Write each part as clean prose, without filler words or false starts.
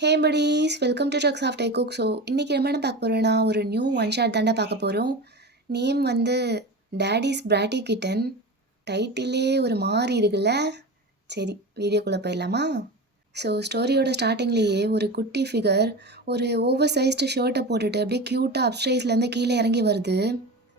Hey buddies welcome to ட்ரக்ஸ் ஆஃப் டை குக். ஸோ இன்றைக்கி நம்ம என்ன பார்க்க போகிறோன்னா ஒரு நியூ ஒன் ஷாட் தாண்டா பார்க்க போகிறோம். நேம் வந்து டேடிஸ் பிராட்டி கிட்டன். டைட்டிலே ஒரு மாதிரி இருக்குல்ல. சரி, வீடியோக்குள்ளே போயிடலாமா? ஸோ ஸ்டோரியோட ஸ்டார்டிங்லேயே ஒரு குட்டி ஃபிகர் ஒரு ஓவர் சைஸ்டு ஷர்ட்டை போட்டுட்டு அப்படியே க்யூட்டாக அப்ஸ்ட்ரைஸ்லேருந்து கீழே இறங்கி வருது.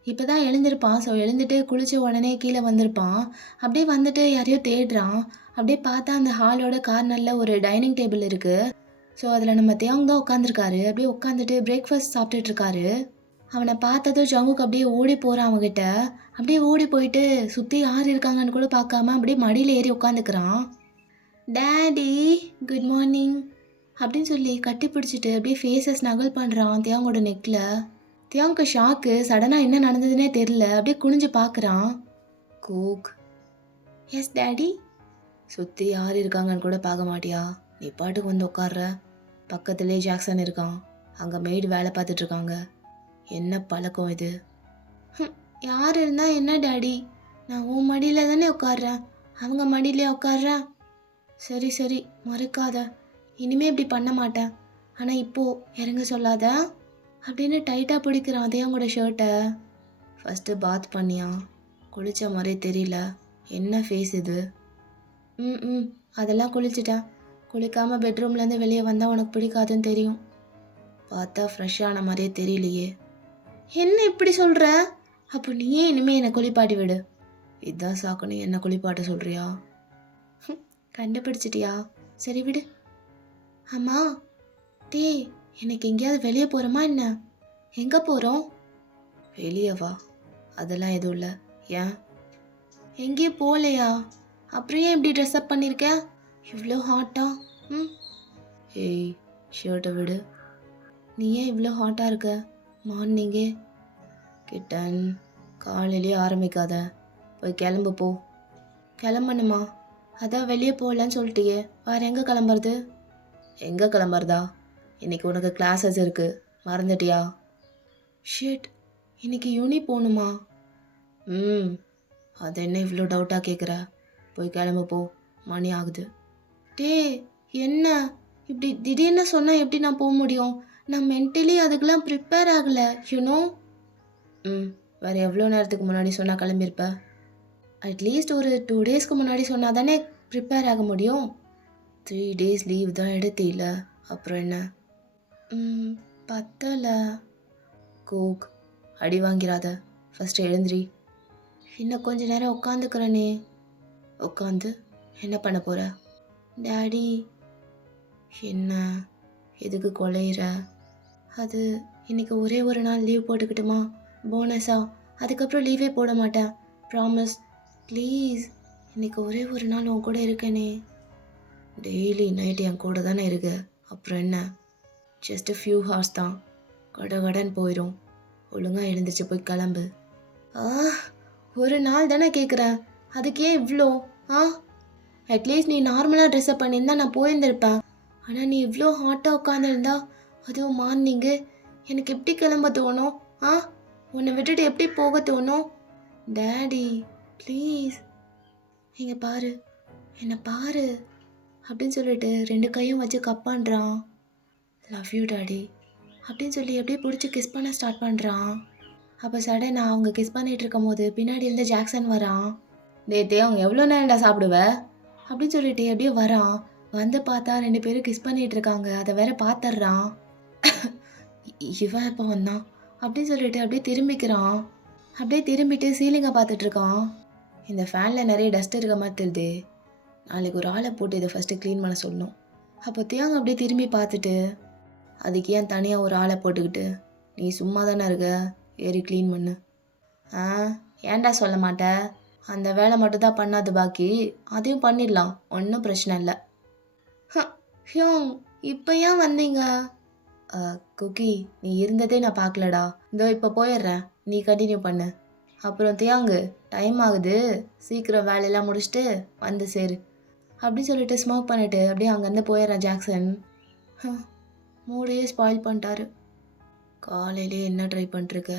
இப்போ தான் எழுந்திருப்பான். ஸோ எழுந்துட்டு குளித்த உடனே கீழே வந்திருப்பான். அப்படியே வந்துட்டு யாரையோ தேடுறான். அப்படியே பார்த்தா அந்த ஹாலோட கார்னரில் ஒரு டைனிங் டேபிள் இருக்குது. ஸோ அதில் நம்ம தியாங் தான் உட்காந்துருக்காரு. அப்படியே உட்காந்துட்டு பிரேக்ஃபாஸ்ட் சாப்பிட்டுட்டு இருக்காரு. அவனை பார்த்ததும் ஜங்குக்கு அப்படியே ஓடி போகிறான் அவன்கிட்ட. அப்படியே ஓடி போயிட்டு சுற்றி யார் இருக்காங்கன்னு கூட பார்க்காம அப்படியே மடியில் ஏறி உட்காந்துக்கிறான். டேடி குட் மார்னிங் அப்படின்னு சொல்லி கட்டி பிடிச்சிட்டு அப்படியே ஃபேஸஸ் நகல் பண்ணுறான் தியாங்கோட நெக்கில். தியாங்க்கு ஷாக்கு. சடனாக என்ன நடந்ததுன்னே தெரில. அப்படியே குனிஞ்சு பார்க்குறான். கூக். Yes daddy. சுற்றி யார் இருக்காங்கன்னு கூட பார்க்க மாட்டியா? நீ பாட்டுக்கு வந்து உட்கார்ற. பக்கத்துலேயே ஜாக்சன் இருக்கான். அங்கே மெய்டு வேலை பார்த்துட்ருக்காங்க. என்ன பழக்கம் இது? யார் இருந்தால் என்ன டேடி? நான் உன் மடியில் தானே உட்காடுறேன். அவங்க மடியிலே உட்காடுறேன். சரி சரி, மறுக்காத. இனிமே இப்படி பண்ண மாட்டேன். ஆனால் இப்போது இறங்க சொல்லாத அப்படின்னு டைட்டாக பிடிக்கிறான் அதே அவங்களோட ஷர்ட்டை. ஃபஸ்ட்டு பாத் பண்ணியா? குளித்த மாதிரி தெரியல. என்ன ஃபேஸ் இது? ம் அதெல்லாம் குளிச்சிட்டேன். குளிக்காமல் பெட்ரூம்லேருந்து வெளியே வந்தால் உனக்கு பிடிக்காதுன்னு தெரியும். பார்த்தா ஃப்ரெஷ்ஷான மாதிரியே தெரியலையே. என்ன இப்படி சொல்கிற? அப்போ நீயே இனிமேல் என்னை குளிப்பாட்டி விடு. இதுதான் சாக்குன்னு என்னை குளிப்பாட்ட சொல்கிறியா? கண்டுபிடிச்சிட்டியா? சரி விடு. ஆமாம் டே, எனக்கு எங்கேயாவது வெளியே போகிறோமா என்ன? எங்கே போகிறோம்? வெளியே வா. அதெல்லாம் எதுவும் இல்லை. ஏன்? எங்கேயும் போகலையா? அப்புறம் ஏன் இப்படி ட்ரெஸ்அப் பண்ணியிருக்க? இவ்வளோ ஹாட்டா? ஏய், ஷர்ட்டை விடு. நீ ஏன் இவ்வளோ ஹாட்டாக இருக்க மார்னிங்கே? கிட்டன், காலையிலே ஆரம்பிக்காத. போய் கிளம்பு போ. கிளம்பணுமா? அதான் வெளியே போகலன்னு சொல்லிட்டியே. வேறு எங்கே கிளம்புறது? எங்கே கிளம்புறதா? இன்றைக்கி உனக்கு கிளாஸஸ் இருக்குது, மறந்துட்டியா? ஷிட், இன்றைக்கி யூனி போகணுமா? அது என்ன இவ்வளோ டவுட்டாக கேட்குற? போய் கிளம்பு போ, மணி ஆகுது. டே, என்ன இப்படி திடீர்னு சொன்னால் எப்படி நான் போக முடியும்? நான் மென்டலி அதுக்கெலாம் ப்ரிப்பேர் ஆகலை, யூனோ. வேறு எவ்வளோ நேரத்துக்கு முன்னாடி சொன்னால் கிளம்பியிருப்ப? அட்லீஸ்ட் ஒரு 2 டேஸ்க்கு முன்னாடி சொன்னால் தானே ப்ரிப்பேர் ஆக முடியும். 3 டேஸ் லீவ் தான் எடுத்தீல, அப்புறம் என்ன? பத்தலை. கோக், அடி வாங்கிறாத. ஃபஸ்ட்டு எழுந்திரி. இன்னும் கொஞ்ச நேரம் உட்காந்துக்கிறனே. உட்காந்து என்ன பண்ண போகிற? டேடி. என்ன? எதுக்கு கொலையிற? அது இன்னைக்கு ஒரே ஒரு நாள் லீவ் போட்டுக்கிட்டுமா, போனஸா? அதுக்கப்புறம் லீவே போட மாட்டேன், ப்ராமிஸ். ப்ளீஸ், இன்னைக்கு ஒரே ஒரு நாள் உன் கூட இருக்கேனே. டெய்லி நைட்டு என் கூட தானே இருக்கு, அப்புறம் என்ன? ஜஸ்ட் ஃபியூ ஹார்ஸ் தான், கடன்னு போயிடும். ஒழுங்காக எழுந்திரிச்சு போய் கிளம்பு. ஒரு நாள் தானே கேட்குறேன், அதுக்கே இவ்வளோ? அட்லீஸ்ட் நீ நார்மலாக ட்ரெஸ்அப் பண்ணியிருந்தா நான் போயிருந்திருப்பேன். ஆனால் நீ இவ்வளோ ஹாட்டாக உட்காந்துருந்தா, அதுவும் மார்னிங்கு, எனக்கு எப்படி கிளம்ப தோணும்? உன்னை விட்டுட்டு எப்படி போக தோணும்? டேடி ப்ளீஸ், இங்கே பாரு, என்னை பாரு அப்படின்னு சொல்லிட்டு 2 கையும் வச்சு கப்பான்றான். லவ் யூ டேடி அப்படின்னு சொல்லி அப்படியே பிடிச்சி கிஸ் பண்ண ஸ்டார்ட் பண்ணுறான். அப்போ சடனாக அவங்க கிஸ் பண்ணிகிட்டு இருக்கும் போது பின்னாடி இருந்து ஜாக்சன் வரான். டே அவங்க எவ்வளோ நேரம்டா சாப்பிடுவ அப்படின்னு சொல்லிட்டு அப்படியே வரான். வந்து பார்த்தா 2 பேரும் கிஸ் பண்ணிகிட்டு இருக்காங்க. அதை வேற பார்த்துட்றான். இவன் எப்போ வந்தான் அப்படின்னு சொல்லிட்டு அப்படியே திரும்பிக்கிறான். அப்படியே திரும்பிட்டு சீலிங்கை பார்த்துட்ருக்கான். இந்த ஃபேனில் நிறைய டஸ்ட் இருக்க மாதிரி தெரியுது. நாளைக்கு ஒரு ஆளை போட்டு இதை ஃபஸ்ட்டு க்ளீன் பண்ண சொல்லணும். அப்போ தியாங்க அப்படியே திரும்பி பார்த்துட்டு, அதுக்கு ஏன் தனியாக ஒரு ஆளை போட்டுக்கிட்டு, நீ சும்மா தானே இருக்க, ஏறி க்ளீன் பண்ணு. ஏன்டா சொல்ல மாட்டேன்? அந்த வேலை மட்டும் தான் பண்ணாது, பாக்கி அதையும் பண்ணிடலாம், ஒன்றும் பிரச்சனை இல்லை. ஹியோங், இப்போ ஏன் வந்தீங்க? குக்கி, நீ இருந்ததே நான் பார்க்கலடா. இதோ இப்போ போயிடுறேன், நீ கண்டினியூ பண்ணு. அப்புறம் தியாங்கு, டைம் ஆகுது, சீக்கிரம் வேலையெல்லாம் முடிச்சுட்டு வந்து சேரு அப்படின்னு சொல்லிட்டு ஸ்மோக் பண்ணிவிட்டு அப்படியே அங்கேருந்து போயிடுறேன் ஜாக்சன். மூடையே ஸ்பாயில் பண்ணிட்டாரு. காலையிலே என்ன ட்ரை பண்ணிருக்க?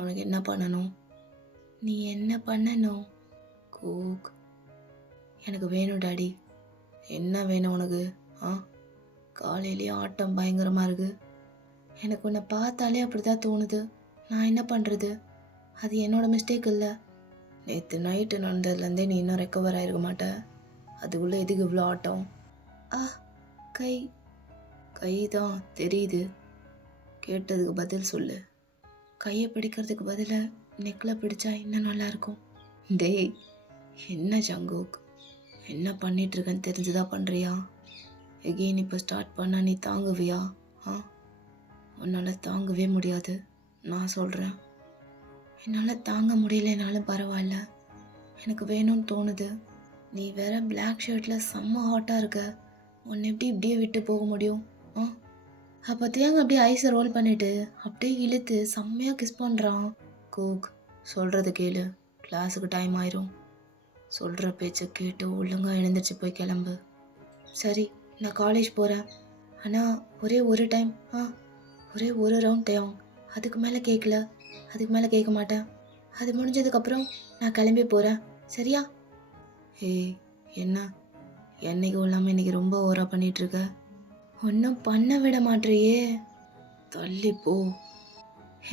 உனக்கு என்ன பண்ணணும்? நீ என்ன பண்ணணும்? கோக், எனக்கு வேணும் டாடி. என்ன வேணும் உனக்கு? காலையிலேயே ஆட்டம் பயங்கரமாக இருக்கு. எனக்கு உன்னை பார்த்தாலே அப்படி தான் தோணுது. நான் என்ன பண்ணுறது? அது என்னோட மிஸ்டேக் இல்லை. நேற்று நைட்டு நடந்ததுலேருந்தே நீ இன்னும் ரெக்கவர் ஆகிருக்க மாட்ட. அதுக்குள்ளே எதுக்கு இவ்வளோ ஆட்டம்? ஆ, கை கை தான் தெரியுது. கேட்டதுக்கு பதில் சொல்லு. கையை பிடிக்கிறதுக்கு பதிலாக நெக்கில் பிடிச்சா இன்னும் நல்லாயிருக்கும். டேய், என்ன ஜங்குக், என்ன பண்ணிகிட்ருக்கேன்னு தெரிஞ்சுதான் பண்ணுறியா? எகெயின் இப்போ ஸ்டார்ட் பண்ணால் நீ தாங்குவியா? உன்னால் தாங்கவே முடியாது. நான் சொல்கிறேன், என்னால் தாங்க முடியலைனாலும் பரவாயில்ல, எனக்கு வேணும்னு தோணுது. நீ வேற பிளாக் ஷர்ட்டில் செம்ம ஹாட்டாக இருக்க. உன்னை எப்படி இப்படியே விட்டு போக முடியும்? அப்போ தேங்க அப்படியே ஐஸை ரோல் பண்ணிவிட்டு அப்படியே இழுத்து செம்மையாக கிஸ் பண்ணுறான். கூக், சொல்கிறது கேளு, கிளாஸுக்கு டைம் ஆயிரும். சொல்கிற பேச்சை கேட்டு ஒழுங்காக எழுந்திரிச்சு போய் கிளம்பு. சரி, நான் காலேஜ் போகிறேன். ஆனால் ஒரே ஒரு டைம், ஒரே ஒரு ரவுண்ட் தேவை. அதுக்கு மேலே கேட்கல, அதுக்கு மேலே கேட்க மாட்டேன். அது முடிஞ்சதுக்கப்புறம் நான் கிளம்பி போகிறேன், சரியா? ஏய், என்ன என்னைக்கும் இல்லாமல் இன்றைக்கி ரொம்ப ஓவராக பண்ணிகிட்ருக்க. ஒன்றும் பண்ண விட மாட்டேறியே. தள்ளி போ,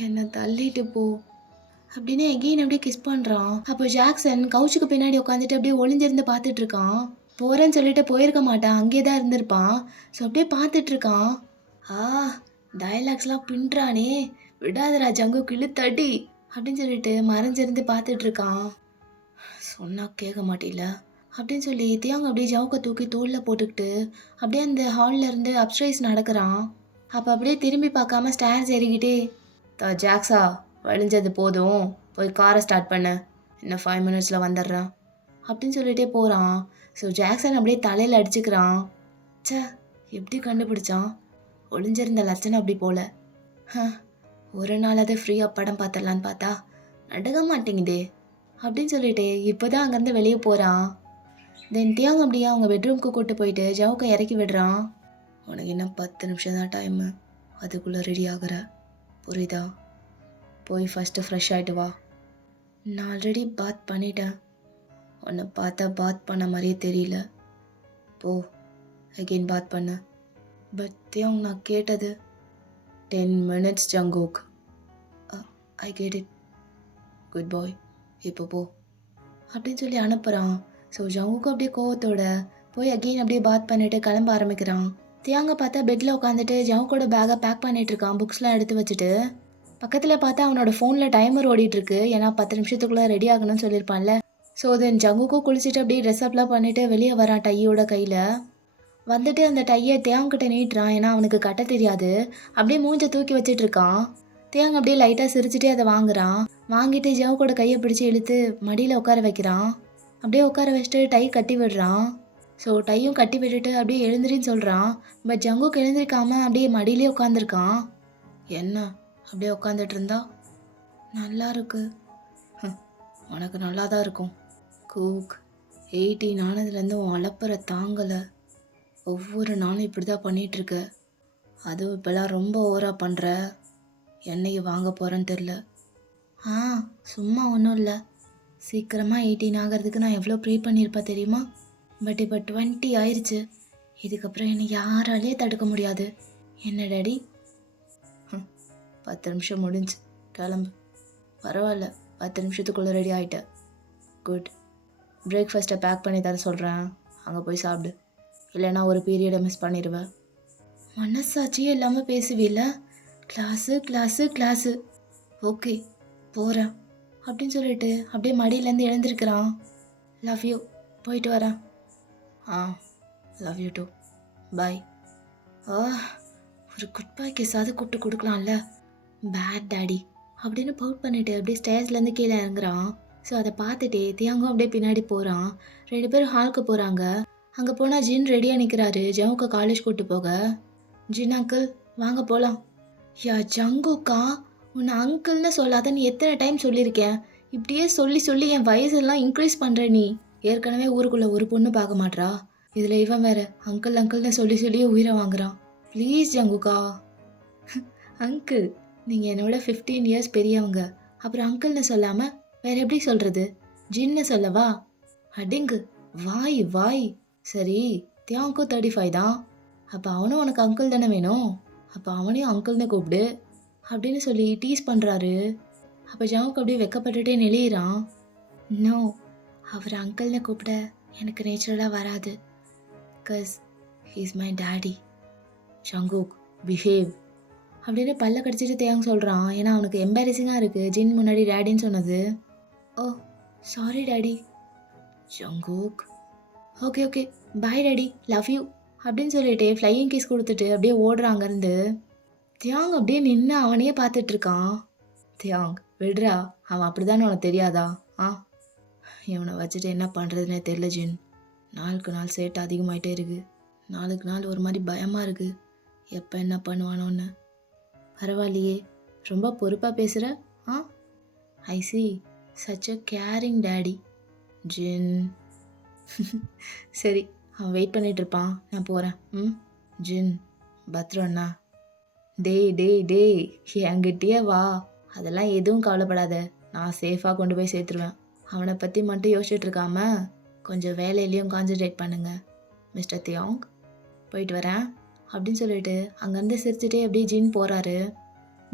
என்னை தள்ளிட்டு போ அப்படின்னு எகெயின் அப்படியே கிஸ் பண்ணுறான். அப்போ ஜாக்சன் கவுச்சுக்கு பின்னாடி உட்காந்துட்டு அப்படியே ஒளிஞ்சிருந்து பார்த்துட்டு இருக்கான். போகிறேன்னு சொல்லிட்டு போயிருக்க மாட்டான், அங்கேயே தான் இருந்திருப்பான். ஸோ அப்படியே பார்த்துட்டு இருக்கான். டயலாக்ஸ்லாம் பின்றானே, விடாதரா ஜங்கு கிழுத்தடி அப்படின்னு சொல்லிட்டு மறைஞ்சிருந்து பார்த்துட்டு இருக்கான். சொன்னால் கேட்க மாட்டேல அப்படின்னு சொல்லி தியாங்க அப்படியே ஜவுக்க தூக்கி தோளில் போட்டுக்கிட்டு அப்படியே அந்த ஹாலில் இருந்து அப்ஸ்ட்ரைஸ் நடக்கிறான். அப்போ அப்படியே திரும்பி பார்க்காம ஸ்டேர்ஸ் ஏறிக்கிட்டே, ஜாக்ஸா, வழிஞ்சது போதும், போய் காரை ஸ்டார்ட் பண்ண, இன்னும் 5 மினிட்ஸில் வந்துடுறான் அப்படின்னு சொல்லிகிட்டே போகிறான். ஸோ ஜாக்சன் அப்படியே தலையில் அடிச்சுக்கிறான். எப்படி கண்டுபிடிச்சான்? ஒளிஞ்சிருந்த லட்சணம் அப்படி போல. ஒரு நாளாவது ஃப்ரீயாக படம் பார்த்துடலான்னு பார்த்தா நடக்க மாட்டேங்குதே அப்படின்னு சொல்லிட்டு இப்போ தான் அங்கேருந்து வெளியே போகிறான். தென் தியாங் அப்படியே அவங்க பெட்ரூம்க்கு கூப்பிட்டு போயிட்டு ஜவுக்கை இறக்கி விடுறான். உனக்கு இன்னும் 10 நிமிஷம் தான் டைமு, அதுக்குள்ளே ரெடி ஆகுற, புரியுதா? போய் ஃபஸ்ட்டு ஃப்ரெஷ் ஆகிட்டு வா. நான் ஆல்ரெடி பாத் பண்ணிட்டேன், உன்னை பார்த்தா பாத் பண்ண மாதிரியே தெரியல. போ, அகெயின் பாத் பண்ண. பட் தியாங், நான் கேட்டது 10 minutes Jungkook. I get it, good boy, இப்போ போ அப்படின்னு சொல்லி அனுப்புகிறான். ஸோ ஜங்குக்கு அப்படியே கோவத்தோட போய் அகெயின் அப்படியே பாத் பண்ணிவிட்டு கிளம்ப ஆரம்பிக்கிறான். தியாங்க பார்த்தா பெட்டில் உட்காந்துட்டு ஜங்குக்கோட பேக்கை பேக் பண்ணிகிட்டு இருக்கான், புக்ஸ்லாம் எடுத்து வச்சுட்டு. பக்கத்தில் பார்த்தா அவனோட ஃபோனில் டைமர் ஓடிட்டுருக்கு, ஏன்னா 10 நிமிஷத்துக்குள்ளே ரெடி ஆகணும்னு சொல்லியிருப்பான்ல. ஸோ தென் ஜங்குக்கும் குளிச்சுட்டு அப்படியே ட்ரெஸ்அப்லாம் பண்ணிவிட்டு வெளியே வரான் டையோட கையில். வந்துட்டு அந்த டையை தியாங்கிட்ட நீட்டுறான், ஏன்னா அவனுக்கு கட்ட தெரியாது. அப்படியே மூஞ்சை தூக்கி வச்சிட்டு இருக்கான். தியாங் அப்படியே லைட்டாக சிரிச்சுட்டே அதை வாங்குறான். வாங்கிட்டு ஜவுக்கோட கையை பிடிச்சி இழுத்து மடியில் உட்கார வைக்கிறான். அப்படியே உட்கார வச்சுட்டு டை கட்டி விடுறான். ஸோ டையும் கட்டி விட்டுட்டு அப்படியே எழுந்திரின்னு சொல்கிறான். பட் ஜங்குக்கு எழுந்திரிக்காமல் அப்படியே மடியிலே உட்காந்துருக்கான். என்ன அப்படியே உட்காந்துட்டு இருந்தா? நல்லா இருக்கு. உனக்கு நல்லா தான் இருக்கும். கூக், 18 ஆனதுலேருந்து உன் அலப்பறை தாங்கலை. ஒவ்வொரு நாளும் இப்படி தான் பண்ணிகிட்ருக்க. அதுவும் இப்போல்லாம் ரொம்ப ஓவராக பண்ணுற. என்னைக்கு வாங்க போகிறேன்னு தெரில. சும்மா ஒன்றும் இல்லை. சீக்கிரமாக 18 ஆகிறதுக்கு நான் எவ்வளோ ப்ரே பண்ணியிருப்பேன் தெரியுமா? பட் இப்போ 20 ஆயிடுச்சு. இதுக்கப்புறம் என்னை யாராலே தடுக்க முடியாது. என்ன டாடி? 10 நிமிஷம் முடிஞ்சு, கிளம்பு. பரவாயில்ல, 10 நிமிஷத்துக்குள்ளே ரெடி ஆகிட்டேன். குட். பிரேக்ஃபாஸ்ட்டை பேக் பண்ணி தர சொல்கிறேன், அங்கே போய் சாப்பிடு. இல்லைன்னா ஒரு பீரியடை மிஸ் பண்ணிடுவேன். மனசாட்சியே இல்லாமல் பேசுவீல்ல. Class class class. ஓகே, போகிறேன் அப்படின்னு சொல்லிட்டு அப்படியே மடியிலேருந்து எழுந்திருக்கிறான். லவ் யூ, போயிட்டு வரேன். லவ் யூ டூ, பாய். ஒரு குட் பாய் கேஸாவது கூப்பிட்டு கொடுக்கலாம்ல. பேட் டாடி அப்படின்னு பவுட் பண்ணிட்டு அப்படியே ஸ்டேஜ்லேருந்து கீழே இறங்குறான். ஸோ அதை பார்த்துட்டே தியாங்கும் அப்படியே பின்னாடி போகிறான். 2 பேரும் ஹாலுக்கு போகிறாங்க. அங்கே போனால் ஜின் ரெடியாக நிற்கிறாரு ஜங்குக்கு காலேஜ் கூப்பிட்டு போக. ஜின் அங்கிள், வாங்க போகலாம். யா ஜங்குக்கா, உன்னை அங்கிள்னு சொல்லாத, நீ எத்தனை டைம் சொல்லியிருக்கேன். இப்படியே சொல்லி சொல்லி என் வயசெல்லாம் இன்க்ரீஸ் பண்ணுற நீ. ஏற்கனவே ஊருக்குள்ளே ஒரு பொண்ணு பார்க்க மாட்றா, இதில் இவன் வேற அங்கிள் அங்கிள்னு சொல்லி சொல்லியே உயிரை வாங்குறான். ப்ளீஸ் ஜங்குக்கா. அங்கிள், நீங்கள் என்னோட 15 இயர்ஸ் பெரியவங்க, அப்புறம் அங்கிள்னு சொல்லாமல் வேற எப்படி சொல்கிறது? ஜின்னு சொல்லவா? அடிங்கு வாய் வாய். சரி, தியாங்கும் 35 தான். அப்போ அவனும் உனக்கு அங்கிள் தானே வேணும், அப்போ அவனையும் அங்கிள்னு கூப்பிடு அப்படின்னு சொல்லி டீஸ் பண்ணுறாரு. அப்போ ஜங்குக் அப்படியே வெக்கப்பட்டுட்டே நெளியிறான். நோ, அவர் அங்கிள்னு கூப்பிட எனக்கு நேச்சுரலாக வராது. Because he's my daddy. Jungkook behave அப்படின்னு பல்ல கடிச்சிட்டு தேங் சொல்கிறான். ஏன்னா அவனுக்கு எம்பாரசிங்காக இருக்குது ஜின் முன்னாடி டேடின்னு சொன்னது. Oh sorry daddy. Jungkook okay okay bye daddy, love you அப்படின்னு சொல்லிட்டு ஃப்ளையிங் கிஸ் கொடுத்துட்டு அப்படியே ஓடுறான் அங்கேருந்து. தியாங் அப்படியே நின்று அவனையே பார்த்துட்டு இருக்கான். தியாங் விடுறா, அவன் அப்படிதானே உனக்கு தெரியாதா? இவனை வச்சுட்டு என்ன பண்ணுறதுனே தெரியல ஜின். நாளுக்கு நாள் சேட்டை அதிகமாகிட்டே இருக்குது. நாளுக்கு நாள் ஒரு மாதிரி பயமாக இருக்குது, எப்போ என்ன பண்ணுவானோன்னு. பரவாயில்லையே, ரொம்ப பொறுப்பாக பேசுகிற. I see such a caring daddy. Jin சரி, அவன் வெயிட் பண்ணிட்டு இருப்பான், நான் போகிறேன். ஜின் பத்ரம் அண்ணா. டேய் என்கிட்டயே வா, அதெல்லாம் எதுவும் கவலைப்படாத, நான் சேஃபாக கொண்டு போய் சேர்த்துருவேன். அவனை பற்றி மட்டும் யோசிச்சுட்டு இருக்காம கொஞ்சம் வேலையிலையும் கான்சன்ட்ரேட் பண்ணுங்க மிஸ்டர் தியாங். போயிட்டு வரேன் அப்படின்னு சொல்லிட்டு அங்கேருந்து சிரிச்சுட்டே அப்படியே ஜின் போகிறாரு.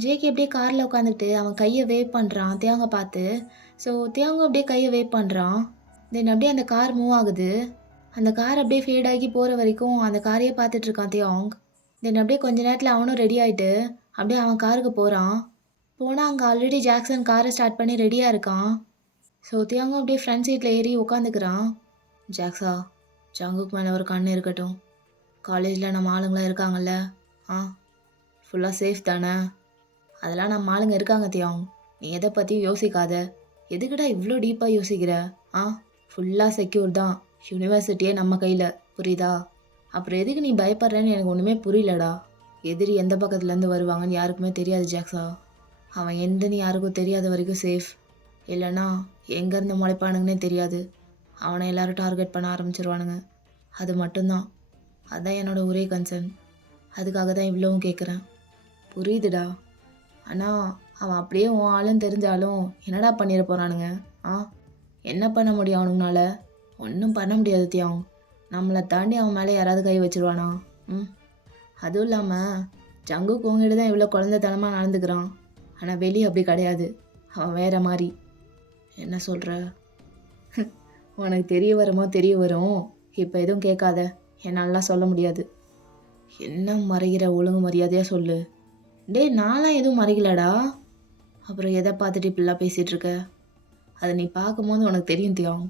ஜேகே அப்படியே காரில் உட்காந்துக்கிட்டு அவன் கையை வேவ் பண்ணுறான் தியாங்கை பார்த்து. ஸோ தியாங்கும் அப்படியே கையை வேவ் பண்ணுறான். தென் அப்படியே அந்த கார் மூவ் ஆகுது. அந்த கார் அப்படியே ஃபேட் ஆகி போகிற வரைக்கும் அந்த காரையே பார்த்துட்டு இருக்கான் தியாங். தென் அப்படியே கொஞ்ச நேரத்தில் அவனும் ரெடி ஆகிட்டு அப்படியே அவன் காருக்கு போகிறான். போனால் அங்கே ஆல்ரெடி ஜாக்சன் காரை ஸ்டார்ட் பண்ணி ரெடியாக இருக்கான். ஸோ தியாங்கும் அப்படியே ஃப்ரண்ட் சீட்டில் ஏறி உட்காந்துக்கிறான். ஜாக்ஸா, ஜங்குக் மேலே ஒரு கண்ணு இருக்கட்டும். காலேஜில் நம்ம ஆளுங்களாம் இருக்காங்கல்ல, ஃபுல்லாக சேஃப் தானே? அதெல்லாம் நம்ம ஆளுங்க இருக்காங்க தியாங், நீ எதை பற்றியும் யோசிக்காத. எதுக்கிட்ட இவ்வளோ டீப்பாக யோசிக்கிற? ஃபுல்லாக செக்யூர் தான், யூனிவர்சிட்டியே நம்ம கையில், புரியுதா? அப்புறம் எதுக்கு நீ பயப்படுறேன்னு எனக்கு ஒன்றுமே புரியலடா. எதிரி எந்த பக்கத்துலேருந்து வருவாங்கன்னு யாருக்குமே தெரியாது ஜாக்ஸா. அவன் எந்தன்னு யாருக்கும் தெரியாத வரைக்கும் சேஃப். இல்லைன்னா எங்கேருந்து முளைப்பானுங்கன்னே தெரியாது. அவனை எல்லோரும் டார்கெட் பண்ண ஆரம்பிச்சிருவானுங்க. அது மட்டும்தான், அதுதான் என்னோட ஒரே கன்சர்ன். அதுக்காக தான் இவ்வளவும் கேட்குறேன். புரியுதுடா, ஆனால் அவன் அப்படியே உன் ஆளுன்னு தெரிஞ்சாலும் என்னடா பண்ணிட போகிறானுங்க? என்ன பண்ண முடியும் அவனுங்கனால? ஒன்றும் பண்ண முடியாது தியாங். நம்மளை தாண்டி அவன் மேலே யாராவது கை வச்சிருவானா? அதுவும் இல்லாமல் ஜங்குக் உங்ககிட்ட தான் இவ்வளோ குழந்தைத்தனமாக நடந்துக்கிறான். ஆனால் வெளியே அப்படி கிடையாது, அவன் வேற மாதிரி. என்ன சொல்கிற? உனக்கு தெரிய வரும். இப்போ எதுவும் கேட்காத, என்னாலலாம் சொல்ல முடியாது. என்ன மறைகிற, ஒழுங்கு மரியாதையாக சொல்லு. நான்லாம் எதுவும் மறைக்கலடா. அப்புறம் எதை பார்த்துட்டு இப்படிலாம் பேசிகிட்டு இருக்க? அதை நீ பார்க்கும்போது உனக்கு தெரியும் தியாங்.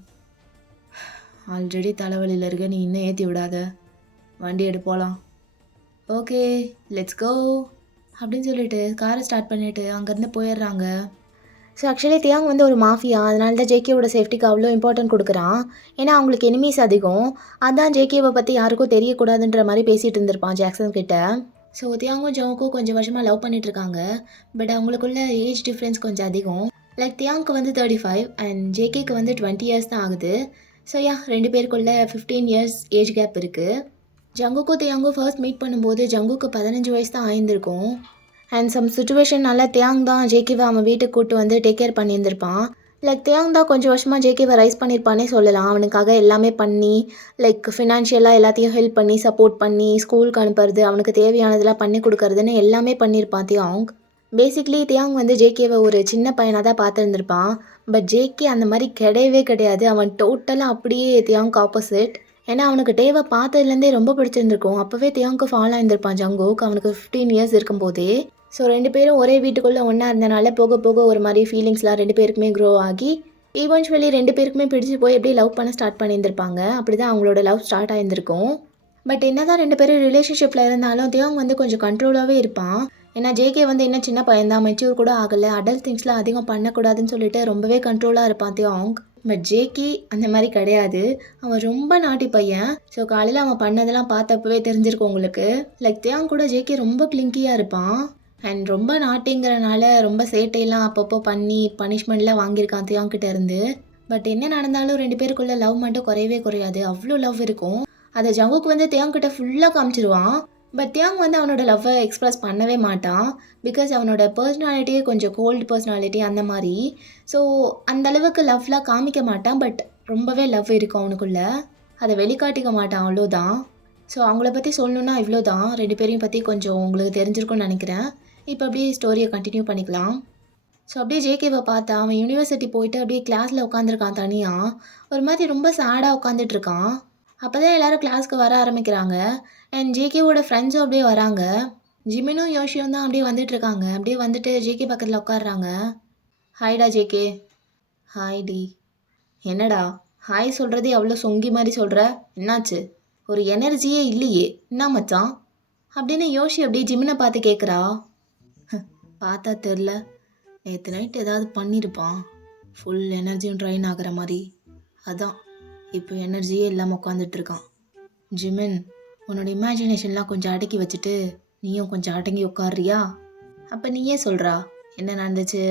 ஆல்ரெடி தலைவலியில் இருக்க, நீ இன்னும் ஏற்றி விடாத. வண்டி எடு போகலாம். ஓகே லெட்ஸ் கோ அப்படின்னு சொல்லிட்டு காரை ஸ்டார்ட் பண்ணிவிட்டு அங்கேருந்து போயிடுறாங்க. ஸோ ஆக்சுவலி தியாங் வந்து ஒரு மாஃபியா, அதனால தான் ஜேகேவோட சேஃப்டிக்கு அவ்வளோ இம்பார்ட்டன்ட் கொடுக்குறான். ஏன்னா அவங்களுக்கு எனிமீஸ் அதிகம். அதான் ஜேகேவை பற்றி யாருக்கும் தெரியக்கூடாதுன்ற மாதிரி பேசிகிட்டு இருந்திருப்பான் ஜாக்சன் கிட்ட. ஸோ தியாங்கும் ஜவுக்கும் கொஞ்சம் வருஷமாக லவ் பண்ணிட்டு இருக்காங்க. பட் அவங்களுக்குள்ள ஏஜ் டிஃப்ரென்ஸ் கொஞ்சம் அதிகம். லைக் தியாங்க்கு வந்து 35 அண்ட் ஜேகேக்கு வந்து 20 இயர்ஸ் தான் ஆகுது. ஸோ ரெண்டு பேருக்குள்ள 15 இயர்ஸ் ஏஜ் கேப் இருக்குது. ஜங்குக்கும் தியாங்கும் ஃபர்ஸ்ட் மீட் பண்ணும்போது ஜங்குக்கு 15 வயசு தான் ஆயிருந்திருக்கும். அண்ட் சம் சுச்சுவேஷன்னால தியாங் தான் ஜேகேவை அவன் வீட்டுக்கு கூப்பிட்டு வந்து டேக் கேர் பண்ணியிருந்திருப்பான். லைக் தியாங் தான் கொஞ்சம் வருஷமாக ஜேகேவை ரைஸ் பண்ணியிருப்பானே சொல்லலாம். அவனுக்காக எல்லாமே பண்ணி லைக் ஃபினான்ஷியலாக எல்லாத்தையும் ஹெல்ப் பண்ணி சப்போர்ட் பண்ணி ஸ்கூலுக்கு அனுப்புறது, அவனுக்கு தேவையானதெல்லாம் பண்ணி கொடுக்கறதுன்னு எல்லாமே பண்ணியிருப்பான் தியாங். பேசிக்லி தியாங் வந்து ஜேகேவை ஒரு சின்ன பையனாக தான் பார்த்துருந்துருப்பான். பட் ஜேகே அந்த மாதிரி கிடையவே கிடையாது. அவன் டோட்டலாக அப்படியே தியாங்க்கு ஆப்போசிட். ஏன்னா அவனுக்கு டேவை பார்த்ததுலேருந்தே ரொம்ப பிடிச்சிருந்துருக்கும். அப்போவே தியாங்க்கு ஃபாலோ ஆயிருந்திருப்பான் ஜங்குக் அவனுக்கு 15 இயர்ஸ் இருக்கும்போதே. ஸோ ரெண்டு பேரும் ஒரே வீட்டுக்குள்ளே ஒன்றா இருந்தனால போக போக ஒரு மாதிரி ஃபீலிங்ஸ்லாம் ரெண்டு பேருக்குமே க்ரோ ஆகி ஈவென்ச்சுவலி ரெண்டு பேருக்குமே பிடிச்சி போய் எப்படி லவ் பண்ண ஸ்டார்ட் பண்ணியிருந்திருப்பாங்க. அப்படி தான் அவங்களோட லவ் ஸ்டார்ட் ஆயிருந்திருக்கும். பட் என்ன தான் ரெண்டு பேரும் ரிலேஷன்ஷிப்பில் இருந்தாலும் தியாங் வந்து கொஞ்சம் கண்ட்ரோலாகவே இருப்பான். ஏன்னா ஜேகே வந்து இன்னும் சின்ன பையன் தான், மெச்சூர் கூட ஆகலை, அடல்ட் திங்ஸ்லாம் அதிகம் பண்ணக்கூடாதுன்னு சொல்லிட்டு ரொம்பவே கண்ட்ரோலாக இருப்பான் தியாங். பட் ஜேகே அந்த மாதிரி கிடையாது, அவன் ரொம்ப நாட்டி பையன். ஸோ காலையில் அவன் பண்ணதெல்லாம் பார்த்தப்பவே தெரிஞ்சிருக்கும் உங்களுக்கு. லைக் தியாங் கூட ஜேகே ரொம்ப கிளிங்கியாக இருப்பான். அண்ட் ரொம்ப நாட்டிங்கிறனால ரொம்ப சேட்டையெல்லாம் அப்பப்போ பண்ணி பனிஷ்மெண்ட்லாம் வாங்கியிருக்கான் தியாங்கிட்ட இருந்து. பட் என்ன நடந்தாலும் ரெண்டு பேருக்குள்ள லவ் மட்டும் குறையவே குறையாது, அவ்வளோ லவ் இருக்கும். அதை ஜங்குக்கு வந்து தியாங்கிட்ட ஃபுல்லாக காமிச்சிருவான். பட் தியாங் வந்து அவனோட லவ்வை எக்ஸ்ப்ரெஸ் பண்ணவே மாட்டான். பிகாஸ் அவனோட பர்சனாலிட்டியே கொஞ்சம் கோல்டு பர்சனாலிட்டி அந்த மாதிரி. ஸோ அந்தளவுக்கு லவ்லாம் காமிக்க மாட்டான். பட் ரொம்பவே லவ் இருக்கும் அவனுக்குள்ள, அதை வெளிக்காட்டிக்க மாட்டான், அவ்வளோதான். ஸோ அவங்கள பற்றி சொல்லணுன்னா இவ்வளோ தான். 2 பேரையும் பற்றி கொஞ்சம் உங்களுக்கு தெரிஞ்சிருக்கும்னு நினைக்கிறேன். இப்போ அப்படியே ஸ்டோரியை கண்டினியூ பண்ணிக்கலாம். ஸோ அப்படியே ஜேகேவை பார்த்தா அவன் யூனிவர்சிட்டி போயிட்டு அப்படியே கிளாஸில் உட்காந்துருக்கான் தனியாக. ஒரு மாதிரி ரொம்ப சேடாக உட்காந்துட்டு இருக்கான். அப்போ தான் எல்லோரும் கிளாஸ்க்கு வர ஆரம்பிக்கிறாங்க. அண்ட் ஜேகேவோட ஃப்ரெண்ட்ஸும் அப்படியே வராங்க. ஜிமினும் யோஷியும் தான் அப்படியே வந்துட்டு இருக்காங்க. அப்படியே வந்துட்டு ஜேகே பக்கத்தில் உட்காடுறாங்க. ஹாய்டா ஜேகே. ஹாய் டி. என்னடா ஹாய் சொல்கிறதே அவ்வளோ சொங்கி மாதிரி சொல்கிற, என்னாச்சு? ஒரு எனர்ஜியே இல்லையே, என்ன மச்சான்? அப்படின்னு யோஷி அப்படியே ஜிமினை பார்த்து கேட்குறா. பார்த்தா தெரில, நேற்று நைட் ஏதாவது பண்ணியிருப்பான், ஃபுல் எனர்ஜியும் ட்ரைன் ஆகிற மாதிரி. அதான் இப்போ எனர்ஜியே இல்லாமல் உட்காந்துட்டு இருக்கான். ஜிமின், உன்னோட இமேஜினேஷன்லாம் கொஞ்சம் அடக்கி வச்சுட்டு நீயும் கொஞ்சம் அடங்கி உட்காடுறியா? அப்போ நீயே சொல்கிறா, என்ன நடந்துச்சு?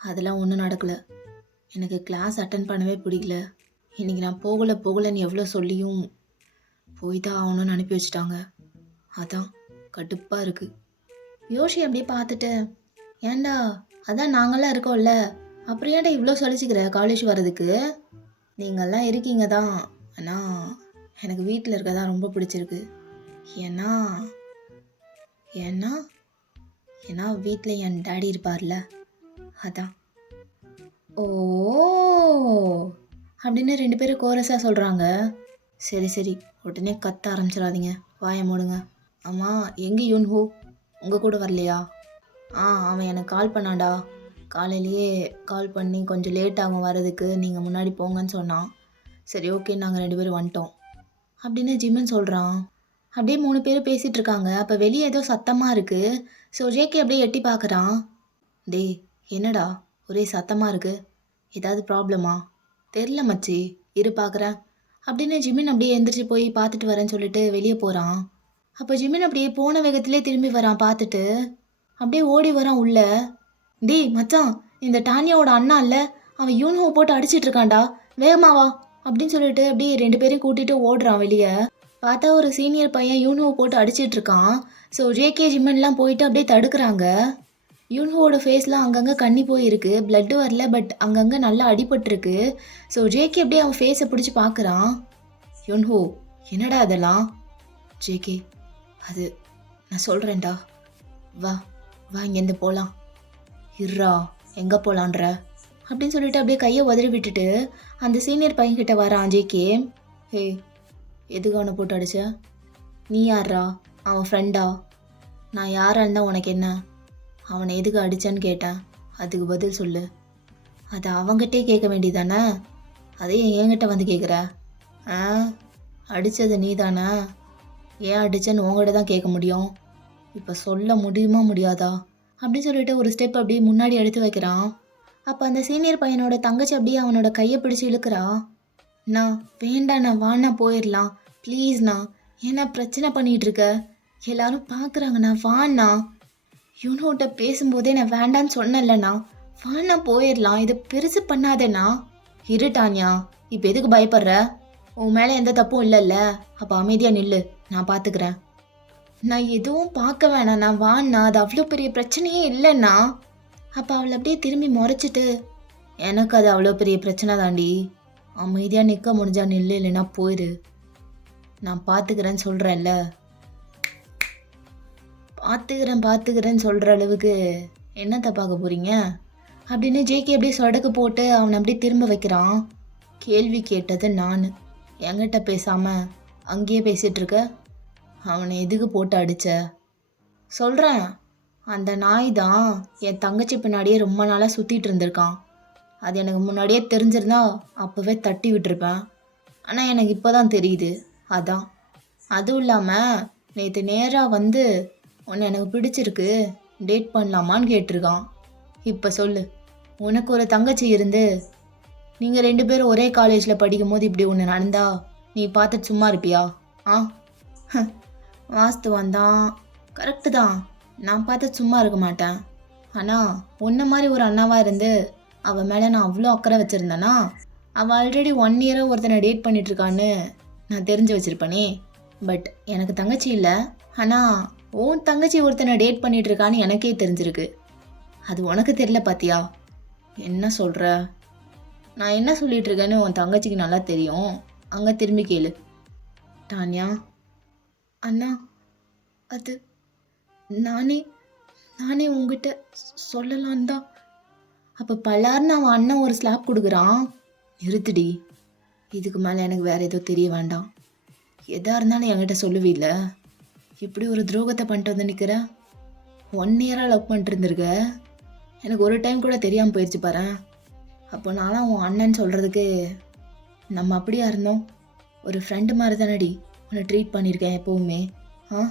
அதெல்லாம் ஒன்றும் நடக்கலை. எனக்கு கிளாஸ் அட்டன் பண்ணவே பிடிக்கல. இன்றைக்கி நான் போகலைன்னு எவ்வளோ சொல்லியும் போய் தான் ஆகணும்னு அனுப்பி வச்சுட்டாங்க. அதான் கடுப்பாக இருக்குது. யோஷி அப்படியே பார்த்துட்டு, ஏன்டா அதான் நாங்கள்லாம் இருக்கோம்ல, அப்புறம் ஏன்டா இவ்வளோ சொல்லிச்சுக்கிற காலேஜ் வர்றதுக்கு? நீங்கள்லாம் இருக்கீங்க தான், ஆனால் எனக்கு வீட்டில் இருக்க தான் ரொம்ப பிடிச்சிருக்கு. ஏன்னா ஏன்னா ஏன்னா வீட்டில் என் டேடி இருப்பார்ல, அதான். ஓ அப்படின்னு 2 பேரும் கோரஸாக சொல்கிறாங்க. சரி சரி, உடனே கத்த ஆரம்பிச்சிடாதீங்க, வாயை மூடுங்க. ஆமாம், எங்கே யூன்ஹூ உங்கள் கூட வரலையா? அவன் எனக்கு கால் பண்ணான்டா. காலையிலேயே கால் பண்ணி கொஞ்சம் லேட் ஆகும் வரதுக்கு, நீங்கள் முன்னாடி போங்கன்னு சொன்னான். சரி ஓகே, நாங்கள் 2 பேரும் வந்துட்டோம் அப்படின்னு ஜிம்மன் சொல்கிறான். அப்படியே 3 பேர் பேசிகிட்டு இருக்காங்க. அப்போ வெளியே ஏதோ சத்தமாக இருக்குது. ஸோ ஜேகே அப்படியே எட்டி பார்க்குறான். டேய் என்னடா ஒரே சத்தமாக இருக்குது, ஏதாவது ப்ராப்ளமா? தெரில மச்சி, இரு பார்க்குறேன் அப்படின்னு ஜிமின் அப்படியே எந்திரிச்சு போய் பார்த்துட்டு வரேன்னு சொல்லிட்டு வெளியே போகிறான். அப்போ ஜிமின் அப்படியே போன வேகத்திலே திரும்பி வரான். பார்த்துட்டு அப்படியே ஓடி வரான் உள்ள. டேய் மச்சான், இந்த டானியாவோட அண்ணா இல்லை, அவன் யூன்ஹோ போட்டு அடிச்சிட்டு இருக்கான்டா, வேகமாவா அப்படின்னு சொல்லிட்டு அப்படியே 2 பேரையும் கூட்டிகிட்டு ஓடுறான் வெளியே. பார்த்தா ஒரு சீனியர் பையன் யூன்ஹோ போட்டு அடிச்சிட்டு இருக்கான். ஸோ ஜேகே ஜிம்மன்லாம் போயிட்டு அப்படியே தடுக்கிறாங்க. யூன்ஹோவோட ஃபேஸ்லாம் அங்கங்கே கண்ணி போயிருக்கு, பிளட்டு வரல, பட் அங்கங்கே நல்லா அடிபட்டுருக்கு. ஸோ ஜேகே அப்படியே அவன் ஃபேஸை பிடிச்சி பார்க்குறான். யூன்ஹோ என்னடா அதெல்லாம்? ஜேகே, அது நான் சொல்கிறேன்டா, வா வா இங்கேருந்து போகலாம். இர்ரா, எங்கே போகலான்ற அப்படின்னு சொல்லிட்டு அப்படியே கையை உதறி விட்டுட்டு அந்த சீனியர் பையன்கிட்ட வரான் ஜேகே. ஹே, எதுக்கு அவனை போட்டு அடிச்ச? நீ யாரா? அவன் ஃப்ரெண்டா? நான் யாராக இருந்தால் உனக்கு என்ன? அவனை எதுக்கு அடித்தான்னு கேட்டேன், அதுக்கு பதில் சொல்லு. அதை அவங்ககிட்டே கேட்க வேண்டியதானே, அதையும் என்கிட்ட வந்து கேட்குற? அடித்தது நீ தானே, ஏன் அடித்தேன்னு உங்கள்கிட்ட தான் கேட்க முடியும். இப்போ சொல்ல முடியுமா முடியாதா அப்படின்னு சொல்லிட்டு ஒரு ஸ்டெப் அப்படியே முன்னாடி எடுத்து வைக்கிறான். அப்போ அந்த சீனியர் பையனோட தங்கச்சி அப்படியே அவனோட கையை பிடிச்சி இழுக்கிறா. நான் வேண்டாண்ணா, வாண்ணா போயிடலாம் ப்ளீஸ்ண்ணா, ஏன்னா பிரச்சனை பண்ணிகிட்டு இருக்க, எல்லாரும் பார்க்குறாங்கண்ணா, வாண்ணா. யூனோட்ட பேசும்போதே நான் வேண்டான்னு சொன்னேன்லண்ணா, வாண்ணா போயிடலாம், இதை பெருசு பண்ணாதேண்ணா. இருட்டானியா, இப்போ எதுக்கு பயப்படுற? உன் மேலே எந்த தப்பும் இல்லைல்ல, அப்போ அமைதியாக நில்லு, நான் பார்த்துக்கிறேன். நான் எதுவும் பார்க்க வேணாண்ணா, வாண்ணா, அது அவ்வளோ பெரிய பிரச்சனையே இல்லைண்ணா. அப்போ அவளை அப்படியே திரும்பி முறைச்சிட்டு, எனக்கு அது அவ்வளோ பெரிய பிரச்சனை தாண்டி, அமைதியாக நிற்க முடிஞ்சா நில்லு, இல்லைன்னா போயிரு, நான் பார்த்துக்கிறேன்னு சொல்கிறேன்ல. பார்த்துக்கிறேன்னு சொல்கிற அளவுக்கு என்னத்தை பார்க்க போகிறீங்க அப்படின்னு ஜேகே அப்படியே சொடக்கு போட்டு அவனை அப்படியே திரும்ப வைக்கிறான். கேள்வி கேட்டது நான், என்கிட்ட பேசாமல் அங்கேயே பேசிகிட்ருக்க, அவனை எதுக்கு போட்டு அடித்த? சொல்கிறேன், அந்த நாய் தான் என் தங்கச்சி பின்னாடியே ரொம்ப நாளாக சுற்றிட்டு இருந்திருக்கான். அது எனக்கு முன்னாடியே தெரிஞ்சிருந்தா அப்போவே தட்டி விட்டுருப்பேன். ஆனால் எனக்கு இப்போ தான் தெரியுது, அதான். அதுவும் இல்லாமல் நேற்று நேராக வந்து உன்னை எனக்கு பிடிச்சிருக்கு, டேட் பண்ணலாமான்னு கேட்டிருக்கான். இப்போ சொல்லு, உனக்கு ஒரு தங்கச்சி இருந்து நீங்கள் 2 பேரும் ஒரே காலேஜில் படிக்கும் போது இப்படி ஒன்று நடந்தா நீ பார்த்துட்டு சும்மா இருப்பியா? வாஸ்துவம் தான், கரெக்டு தான், நான் பார்த்து சும்மா இருக்க மாட்டேன். ஆனால் உன்ன மாதிரி ஒரு அண்ணாவாக இருந்து அவள் மேலே நான் அவ்வளோ அக்கறை வச்சுருந்தேன்னா, அவள் ஆல்ரெடி 1 இயராக ஒருத்தனை டேட் பண்ணிகிட்ருக்கான்னு நான் தெரிஞ்சு வச்சுருப்பேனே. பட் எனக்கு தங்கச்சி இல்லை, ஆனால் உன் தங்கச்சி ஒருத்தனை டேட் பண்ணிகிட்ருக்கான்னு எனக்கே தெரிஞ்சிருக்கு. அது உனக்கு தெரியல பார்த்தியா? என்ன சொல்கிற? நான் என்ன சொல்லிகிட்ருக்கேன்னு உன் தங்கச்சிக்கு நல்லா தெரியும், அங்கே திரும்பி கேளு. டானியா, அண்ணா, அது நானே நானே உங்ககிட்ட சொல்லலான்னு தான். அப்போ பலார்னு அவன் அண்ணன் ஒரு ஸ்லாப் கொடுக்குறான். நிறுத்துடி, இதுக்கு மேலே எனக்கு வேற ஏதோ தெரிய வேண்டாம். எதா இருந்தாலும் என்கிட்ட சொல்லுவீல்ல. இப்படி ஒரு துரோகத்தை பண்ணிட்டு வந்து நிற்கிற. 1 இயராக லவ் பண்ணிட்டு இருந்திருக்க. எனக்கு ஒரு டைம் கூட தெரியாமல் போயிடுச்சு பாரு. அப்போ நான்லாம் உன் அண்ணன் சொல்கிறதுக்கு நம்ம அப்படியா இருந்தோம்? ஒரு ஃப்ரெண்டு மாதிரி தானடி உன்னை ட்ரீட் பண்ணியிருக்கேன் எப்போவுமே. ஆ,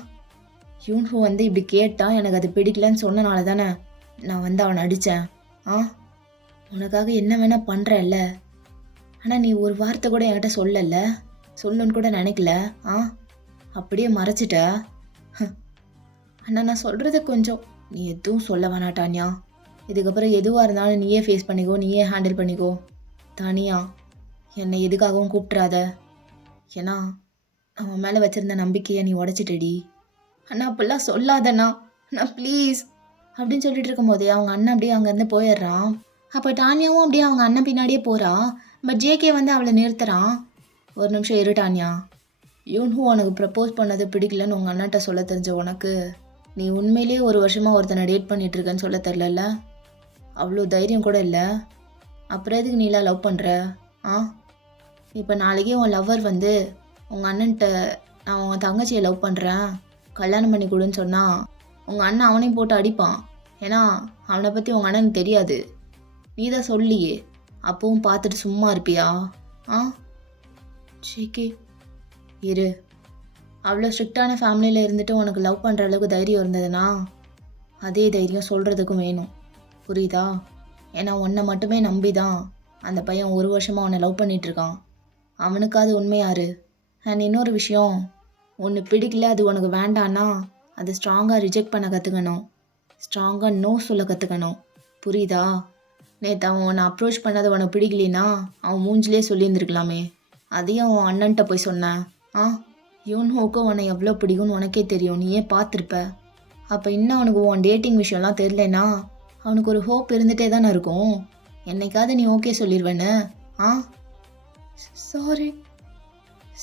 யூன்ஹோ வந்து இப்படி கேட்டால் எனக்கு அது பிடிக்கலன்னு சொன்னனால தானே நான் வந்து அவனை அடித்தேன். ஆ, உனக்காக என்ன வேணால் பண்ணுறல்ல. ஆனால் நீ ஒரு வார்த்தை கூட என்கிட்ட சொல்லல, சொல்லணுன்னு கூட நினைக்கல. ஆ, அப்படியே மறைச்சிட்ட. அண்ணா, நான் சொல்கிறது கொஞ்சம் நீ எதுவும் சொல்ல வேணாட்டான்யா. இதுக்கப்புறம் எதுவாக இருந்தாலும் நீயே ஃபேஸ் பண்ணிக்கோ, நீயே ஹேண்டில் பண்ணிக்கோ. தனியா என்னை எதுக்காகவும் கூப்பிட்றாத. ஏன்னா அவன் மேலே வச்சுருந்த நம்பிக்கையை நீ உடச்சிட்டடி. அண்ணா, அப்படிலாம் சொல்லாதண்ணா, நான் ப்ளீஸ் அப்படின்னு சொல்லிட்டு இருக்கும் போதே அவங்க அண்ணன் அப்படியே அங்கேருந்து போயிடுறான். அப்போ டானியாவும் அப்படியே அவங்க அண்ணன் பின்னாடியே போகிறா. பட் ஜேகே வந்து அவளை நிறுத்துறான். ஒரு நிமிஷம் இரு டானியா. யூன்ஹூ உனக்கு ப்ரப்போஸ் பண்ணது பிடிக்கலன்னு உங்கள் அண்ணன்ட்ட சொல்ல தெரிஞ்ச உனக்கு நீ உண்மையிலேயே 1 வருஷமாக ஒருத்தனை டேட் பண்ணிகிட்ருக்கேன்னு சொல்ல தெரிலல்ல. அவ்வளோ தைரியம் கூட இல்லை. அப்புறம் எதுக்கு நீலாம் லவ் பண்ணுற? ஆ, இப்போ நாளைக்கே உன் லவ்வர் வந்து உங்கள் அண்ணன்ட்ட நான் உன் தங்கச்சியை லவ் பண்ணுறேன், கல்யாணம் பண்ணி கொடுன்னு சொன்னால் உங்கள் அண்ணன் அவனையும் போட்டு அடிப்பான். ஏன்னா அவனை பற்றி உங்கள் அண்ணனுக்கு தெரியாது. நீ தான் சொல்லியே. அப்பவும் பார்த்துட்டு சும்மா இருப்பியா? ஆ, ஜேகே இரு. அவ்வளோ ஸ்ட்ரிக்டான ஃபேமிலியில் இருந்துட்டு உனக்கு லவ் பண்ணுற அளவுக்கு தைரியம் இருந்ததுன்னா அதே தைரியம் சொல்கிறதுக்கும் வேணும், புரியுதா? ஏன்னா உன்னை மட்டுமே நம்பி தான் அந்த பையன் 1 வருஷமாக உன்னை லவ் பண்ணிகிட்ருக்கான். அவனுக்காவது உண்மையாரு. அண்ட் இன்னொரு விஷயம், ஒன்று பிடிக்கல, அது உனக்கு வேண்டான்னா அதை ஸ்ட்ராங்காக ரிஜெக்ட் பண்ண கற்றுக்கணும். ஸ்ட்ராங்காக நோ சொல்ல கற்றுக்கணும், புரியுதா? நேற்று அவன் உன்னை அப்ரோச் பண்ணது உனக்கு பிடிக்கலனா அவன் மூஞ்சிலே சொல்லியிருந்துருக்கலாமே. அதையும் அவன் அண்ணன்ட்ட போய் சொன்னேன். ஆ, யூன்ஹோக்கு உன்னை எவ்வளோ பிடிக்கும்னு உனக்கே தெரியும், நீயே பார்த்துருப்ப. அப்போ இன்னும் அவனுக்கு உன் டேட்டிங் விஷயம்லாம் தெரிலனா அவனுக்கு ஒரு ஹோப் இருந்துகிட்டே தானே இருக்கும். என்னைக்காவது நீ ஓகே சொல்லிடுவேன்னு. ஆ,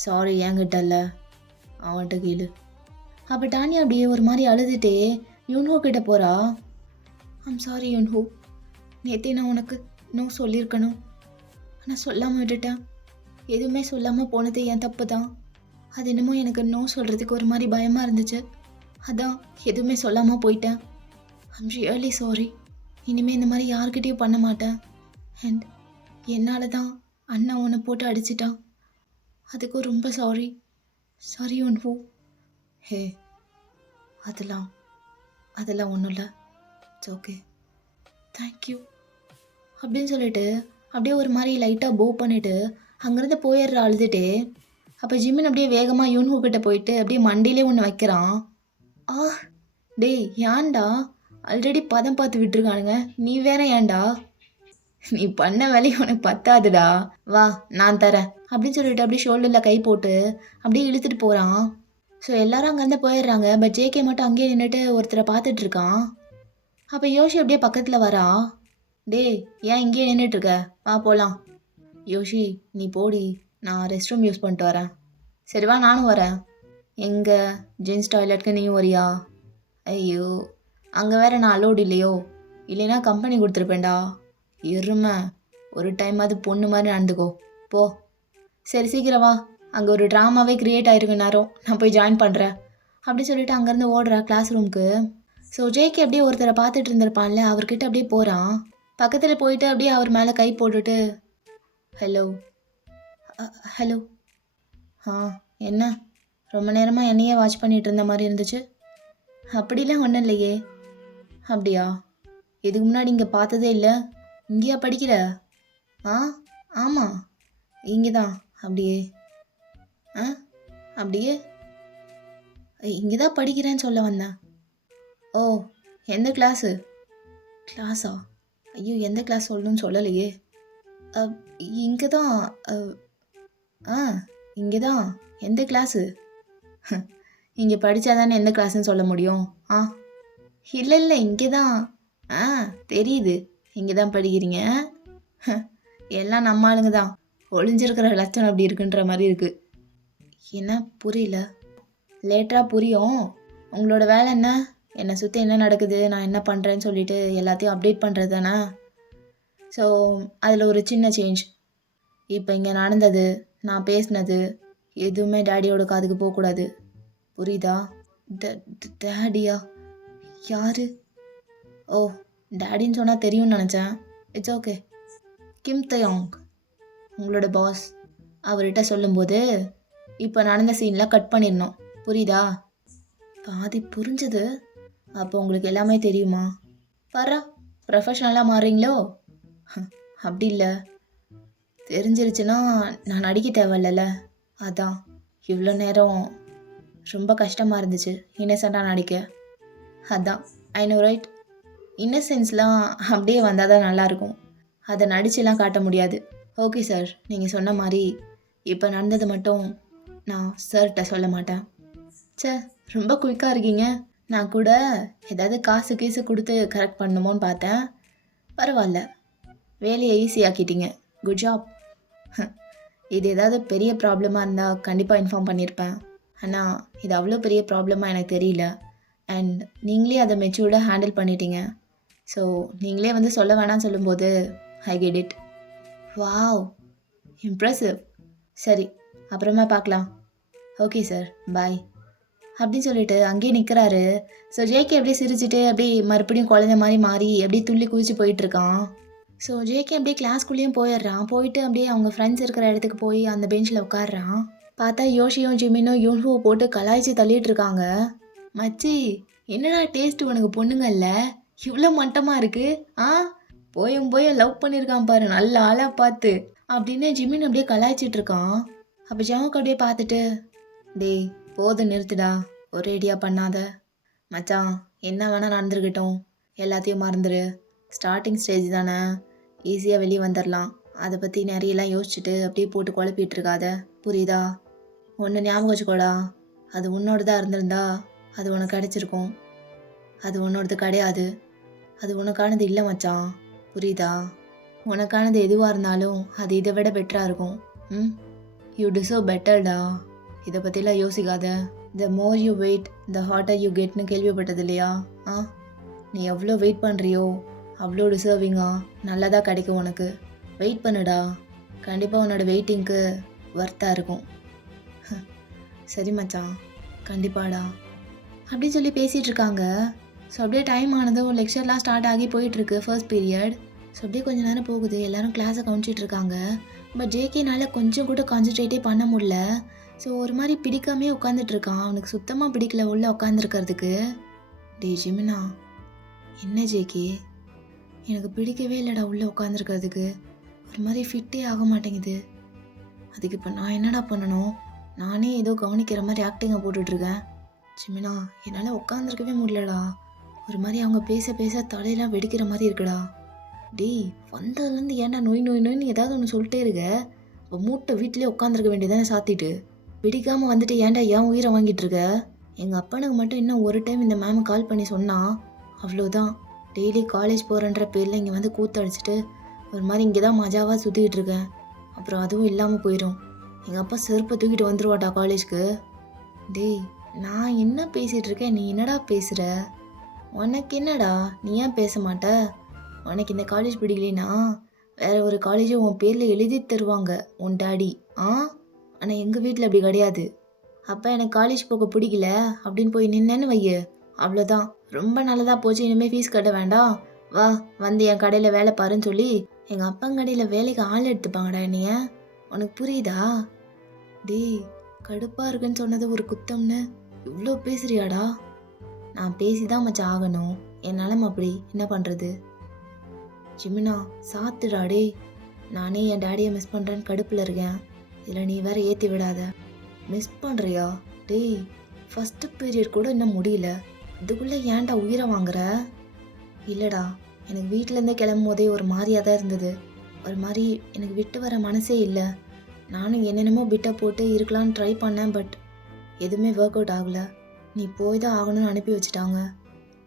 சாரி என்கிட்ட இல்லை, அவன்கிட்ட கேளு. அப்போ டானியா அப்படியே ஒரு மாதிரி அழுதுகிட்டே யூன்ஹோ கிட்ட போகிறா. ஐம் சாரி யூன்ஹோ, நேற்றே நான் உனக்கு இன்னும் சொல்லியிருக்கணும், ஆனால் சொல்லாமல் விட்டுட்டேன். எதுவுமே சொல்லாமல் போனது என் தப்பு தான். அது என்னமோ எனக்கு இன்னும் சொல்கிறதுக்கு ஒரு மாதிரி பயமாக இருந்துச்சு, அதான் எதுவுமே சொல்லாமல் போயிட்டேன். I'm really sorry. இனிமேல் இந்த மாதிரி யார்கிட்டையும் பண்ண மாட்டேன். அண்ட் என்னால் தான் அண்ணா உன்னை போட்டு அடிச்சிட்டான், அதுக்கும் ரொம்ப சாரி யூன்ஹோ. ஹே, அதெல்லாம் ஒன்றும் இல்லை, இட்ஸ் ஓகே, தேங்க்யூ அப்படின்னு சொல்லிட்டு அப்படியே ஒரு மாதிரி லைட்டாக போ பண்ணிவிட்டு அங்கேருந்து போயிடுற அழுதுட்டு. அப்போ ஜிம்மின் அப்படியே வேகமாக யூன்ஹூ கிட்ட போயிட்டு அப்படியே மண்டியிலே ஒன்று வைக்கிறான். ஆ, டேய் ஏன்டா, ஆல்ரெடி பதம் பார்த்து விட்டுருக்கானுங்க, நீ வேற ஏன்டா? நீ பண்ண வேலையை உனக்கு பத்தாதுடா, வா நான் தரேன் அப்படின்னு சொல்லிட்டு அப்படியே ஷோல்டரில் கை போட்டு அப்படியே இழுத்துட்டு போகிறான். ஸோ எல்லாரும் அங்கேருந்து போயிடுறாங்க. பட் ஜேகே மட்டும் அங்கேயே நின்றுட்டு ஒருத்தரை பார்த்துட்டு இருக்கான். அப்போ யோஷி அப்படியே பக்கத்தில் வரா. டேய் ஏன் இங்கேயே நின்றுட்டுருக்க, வா போகலாம். யோஷி நீ போடி, நான் ரெஸ்ட் ரூம் யூஸ் பண்ணிட்டு வரேன். சரி வா நானும் வரேன். எங்கே ஜென்ஸ் டாய்லெட்க்கு நீயும் வரியா? ஐயோ, அங்கே வேற நான் அலோடு இல்லையோ, இல்லைன்னா கம்பெனி கொடுத்துருப்பேன்டா. எருமை, ஒரு டைம் அது பொண்ணு மாதிரி நடந்துக்கோ போ. சரி சீக்கிரம் வா, அங்கே ஒரு ட்ராமாவே க்ரியேட் ஆகிருக்கு நேரம், நான் போய் ஜாயின் பண்ணுறேன் அப்படி சொல்லிட்டு அங்கேருந்து ஓடுறா கிளாஸ் ரூமுக்கு. ஸோ ஜேகே அப்படியே ஒருத்தரை பார்த்துட்டு இருந்திருப்பான்ல, அவர்கிட்ட அப்படியே போகிறான். பக்கத்தில் போயிட்டு அப்படியே அவர் மேலே கை போட்டுட்டு ஹலோ ஹலோ. ஆ, என்ன ரொம்ப நேரமாக என்னையே வாட்ச் பண்ணிகிட்டு இருந்த மாதிரி இருந்துச்சு? அப்படிலாம் ஒன்றும் இல்லையே. அப்படியா, இதுக்கு முன்னாடி இங்கே பார்த்ததே இல்லை, இங்கேயா படிக்கிற? ஆ, ஆமாம் இங்கே தான். அப்படியே ஆ, அப்படியே இங்கே தான் படிக்கிறேன்னு சொல்ல வந்தேன். ஓ, எந்த கிளாஸா? ஐயோ, எந்த கிளாஸ் சொல்லணும்னு சொல்லலையே. இங்கே தான். ஆ, இங்கே தான். எந்த கிளாஸு? இங்கே படித்தா தானே எந்த கிளாஸ்ன்னு சொல்ல முடியும். ஆ, இல்லை இங்கே தான். ஆ, தெரியுது இங்கே தான் படிக்கிறீங்க. எல்லாம் நம்ம ஆளுங்க தான், ஒளிஞ்சிருக்கிற லட்சணம் அப்படி இருக்குன்ற மாதிரி இருக்குது. என்ன புரியல? லேட்டராக புரியும். உங்களோட வேலை என்ன? என்னை சுற்றி என்ன நடக்குது, நான் என்ன பண்ணுறேன்னு சொல்லிட்டு எல்லாத்தையும் அப்டேட் பண்ணுறது தானே. ஸோ அதில் ஒரு சின்ன சேஞ்ச். இப்போ இங்கே நடந்தது, நான் பேசினது எதுவுமே டேடியோட காதுக்கு போகக்கூடாது. புரியுதா? டேடியா? யாரு? ஓ, டேடின்னு சொன்னால் தெரியும்னு நினச்சேன். It's okay. கிம் தயாங், உங்களோட பாஸ். அவர்கிட்ட சொல்லும்போது இப்போ நடந்த சீன்லாம் கட் பண்ணிடணும். புரியுதா? பாதி புரிஞ்சுது. அப்போ உங்களுக்கு எல்லாமே தெரியுமா? பரா, ப்ரொஃபஷ்னலாக மாறுறீங்களோ? அப்படி இல்லை. தெரிஞ்சிருச்சுன்னா நான் நடிக்க தேவையில்ல. அதான் இவ்வளோ நேரம் ரொம்ப கஷ்டமாக இருந்துச்சு இன்னசென்ட்டாக நடிக்க. அதான் ஐ நோ ரைட். இன்னசென்ஸ்லாம் அப்படியே வந்தால் தான் நல்லாயிருக்கும். அதை நடிச்சுலாம் காட்ட முடியாது. ஓகே சார், நீங்கள் சொன்ன மாதிரி இப்போ நடந்தது மட்டும் நான் சார்கிட்ட சொல்ல மாட்டேன். சே, ரொம்ப குயிக்காக இருக்கீங்க. நான் கூட ஏதாவது காசு கீசு கொடுத்து கரெக்ட் பண்ணணுமோன்னு பார்த்தேன். பரவாயில்ல, வேலையை ஈஸியாக்கிட்டீங்க. Good job. இது ஏதாவது பெரிய ப்ராப்ளமாக இருந்தால் கண்டிப்பாக இன்ஃபார்ம் பண்ணியிருப்பேன். ஆனால் இது அவ்வளோ பெரிய ப்ராப்ளமாக எனக்கு தெரியல. அண்ட் நீங்களே அதை மெச்சூர்டாக ஹேண்டில் பண்ணிட்டீங்க. ஸோ நீங்களே வந்து சொல்ல வேணாம்னு சொல்லும்போது ஐ கெட் இட். Wow, impressive. சரி, அப்புறமா பார்க்கலாம். ஓகே சார், பாய் அப்படின்னு சொல்லிட்டு அங்கேயே நிற்கிறாரு. ஸோ ஜேகே அப்படியே சிரிச்சுட்டு அப்படியே மறுபடியும் குழந்த மாதிரி மாறி அப்படியே துள்ளி குதிச்சு போயிட்டுருக்கான். ஸோ ஜேகே அப்படியே கிளாஸ்குள்ளேயும் போயிடுறான். போயிட்டு அப்படியே அவங்க ஃப்ரெண்ட்ஸ் இருக்கிற இடத்துக்கு போய் அந்த பெஞ்சில் உட்காடுறான். பார்த்தா யோஷியும் ஜிமினும் யூன்ஹூவை போட்டு கலாய்ச்சி தள்ளிட்டு இருக்காங்க. மச்சி, என்னடா டேஸ்ட் உனக்கு பொண்ணுங்கல்ல, இவ்வளோ மட்டமாக இருக்கு. போயும் லவ் பண்ணியிருக்கான் பாரு நல்ல ஆளாக பார்த்து அப்படின்னு ஜிமின் அப்படியே கலாய்ச்சிட்டு இருக்கான். அப்போ ஜாவுக்கு அப்படியே பார்த்துட்டு, டேய் போதும் நிறுத்துடா, ஒரேடியாக பண்ணாத மச்சான், என்ன வேணால் நடந்துருக்கட்டும், எல்லாத்தையும் மறந்துடு. ஸ்டார்டிங் ஸ்டேஜ் தானே, ஈஸியாக வெளியே வந்துடலாம். அதை பற்றி நிறையலாம் யோசிச்சுட்டு அப்படியே போட்டு குழப்பிட்டு இருக்காத, புரியுதா? ஒன்று ஞாபகம் வச்சுக்கோடா, அது உன்னோடதாக இருந்திருந்தா அது உனக்கு கிடைச்சிருக்கும். அது உன்னோடது கிடையாது. அது உனக்கானது இல்லை மச்சான், புரியுதா? உனக்கானது எதுவாக இருந்தாலும் அது இதை விட பெட்டராக இருக்கும். யூ டிசர்வ் பெட்டர்டா. இதை பற்றிலாம் யோசிக்காத. The more you wait the harder you கெட்னு கேள்விப்பட்டது இல்லையா? நீ எவ்வளோ வெயிட் பண்ணுறியோ அவ்வளோ டிசர்விங்கா நல்லதாக கிடைக்கும் உனக்கு. வெயிட் பண்ணுடா, கண்டிப்பாக உன்னோட வெயிட்டிங்க்கு ஒர்த்தாக இருக்கும். சரி மச்சான், கண்டிப்பாடா அப்படின்னு சொல்லி பேசிகிட்டு இருக்காங்க. ஸோ அப்படியே டைம் ஆனதும் லெக்சர்லாம் ஸ்டார்ட் ஆகி போயிட்டுருக்கு, ஃபர்ஸ்ட் பீரியட். ஸோ அப்படியே கொஞ்சம் நேரம் போகுது, எல்லோரும் கிளாஸை கவனிச்சிட்டு இருக்காங்க. பட் ஜேகேனால கொஞ்சம் கூட கான்சன்ட்ரேட்டே பண்ண முடியல. ஸோ ஒரு மாதிரி பிடிக்காமே உட்காந்துட்ருக்கான். அவனுக்கு சுத்தமாக பிடிக்கல உள்ளே உட்காந்துருக்கிறதுக்கு. டே ஜிமினா, என்ன ஜேகே, எனக்கு பிடிக்கவே இல்லைடா உள்ளே உட்காந்துருக்கிறதுக்கு. ஒரு மாதிரி ஃபிட்டே ஆக மாட்டேங்குது. அதுக்கு இப்போ நான் என்னடா பண்ணணும்? நானே ஏதோ கவனிக்கிற மாதிரி ஆக்டிங்கை போட்டுட்ருக்கேன். ஜிமினா, என்னால் உட்காந்துருக்கவே முடியலடா. ஒரு மாதிரி அவங்க பேச பேச தலையெல்லாம் வெடிக்கிற மாதிரி இருக்குடா. டேய், வந்ததுலேருந்து ஏன்டா நோய் நோய் நோய்னு ஏதாவது ஒன்று சொல்லிட்டே இருக்க? அப்போ மூட்டை வீட்டிலே உட்காந்துருக்க வேண்டியதானே சாத்திட்டு. பிடிக்காமல் வந்துட்டு ஏன்டா ஏன் உயிரை வாங்கிட்டு இருக்க? எங்கள் அப்பனுக்கு மட்டும் இன்னும் ஒரு டைம் இந்த மேம் கால் பண்ணி சொன்னால் அவ்வளோதான். டெய்லி காலேஜ் போகிறன்ற பேரில் இங்கே வந்து கூத்தடிச்சிட்டு ஒரு மாதிரி இங்கே தான் மஜாவாக சுற்றிக்கிட்டு இருக்கேன். அப்புறம் அதுவும் இல்லாமல் போயிடும். எங்கள் அப்பா செருப்பை தூக்கிட்டு வந்துருவாட்டா காலேஜ்க்கு. டேய், நான் என்ன பேசிகிட்டு இருக்கேன், நீ என்னடா பேசுகிற? உனக்கு என்னடா, நீ ஏன் பேச மாட்ட? உனக்கு இந்த காலேஜ் பிடிக்கலனா வேறு ஒரு காலேஜை உன் பேரில் எழுதி தருவாங்க உன் டாடி. ஆனால் எங்கள் வீட்டில் அப்படி கிடையாது. அப்போ எனக்கு காலேஜ் போக பிடிக்கல அப்படின்னு போய் நின்னேன்னு வைய, அவ்வளோதான், ரொம்ப நல்லதாக போச்சு. இனிமேல் ஃபீஸ் கட்ட வேண்டாம், வா வந்து என் கடையில் வேலை பாருன்னு சொல்லி எங்கள் அப்பங்கடையில் வேலைக்கு ஆள் எடுத்துப்பாங்கடா என்னைய. உனக்கு புரியுதா? டேய், கடுப்பாக இருக்குன்னு சொன்னது ஒரு குத்தம்னு இவ்வளோ பேசுறியாடா? நான் பேசி தான் மச்சான் ஆகணும், என் நிலமை அப்படி, என்ன பண்ணுறது? ஜிமினா, சாத்துடா டே. நானே என் டேடியை மிஸ் பண்ணுறேன்னு கடுப்பில் இருக்கேன். இதில் நீ வேற ஏற்றி விடாத. மிஸ் பண்ணுறியா? டேய், ஃபஸ்ட்டு பீரியட் கூட இன்னும் முடியல, அதுக்குள்ளே ஏன்டா உயிரை வாங்குற? இல்லைடா, எனக்கு வீட்டிலேருந்தே கிளம்பும் போதே ஒரு மாதிரியாக தான் இருந்தது. ஒரு மாதிரி எனக்கு விட்டு வர மனசே இல்லை. நானும் என்னென்னமோ பிட்டை போட்டு இருக்கலான்னு ட்ரை பண்ணேன், பட் எதுவுமே ஒர்க் அவுட் ஆகலை. நீ போய் தான் ஆகணும்னு அனுப்பி வச்சுட்டாங்க.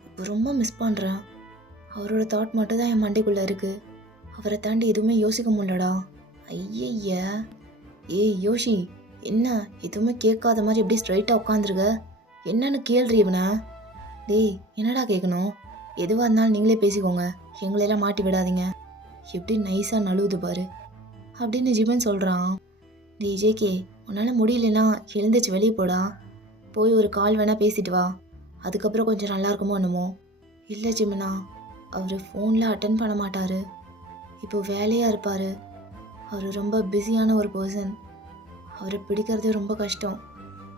இப்போ ரொம்ப மிஸ் பண்ணுறேன். அவரோட தாட் மட்டும் தான் என் மண்டைக்குள்ளே இருக்குது. அவரை தாண்டி எதுவுமே யோசிக்க முடியலடா. ஐயய்ய. ஏய் யோஷி, என்ன எதுவுமே கேட்காத மாதிரி எப்படி ஸ்ட்ரைட்டாக உட்காந்துருக்க? என்னன்னு கேள்றி இவனை. டேய் என்னடா கேட்கணும்? எதுவாக இருந்தாலும் நீங்களே பேசிக்கோங்க, எங்களையெல்லாம் மாட்டி விடாதீங்க. எப்படி நைஸாக நழுவுது பாரு அப்படின்னு ஜிமன் சொல்கிறான். டேய் ஜேகே, உன்னால் முடியலன்னா எழுந்திரிச்சு வெளியே போடா. போய் ஒரு கால் வேணால் பேசிட்டு வா, அதுக்கப்புறம் கொஞ்சம் நல்லா இருக்குமோ என்னமோ. இல்லை ஜிமனா, அவர் ஃபோனில் அட்டன் பண்ண மாட்டார், இப்போ வேலையாக இருப்பார். அவர் ரொம்ப பிஸியான ஒரு பர்சன், அவரை பிடிக்கிறது ரொம்ப கஷ்டம்.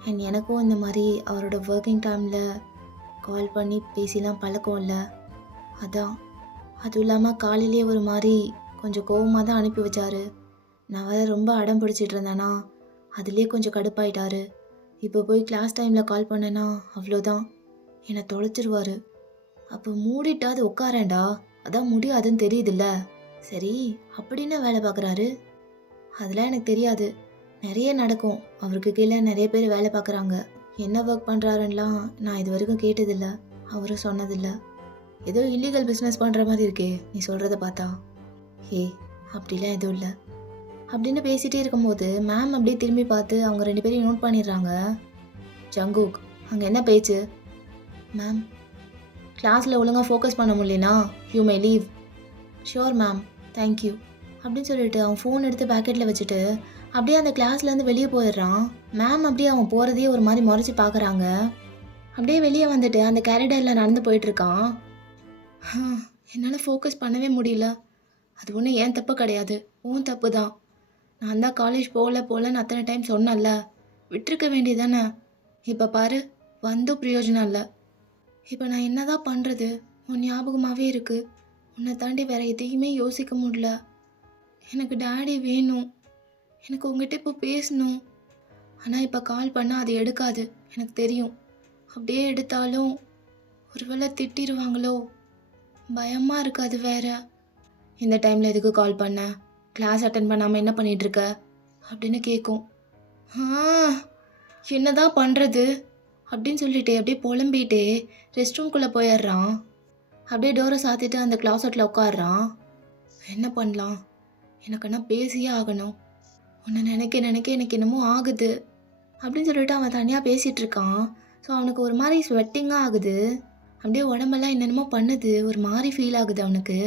அண்ட் எனக்கும் இந்த மாதிரி அவரோட ஒர்க்கிங் டைமில் கால் பண்ணி பேசிலாம் பழக்கம் இல்லை, அதான். அதுவும் இல்லாமல் காலையிலேயே ஒரு மாதிரி கொஞ்சம் கோவமாக தான் அனுப்பி வச்சாரு. நான் வேறு ரொம்ப அடம் பிடிச்சிட்டு இருந்தேனா, அதுலேயே கொஞ்சம் கடுப்பாயிட்டாரு. இப்போ போய் கிளாஸ் டைமில் கால் பண்ணேன்னா அவ்வளோதான், என்னை தொலைச்சிருவார். அப்போ மூடிட்டாது உட்காரேன்டா, அதான் முடியாதுன்னு தெரியுதுல்ல. சரி அப்படின்னு வேலை பார்க்குறாரு, அதெல்லாம் எனக்கு தெரியாது. நிறைய நடக்கும், அவருக்கு கீழே நிறைய பேர் வேலை பார்க்குறாங்க. என்ன ஒர்க் பண்ணுறாருன்னெலாம் நான் இது வரைக்கும் கேட்டதில்லை, அவரும் சொன்னதில்லை. ஏதோ இல்லீகல் பிஸ்னஸ் பண்ணுற மாதிரி இருக்கே நீ சொல்கிறத பார்த்தா. ஹே அப்படிலாம் எதுவும் இல்லை அப்படின்னு பேசிகிட்டே இருக்கும்போது மேம் அப்படியே திரும்பி பார்த்து அவங்க 2 பேரையும் நோட் பண்ணிடுறாங்க. ஜங்குக், அங்கே என்ன பேச்சு? மேம், கிளாஸில் ஒழுங்காக ஃபோக்கஸ் பண்ண முடியலனா you may leave. Sure ma'am, thank you அப்படின்னு சொல்லிட்டு அவன் ஃபோன் எடுத்து பேக்கெட்டில் வச்சுட்டு அப்படியே அந்த கிளாஸ்லேருந்து வெளியே போயிடுறான். மேம் அப்படியே அவன் போகிறதையே ஒரு மாதிரி முறைச்சி பார்க்குறாங்க. அப்படியே வெளியே வந்துட்டு அந்த கேரிடரில் நடந்து போயிட்டுருக்கான். என்னால் ஃபோக்கஸ் பண்ணவே முடியல. அது ஒன்றும் ஏன் தப்பு கிடையாது, உன் தப்பு தான். நான் தான் காலேஜ் போகலன்னு அத்தனை டைம் சொன்னல, விட்டுருக்க வேண்டியதானே. இப்போ பாரு, வந்தும் பிரயோஜனம் இல்லை. இப்போ நான் என்ன தான் பண்ணுறது? உன் ஞாபகமாகவே இருக்குது, உன்னை தாண்டி வேறு எதையுமே யோசிக்க முடியல. எனக்கு டேடி வேணும், எனக்கு உங்ககிட்ட இப்போ பேசணும். ஆனால் இப்போ கால் பண்ணால் அது எடுக்காது, எனக்கு தெரியும். அப்படியே எடுத்தாலும் ஒருவேளை திட்டிடுவாங்களோ, பயமாக இருக்காது வேற. இந்த டைமில் எதுக்கு கால் பண்ண? கிளாஸ் அட்டன் பண்ணாமல் என்ன பண்ணிகிட்ருக்க அப்படின்னு கேட்கும். என்னதான் பண்ணுறது அப்படின்னு சொல்லிட்டு அப்படியே புலம்பிகிட்டே ரெஸ்ட் ரூம்குள்ளே போயிடுறான். அப்படியே டோரை சாத்திட்டு அந்த கிளாஸட்டில் உட்காடுறான். என்ன பண்ணலாம்? எனக்குன்னா பேசியே ஆகணும். உன்னை நினைக்க எனக்கு என்னமோ ஆகுது அப்படின்னு சொல்லிட்டு அவன் தனியாக பேசிகிட்டு இருக்கான். ஸோ அவனுக்கு ஒரு மாதிரி ஸ்வெட்டிங்காக ஆகுது, அப்படியே உடம்பெல்லாம் என்னென்னமோ பண்ணுது, ஒரு மாதிரி ஃபீல் ஆகுது அவனுக்கு.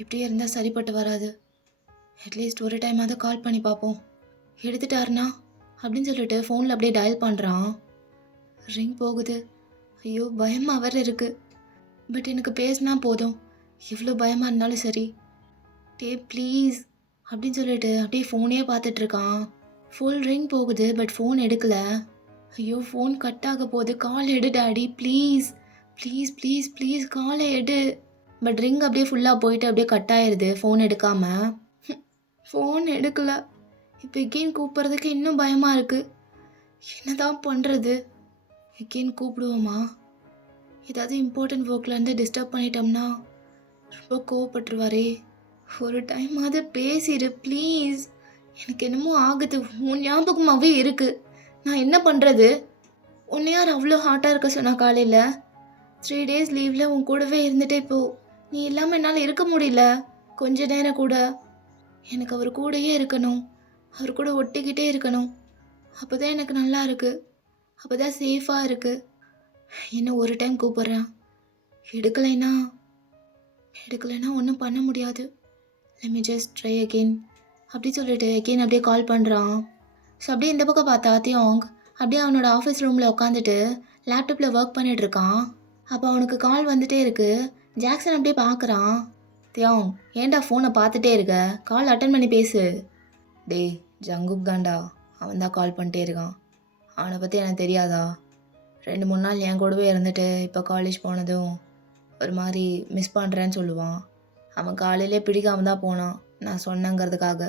இப்படியே இருந்தால் சரிப்பட்டு வராது, அட்லீஸ்ட் ஒரு டைமாவது கால் பண்ணி பார்ப்போம், எடுத்துட்டாருனா அப்படின்னு சொல்லிட்டு ஃபோனில் அப்படியே டயல் பண்ணுறான். ரிங் போகுது. ஐயோ பயமாக வேற இருக்குது, பட் எனக்கு பேசினா போதும், எவ்வளோ பயமாக இருந்தாலும் சரி. டே ப்ளீஸ் அப்படின்னு சொல்லிட்டு அப்படியே ஃபோனே பார்த்துட்ருக்கான். ஃபுல் ரிங் போகுது, பட் ஃபோன் எடுக்கலை. ஐயோ ஃபோன் கட் ஆக போகுது, கால் எடு daddy please please please please காலை எடு. பட் ரிங் அப்படியே ஃபுல்லாக போயிட்டு அப்படியே கட் ஆயிடுது ஃபோன் எடுக்காமல். ஃபோன் எடுக்கல. இப்போ எகெயின் கூப்பிட்றதுக்கு இன்னும் பயமாக இருக்குது. என்ன தான் பண்ணுறது? எகெயின் கூப்பிடுவோமா? ஏதாவது இம்பார்ட்டன்ட் ஒர்க்லேருந்து டிஸ்டர்ப் பண்ணிட்டோம்னா ரொம்ப கோவப்பட்டுருவாரே. ஒரு டைமாவது பேசிடு ப்ளீஸ், எனக்கு என்னமோ ஆகுது, உன் ஞாபகமாகவே இருக்குது. நான் என்ன பண்ணுறது? உன்னை யார் அவ்வளோ ஹாட்டாக இருக்க சொன்னா? காலையில் 3 days லீவில் உன் கூடவே இருந்துட்டு இப்போ நீ இல்லாமல் என்னால் இருக்க முடியல கொஞ்ச நேரம் கூட. எனக்கு அவர் கூடயே இருக்கணும், அவர் கூட ஒட்டிக்கிட்டே இருக்கணும். அப்போ தான் எனக்கு நல்லா இருக்குது, அப்போ தான் சேஃபாக இருக்குது. என்ன ஒரு டைம் கூப்பிட்றேன், எடுக்கலைன்னா ஒன்றும் பண்ண முடியாது. let me just try again அப்படி சொல்லிட்டு again அப்படியே கால் பண்ணுறான். ஸோ அப்படியே இந்த பக்கம் பார்த்தா தியோங் அப்படியே அவனோட ஆஃபீஸ் ரூமில் உட்காந்துட்டு லேப்டாப்பில் ஒர்க் பண்ணிகிட்ருக்கான். அப்போ அவனுக்கு கால் வந்துட்டே இருக்கு. ஜாக்சன் அப்படியே பார்க்குறான். தியோங் ஏன்டா ஃபோனை பார்த்துட்டே இருக்க, கால் அட்டன் பண்ணி பேசு. டேய் ஜங்குக் தான்டா, அவன் தான் கால் பண்ணிட்டே இருக்கான். அவனை பற்றி எனக்கு தெரியாதா? 2-3 நாள் என் கூடவே இருந்துட்டு இப்போ காலேஜ் போனதும் ஒரு மாதிரி மிஸ் பண்ணுறேன்னு சொல்லுவான். அவன் காலையிலே பிடிக்காம தான் போனான் நான் சொன்னேங்கிறதுக்காக.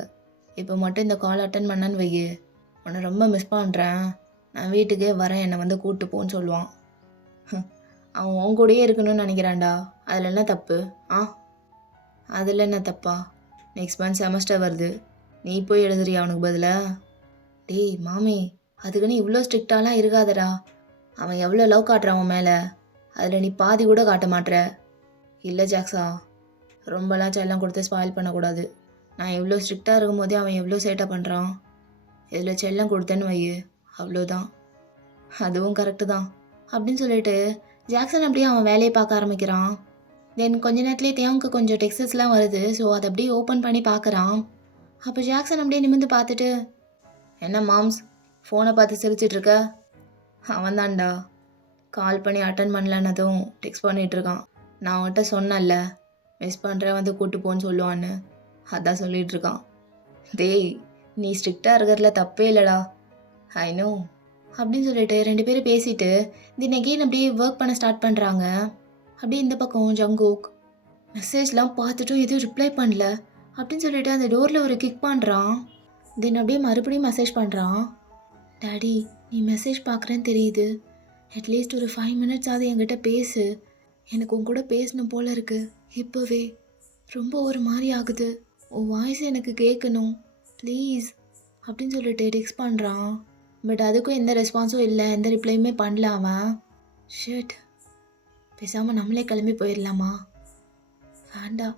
இப்போ மட்டும் இந்த கால் அட்டன் பண்ணான்னு வை, உன்னை ரொம்ப மிஸ் பண்ணுறேன், நான் வீட்டுக்கே வரேன், என்னை வந்து கூப்பிட்டு போன்னு சொல்லுவான். அவன் உன் கூடயே இருக்கணும்னு நினைக்கிறான்டா, அதில் என்ன தப்பு? அதில் என்ன தப்பா? நெக்ஸ்ட் மந்த் செமஸ்டர் வருது, நீ போய் எழுதுறியா அவனுக்கு பதிலாக? டேய் மாமி, அதுக்குன்னு இவ்வளோ ஸ்ட்ரிக்டாலாம் இருக்காதடா. அவன் எவ்வளோ லவ் காட்டுறான் அவன் மேலே, அதில் நீ பாதி கூட காட்ட மாட்ற. இல்லை ஜாக்ஸா, ரொம்பலாம் செல்லம் கொடுத்து ஸ்பாயில் பண்ணக்கூடாது. நான் எவ்வளோ ஸ்ட்ரிக்டாக இருக்கும் போதே அவன் எவ்வளோ சேட்டை பண்ணுறான். இதில் செல்லம் கொடுத்தேன்னு வை, அவ்வளோதான். அதுவும் கரெக்டு தான் அப்படின்னு சொல்லிட்டு ஜாக்சன் அப்படியே அவன் வேலையை பார்க்க ஆரம்பிக்கிறான். தென் கொஞ்ச நேரத்துலேயே தேவனுக்கு கொஞ்சம் டெக்ஸ்ட்ஸ்லாம் வருது. ஸோ அதை அப்படியே ஓப்பன் பண்ணி பார்க்குறான். அப்போ ஜாக்சன் அப்படியே நிமிர்ந்து பார்த்துட்டு, என்ன மாம்ஸ் ஃபோனை பார்த்து சிரிச்சிட்டு இருக்க? அவன் தான்டா கால் பண்ணி அட்டன் பண்ணலன்னதும் டெக்ஸ்ட் பண்ணிகிட்ருக்கான். நான் அவன்கிட்ட சொன்னேன்ல மிஸ் பண்ணுறேன் வந்து கூப்பிட்டு போன்னு சொல்லுவான்னு, அதான் சொல்லிகிட்டு இருக்கான். டேய் நீ ஸ்ட்ரிக்டாக இருக்கிறதுல தப்பே இல்லைடா. ஐ நோ அப்படின்னு சொல்லிட்டு 2 பேரும் பேசிட்டு தின் அகெயின் அப்படியே ஒர்க் பண்ண ஸ்டார்ட் பண்ணுறாங்க. அப்படியே இந்த பக்கம் ஜங்குக் மெசேஜ்லாம் பார்த்துட்டும் எதுவும் ரிப்ளை பண்ணல அப்படின்னு சொல்லிட்டு அந்த டோரில் ஒரு கிக் பண்ணுறான். தென் அப்படியே மறுபடியும் மெசேஜ் பண்ணுறான். டாடி நீ மெசேஜ் பார்க்குறேன்னு தெரியுது, அட்லீஸ்ட் ஒரு 5 மினிட்ஸ் ஆகுது என்கிட்ட பேசு, எனக்கு உன் கூட பேசணும் போல இருக்கு, இப்போவே ரொம்ப ஒரு மாதிரி ஆகுது, உன் வாய்ஸ் எனக்கு கேட்கணும் ப்ளீஸ் அப்படின்னு சொல்லிட்டு டெக்ஸ்ட் பண்ணுறான். பட் அதுக்கும் எந்த ரெஸ்பான்ஸும் இல்லை, எந்த ரிப்ளையுமே பண்ணல அவன். ஷிட், பேசாமல் நம்மளே கிளம்பி போயிடலாமா? வேண்டாம்,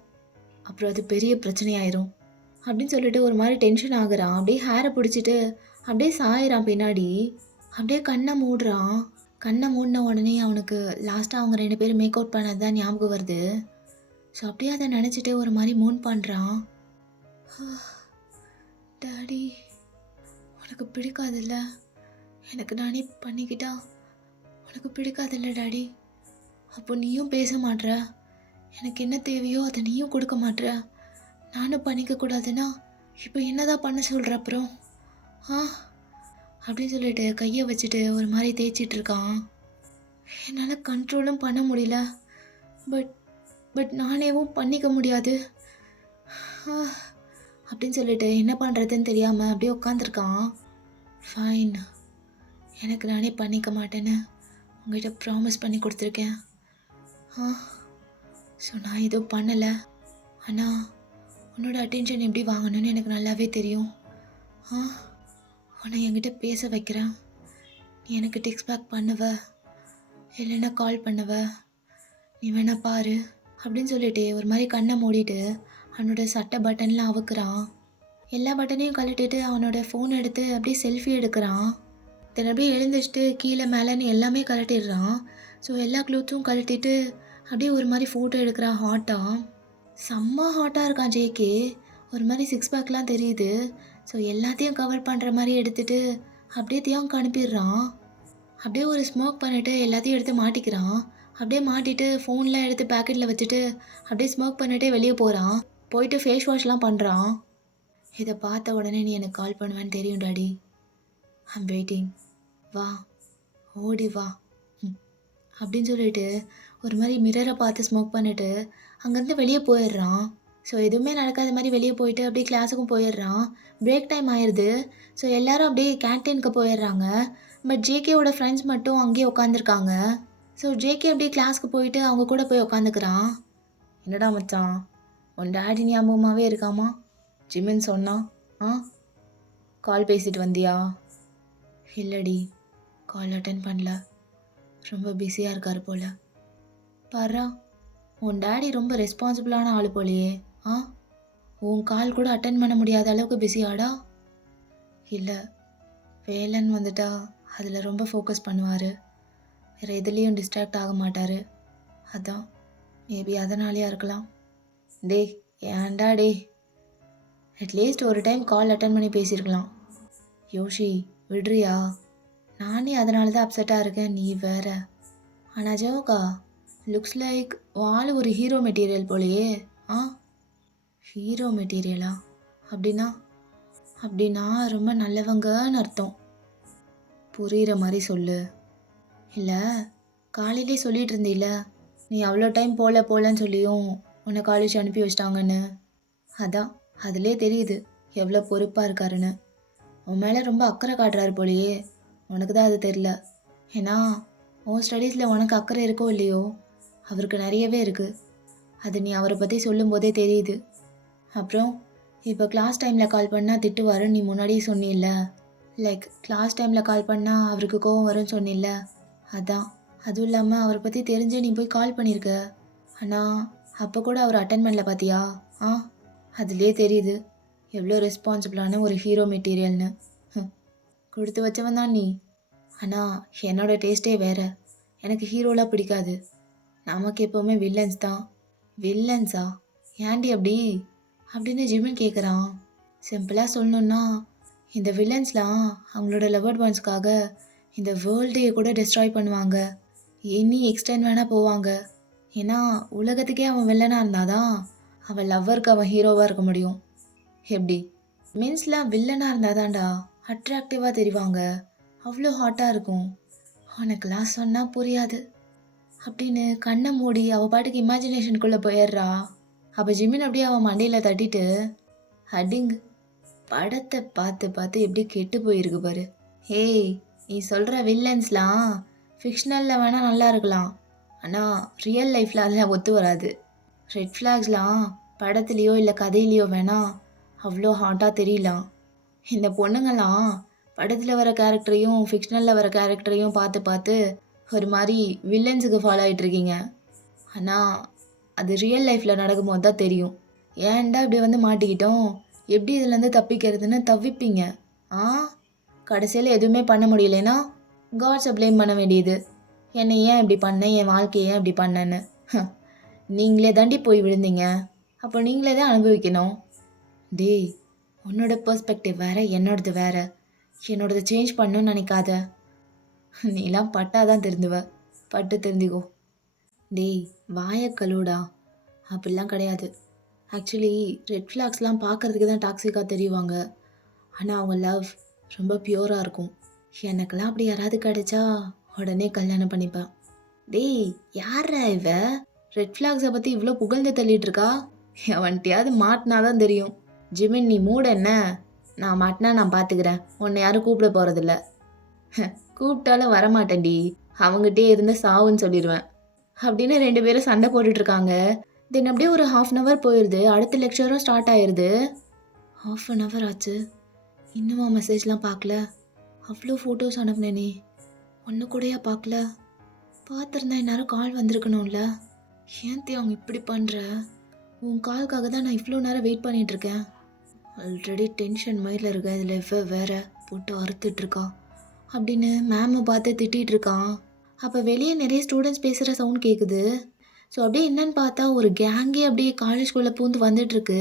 அப்புறம் அது பெரிய பிரச்சனையாயிரும் அப்படின்னு சொல்லிட்டு ஒரு மாதிரி டென்ஷன் ஆகுறான். அப்படியே ஹேரை பிடிச்சிட்டு அப்படியே சாயிறான் பின்னாடி. அப்படியே கண்ணை மூடுறான். கண்ணை மூடின உடனே அவனுக்கு லாஸ்ட்டாக அவங்க 2 பேரும் மேக் அவுட் பண்ணது தான் ஞாபகம் வருது. ஸோ அப்படியே அதை நினச்சிட்டு ஒரு மாதிரி மூன் பண்ணுறான். டாடி உனக்கு பிடிக்காதில்ல, எனக்கு நானே பண்ணிக்கிட்டா உனக்கு பிடிக்காதில்ல டாடி, அப்போ நீயும் பேச மாட்ற, எனக்கு என்ன தேவையோ அதை நீயும் கொடுக்க மாட்ற, நானும் பண்ணிக்க கூடாதுன்னா இப்போ என்னதான் பண்ண சொல்கிற அப்புறம் அப்படின்னு சொல்லிட்டு கையை வச்சுட்டு ஒரு மாதிரி தேய்ச்சிட்டு இருக்கான். என்னால் கண்ட்ரோலும் பண்ண முடியல, பட் நானேவும் பண்ணிக்க முடியாது அப்படின்னு சொல்லிட்டு என்ன பண்ணுறதுன்னு தெரியாமல் அப்படியே உட்காந்துருக்கான். ஃபைன், எனக்கு நானே பண்ணிக்க மாட்டேன்னு உங்கள்கிட்ட ப்ராமிஸ் பண்ணி கொடுத்துருக்கேன். ஸோ நான் எதுவும் பண்ணலை, ஆனால் உன்னோட அட்டென்ஷன் எப்படி வாங்கணும்னு எனக்கு நல்லாவே தெரியும். உன்னை என்கிட்ட பேச வைக்கிறேன், நீ எனக்கு டெக்ஸ்ட் பேக் பண்ணுவ, இல்லைன்னா கால் பண்ணுவ, நீ வேணா பாரு அப்படின்னு சொல்லிட்டு ஒரு மாதிரி கண்ணை மூடிட்டு அவனோட சட்டை பட்டன்லாம் அவுக்குறான். எல்லா பட்டனையும் கழட்டிட்டு அவனோட ஃபோன் எடுத்து அப்படியே செல்ஃபி எடுக்கிறான். தென் அப்படியே எழுந்திரிச்சிட்டு கீழே மேலேன்னு எல்லாமே கழட்டிடுறான். ஸோ எல்லா க்ளோத்தும் கழட்டிட்டு அப்படியே ஒரு மாதிரி ஃபோட்டோ எடுக்கிறான். ஹாட்டாக செம்ம ஹாட்டாக இருக்கான் ஜேகே, ஒரு மாதிரி 6 பேக்லாம் தெரியுது. ஸோ எல்லாத்தையும் கவர் பண்ணுற மாதிரி எடுத்துகிட்டு அப்படியே தியாங்க்கு அனுப்பிடுறான். அப்படியே ஒரு ஸ்மோக் பண்ணிவிட்டு எல்லாத்தையும் எடுத்து மாட்டிக்கிறான். அப்படியே மாட்டிட்டு ஃபோன்லாம் எடுத்து பேக்கெட்டில் வச்சுட்டு அப்படியே ஸ்மோக் பண்ணிட்டே வெளியே போகிறான். போயிட்டு ஃபேஸ் வாஷ்லாம் பண்ணுறான். இதை பார்த்த உடனே நீ எனக்கு கால் பண்ணுவேன்னு தெரியும் டாடி, ஐம் வெயிட்டிங், வா ஓடி வா அப்படின்னு சொல்லிட்டு ஒரு மாதிரி மிரரை பார்த்து ஸ்மோக் பண்ணிவிட்டு அங்கேருந்து வெளியே போயிடுறான். ஸோ எதுவுமே நடக்காத மாதிரி வெளியே போயிட்டு அப்படியே கிளாஸுக்கும் போயிடுறான். பிரேக் டைம் ஆயிடுது. ஸோ எல்லோரும் அப்படியே கேன்டீனுக்கு போயிடுறாங்க. பட் ஜேகேவோட ஃப்ரெண்ட்ஸ் மட்டும் அங்கேயே உட்காந்துருக்காங்க. ஸோ ஜேகே அப்படியே கிளாஸ்க்கு போயிட்டு அவங்க கூட போய் உட்காந்துக்கிறான். என்னடா மச்சான், உன் டேடி ஞாபகமாகவே இருக்காமா, ஜிம்மின்னு சொன்னான், கால் பேசிட்டு வந்தியா? இல்லடி, கால் அட்டன் பண்ணல, ரொம்ப பிஸியாக இருக்கார் போல். பாரா, உன் டேடி ரொம்ப ரெஸ்பான்சிபிளான ஆள் போலையே. உன் கால் கூட அட்டன் பண்ண முடியாத அளவுக்கு பிஸியாடா? இல்லை, வேலைன்னு வந்துட்டா அதில் ரொம்ப ஃபோக்கஸ் பண்ணுவார், வேறு எதுலேயும் டிஸ்ட்ராக்ட் ஆக மாட்டார், அதான் மேபி அதனாலேயா இருக்கலாம். டே ஏன்டா டே, அட்லீஸ்ட் ஒரு டைம் கால் அட்டன் பண்ணி பேசியிருக்கலாம். யோஷி விடுறியா, நானே அதனால தான் அப்செட்டாக இருக்கேன், நீ வேற. ஆனால் ஜோகா, லுக்ஸ் லைக் ஆள் ஒரு ஹீரோ மெட்டீரியல் போலையே. ஹீரோ மெட்டீரியலா? அப்படின்னா ரொம்ப நல்லவங்கன்னு அர்த்தம். புரிகிற மாதிரி சொல்லு. இல்லை, காலையிலே சொல்லிகிட்டு இருந்தீல்ல நீ அவ்வளோ டைம் போகலன்னு சொல்லியும் உன்னை காலேஜ் அனுப்பி வச்சிட்டாங்கன்னு. அதான் அதிலே தெரியுது எவ்வளோ பொறுப்பாக இருக்காருன்னு. உன் மேலே ரொம்ப அக்கறை காட்டுறாரு போலையே, உனக்கு தான் அது தெரில. ஏன்னா உன் ஸ்டடீஸில் உனக்கு அக்கறை இருக்கோ இல்லையோ, அவருக்கு நிறையவே இருக்குது. அது நீ அவரை பற்றி சொல்லும்போதே தெரியுது. அப்புறம் இப்போ கிளாஸ் டைமில் கால் பண்ணால் திட்டுவாரு, நீ முன்னாடியே சொன்னில்ல. லைக் கிளாஸ் டைமில் கால் பண்ணால் அவருக்கு கோவம் வரும்னு சொன்னில்ல, அதான். அதுவும் இல்லாமல் அவரை பற்றி தெரிஞ்சே நீ போய் கால் பண்ணியிருக்க. ஆனால் அப்போ கூட அவர் அட்டன் பண்ணல பார்த்தியா? அதுலேயே தெரியுது எவ்வளோ ரெஸ்பான்சிபிளான ஒரு ஹீரோ மெட்டீரியல்னு. கொடுத்து வச்சவன் தான் நீ. ஆனால் என்னோட டேஸ்ட்டே வேற. எனக்கு ஹீரோலாம் பிடிக்காது. நமக்கு எப்போவுமே வில்லன்ஸ் தான். வில்லன்ஸா? ஏன்டி அப்படி அப்படின்னு ஜிமின் கேட்குறான். சிம்பிளாக சொல்லணுன்னா இந்த வில்லன்ஸ்லாம் அவங்களோட லவர்ட் ஒன்ஸ்க்காக இந்த வேர்ல்டையே கூட டிஸ்ட்ராய் பண்ணுவாங்க. எனி எக்ஸ்டென்ட் வேணால் போவாங்க. ஏன்னா உலகத்துக்கே அவன் வில்லனாக இருந்தாதான் அவன் லவ்வருக்கு அவன் ஹீரோவாக இருக்க முடியும். எப்படி? மீன்ஸ்லாம் வில்லனாக இருந்தாதான்டா அட்ராக்டிவாக தெரிவாங்க. அவ்வளோ ஹாட்டாக இருக்கும். உனக்கெல்லாம் சொன்னால் புரியாது அப்படின்னு கண்ணை மூடி அவள் பாட்டுக்கு இமேஜினேஷனுக்குள்ளே போயிடுறா. அப்போ ஜிமின் அப்படியே அவன் மண்டையில் தட்டிட்டு அடிங் படத்தை பார்த்து பார்த்து எப்படி கெட்டு போயிருக்கு பாரு. ஏய், நீ சொல்கிற வில்லன்ஸ்லாம் ஃபிக்ஷனலில் வேணால் நல்லா இருக்கலாம். ஆனால் ரியல் லைஃப்பில் அதெல்லாம் ஒத்து வராது. ரெட் ஃப்ளாக்ஸ்லாம் படத்துலேயோ இல்லை கதையிலையோ வேணால் அவ்வளோ ஹாட்டாக தெரியலாம். இந்த பொண்ணுங்கள்லாம் படத்தில் வர கேரக்டரையும் ஃபிக்ஷனலில் வர கேரக்டரையும் பார்த்து பார்த்து ஒரு மாதிரி வில்லன்ஸுக்கு ஃபாலோ ஆகிட்டுருக்கீங்க. ஆனால் அது ரியல் லைஃப்பில் நடக்கும்போது தான் தெரியும். ஏன்டா இப்படி வந்து மாட்டிக்கிட்டோம், எப்படி இதுலேருந்து தப்பிக்கிறதுன்னு தவிப்பீங்க. கடைசியில் எதுவுமே பண்ண முடியலைன்னா காட்ஸை ப்ளேம் பண்ண வேண்டியது. என்னை ஏன் இப்படி பண்ணேன், என் வாழ்க்கையை ஏன் இப்படி பண்ணேன்னு. நீங்களே தாண்டி போய் விழுந்தீங்க, அப்போ நீங்களே தான் அனுபவிக்கணும். டேய், உன்னோட பெர்ஸ்பெக்டிவ் வேறு, என்னோடது வேறு. என்னோடது சேஞ்ச் பண்ணணும்னு நினைக்காத. நீலாம் பட்டாதான் திருந்துவ. பட்டு திருந்திக்கோ. டேய், வாயை கழுவுடா. அப்படிலாம் கிடையாது. ஆக்சுவலி ரெட் ஃப்ளாக்ஸ்லாம் பார்க்குறதுக்கு தான் டாக்ஸிக்காக தெரியுவாங்க. ஆனால் அவங்க லவ் ரொம்ப பியூராக இருக்கும். எனக்கெல்லாம் அப்படி யாராவது கிடைச்சா உடனே கல்யாணம் பண்ணிப்பேன். டேய், யாரா இவ ரெட் ஃப்ளாக்ஸை பற்றி இவ்வளோ புகழ்ந்து தள்ளிட்டு இருக்கா? அவன்கிட்டயாவது மாட்டினாதான் தெரியும். ஜிமின், நீ மூட என்ன? நான் மாட்டினா நான் பார்த்துக்கிறேன். உன்னை யாரும் கூப்பிட போகிறதில்ல. கூப்பிட்டாலும் வரமாட்டேன்டி. அவங்ககிட்டே இருந்து சாவுன்னு சொல்லிடுவேன் அப்படின்னு 2 பேரும் சண்டை போட்டுட்ருக்காங்க. தென் அப்படியே ஒரு 1/2 hour போயிடுது. அடுத்த லெக்சரும் ஸ்டார்ட் ஆயிடுது. 1/2 hour ஆச்சு, இன்னுமா மெசேஜ்லாம் பார்க்கல? அவ்வளோ ஃபோட்டோஸ் அனுப்புனேனே, ஒன்று கூடயா பார்க்கல? பார்த்துருந்தா இந்நேரம் கால் வந்திருக்கணும்ல. ஏன் அவங்க இப்படி பண்ணுற? உன் காலுக்காக தான் நான் இவ்வளோ நேரம் வெயிட் பண்ணிகிட்ருக்கேன். ஆல்ரெடி டென்ஷன் மைண்டில் இருக்கேன். இதில் எவ்வளோ வேற போட்டு அறுத்துட்ருக்கா அப்படின்னு மேமை பார்த்து திட்டிகிட்டு இருக்கான். அப்போ வெளியே நிறைய ஸ்டூடெண்ட்ஸ் பேசுகிற சவுண்ட் கேட்குது. ஸோ அப்படியே என்னன்னு பார்த்தா ஒரு கேங்கே அப்படியே காலேஜ்குள்ளே பூந்து வந்துட்டுருக்கு.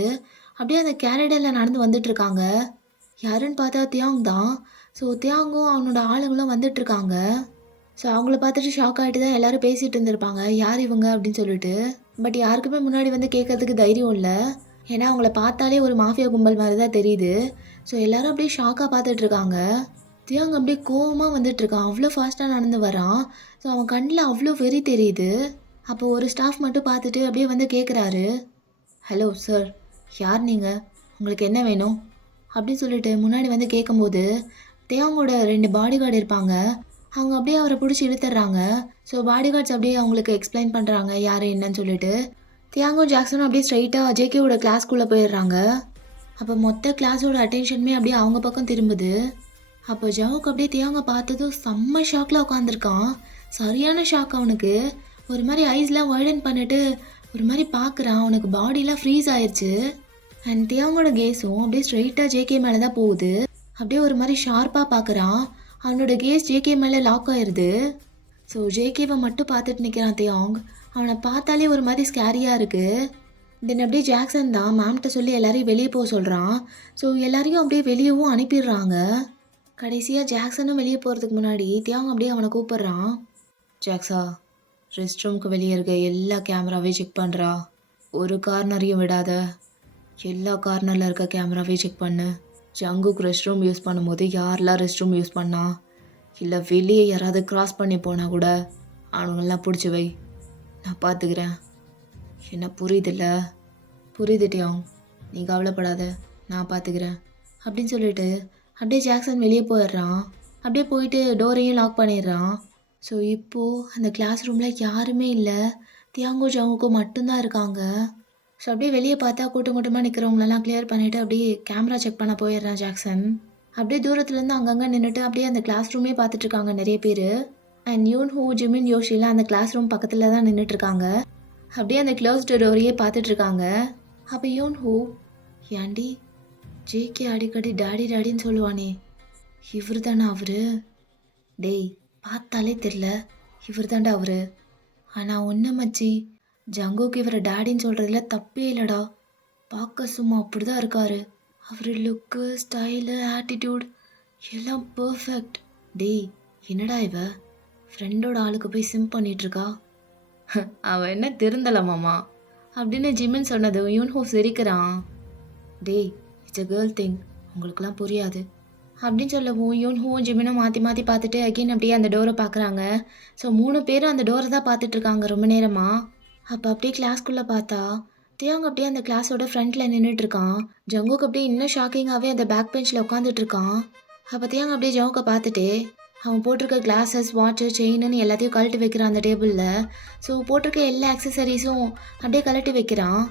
அப்படியே அந்த கேரடரில் நடந்து வந்துட்டுருக்காங்க. யாருன்னு பார்த்தா தியாங் தான். ஸோ தியாங்கும் அவனோட ஆளுங்களும் வந்துட்டுருக்காங்க. ஸோ அவங்கள பார்த்துட்டு ஷாக் ஆகிட்டு தான் எல்லோரும் பேசிகிட்டு இருந்திருப்பாங்க, யார் இவங்க அப்படின்னு சொல்லிட்டு. பட் யாருக்குமே முன்னாடி வந்து கேட்கறதுக்கு தைரியம் இல்லை. ஏன்னா அவங்கள பார்த்தாலே ஒரு மாஃபியா கும்பல் மாதிரி தான் தெரியுது. ஸோ எல்லோரும் அப்படியே ஷாக்காக பார்த்துட்ருக்காங்க. தியாங் அப்படியே கோவமாக வந்துட்டுருக்கான். அவ்வளோ ஃபாஸ்ட்டாக நடந்து வரான். ஸோ அவன் கண்ணில் அவ்வளோ வெறி தெரியுது. அப்போ ஒரு ஸ்டாஃப் மட்டும் பார்த்துட்டு அப்படியே வந்து கேட்குறாரு, ஹலோ சார், யார் நீங்கள், உங்களுக்கு என்ன வேணும் அப்படின்னு சொல்லிட்டு முன்னாடி வந்து கேட்கும்போது தியாங்கோட 2 பாடிகார்டு இருப்பாங்க. அவங்க அப்படியே அவரை பிடிச்சி இழுத்துறாங்க. ஸோ பாடிகார்ட்ஸ் அப்படியே அவங்களுக்கு எக்ஸ்பிளைன் பண்ணுறாங்க யார் என்னன்னு சொல்லிட்டு. தியாங்கும் ஜாக்சனும் அப்படியே ஸ்ட்ரைட்டாக ஜேகேவோட கிளாஸ்க்குள்ளே போயிடுறாங்க. அப்போ மொத்த கிளாஸோட அட்டென்ஷனுமே அப்படியே அவங்க பக்கம் திரும்புது. அப்போ ஜவுக்கு அப்படியே தியாங்க பார்த்ததும் செம்ம ஷாக்கில் உட்காந்துருக்கான். சரியான ஷாக் அவனுக்கு. ஒரு மாதிரி ஐஸ்லாம் வைடன் பண்ணிட்டு ஒரு மாதிரி பார்க்குறான். அவனுக்கு பாடிலாம் ஃப்ரீஸ் ஆயிடுச்சு. அண்ட் தியாங்கோட கேஸும் அப்படியே ஸ்ட்ரைட்டாக ஜேகே மேலே தான் போகுது. அப்படியே ஒரு மாதிரி ஷார்ப்பாக பார்க்குறான். அவனோட கேஸ் ஜேகே மேலே லாக் ஆயிடுது. ஸோ ஜேகேவை மட்டும் பார்த்துட்டு நிற்கிறான் தியாங். அவனை பார்த்தாலே ஒரு மாதிரி ஸ்கேரியாக இருக்குது. தென் அப்படியே ஜாக்சன் தான் மேம்கிட்ட சொல்லி எல்லாரையும் வெளியே போக சொல்கிறான். ஸோ எல்லாரையும் அப்படியே வெளியவும் அனுப்பிடுறாங்க. கடைசியாக ஜாக்சனும் வெளியே போகிறதுக்கு முன்னாடி தியாங் அப்படியே அவனை கூப்பிட்றான். ஜாக்ஸா, ரெஸ்ட் ரூமுக்கு வெளியே இருக்க எல்லா கேமராவையும் செக் பண்ணுறா. ஒரு கார்னரையும் விடாத. எல்லா கார்னரில் இருக்க கேமராவையும் செக் பண்ணு. ஜங்குக்கு ரெஸ்ட் ரூம் யூஸ் பண்ணும்போது யாரெல்லாம் ரெஸ்ட் ரூம் யூஸ் பண்ணா, இல்லை வெளியே யாராவது க்ராஸ் பண்ணி போனால் கூட அவனுங்கெல்லாம் பிடிச்சி வை. நான் பார்த்துக்கிறேன். என்ன புரியுதில்ல? புரியுதுட்டியாங், நீ கவலைப்படாத, நான் பார்த்துக்கிறேன் அப்படின்னு சொல்லிட்டு அப்படியே ஜாக்சன் வெளியே போயிடுறான். அப்படியே போயிட்டு டோரையும் லாக் பண்ணிடுறான். ஸோ இப்போது அந்த கிளாஸ் ரூமில் யாருமே இல்லை. தியாங்கோ ஜங்குக்கும் மட்டும்தான் இருக்காங்க. ஸோ அப்படியே வெளியே பார்த்தா கூட்டம் கூட்டமாக நிற்கிறவங்களெல்லாம் கிளியர் பண்ணிவிட்டு அப்படியே கேமரா செக் பண்ண போயிடுறான் ஜாக்சன். அப்படியே தூரத்துலேருந்து அங்கங்கே நின்றுட்டு அப்படியே அந்த கிளாஸ் ரூமே பார்த்துட்ருக்காங்க நிறைய பேர். அண்ட் யூன் ஹூ, ஜிமின், யோஷிலாம் அந்த கிளாஸ் ரூம் பக்கத்தில் தான் நின்றுட்டுருக்காங்க. அப்படியே அந்த க்ளோஸ்டு டோரையே பார்த்துட்ருக்காங்க. அப்போ யூன் ஹூ, ஏண்டி ஜேகே அடிக்கடி டாடி டாடின்னு சொல்லுவானே, இவர் தானே அவரு? டேய், பார்த்தாலே தெரியல, இவர் தான்டா அவரு. ஆனால் ஒன்று மச்சி, ஜங்குக்கு இவரை டேடின்னு சொல்கிறதுல தப்பே இல்லைடா. பார்க்க சும்மா அப்படிதான் இருக்காரு. அவர் லுக்கு, ஸ்டைலு, ஆட்டிடியூட் எல்லாம் பர்ஃபெக்ட். டேய், என்னடா இவ ஃப்ரெண்டோட ஆளுக்கு போய் சிம் பண்ணிட்டு இருக்கா? அவன் என்ன திருந்தல மாமா அப்படின்னு ஜிமின் சொன்னது யூன்ஹோ சிரிக்கிறான். டேய், இட்ஸ் அ கேர்ள் திங், உங்களுக்குலாம் புரியாது அப்படின்னு சொல்லவும் யூன்ஹோவும் ஜிமினும் மாற்றி மாற்றி பார்த்துட்டு அகெயின் அப்படியே அந்த டோரை பார்க்குறாங்க. ஸோ 3 பேரும் அந்த டோரை தான் பார்த்துட்டு இருக்காங்க ரொம்ப நேரமாக. அப்போ அப்படியே கிளாஸ்க்குள்ளே பார்த்தா தியாங் அப்படியே அந்த கிளாஸோட ஃப்ரண்ட்டில் நின்றுட்டு இருக்கான். ஜங்குக்கு அப்படியே இன்னும் ஷாக்கிங்காகவே அந்த பேக் பெஞ்சில் உட்காந்துட்டு இருக்கான். அப்போ தியாங் அப்படியே ஜங்குக்கை பார்த்துட்டு அவன் போட்டிருக்க கிளாஸஸ், வாட்சு, செயின்னு எல்லாத்தையும் கழட்டி வைக்கிறான் அந்த டேபிளில். ஸோ போட்டிருக்க எல்லா அக்சசரிஸும் அப்படியே கழட்டி வைக்கிறான்.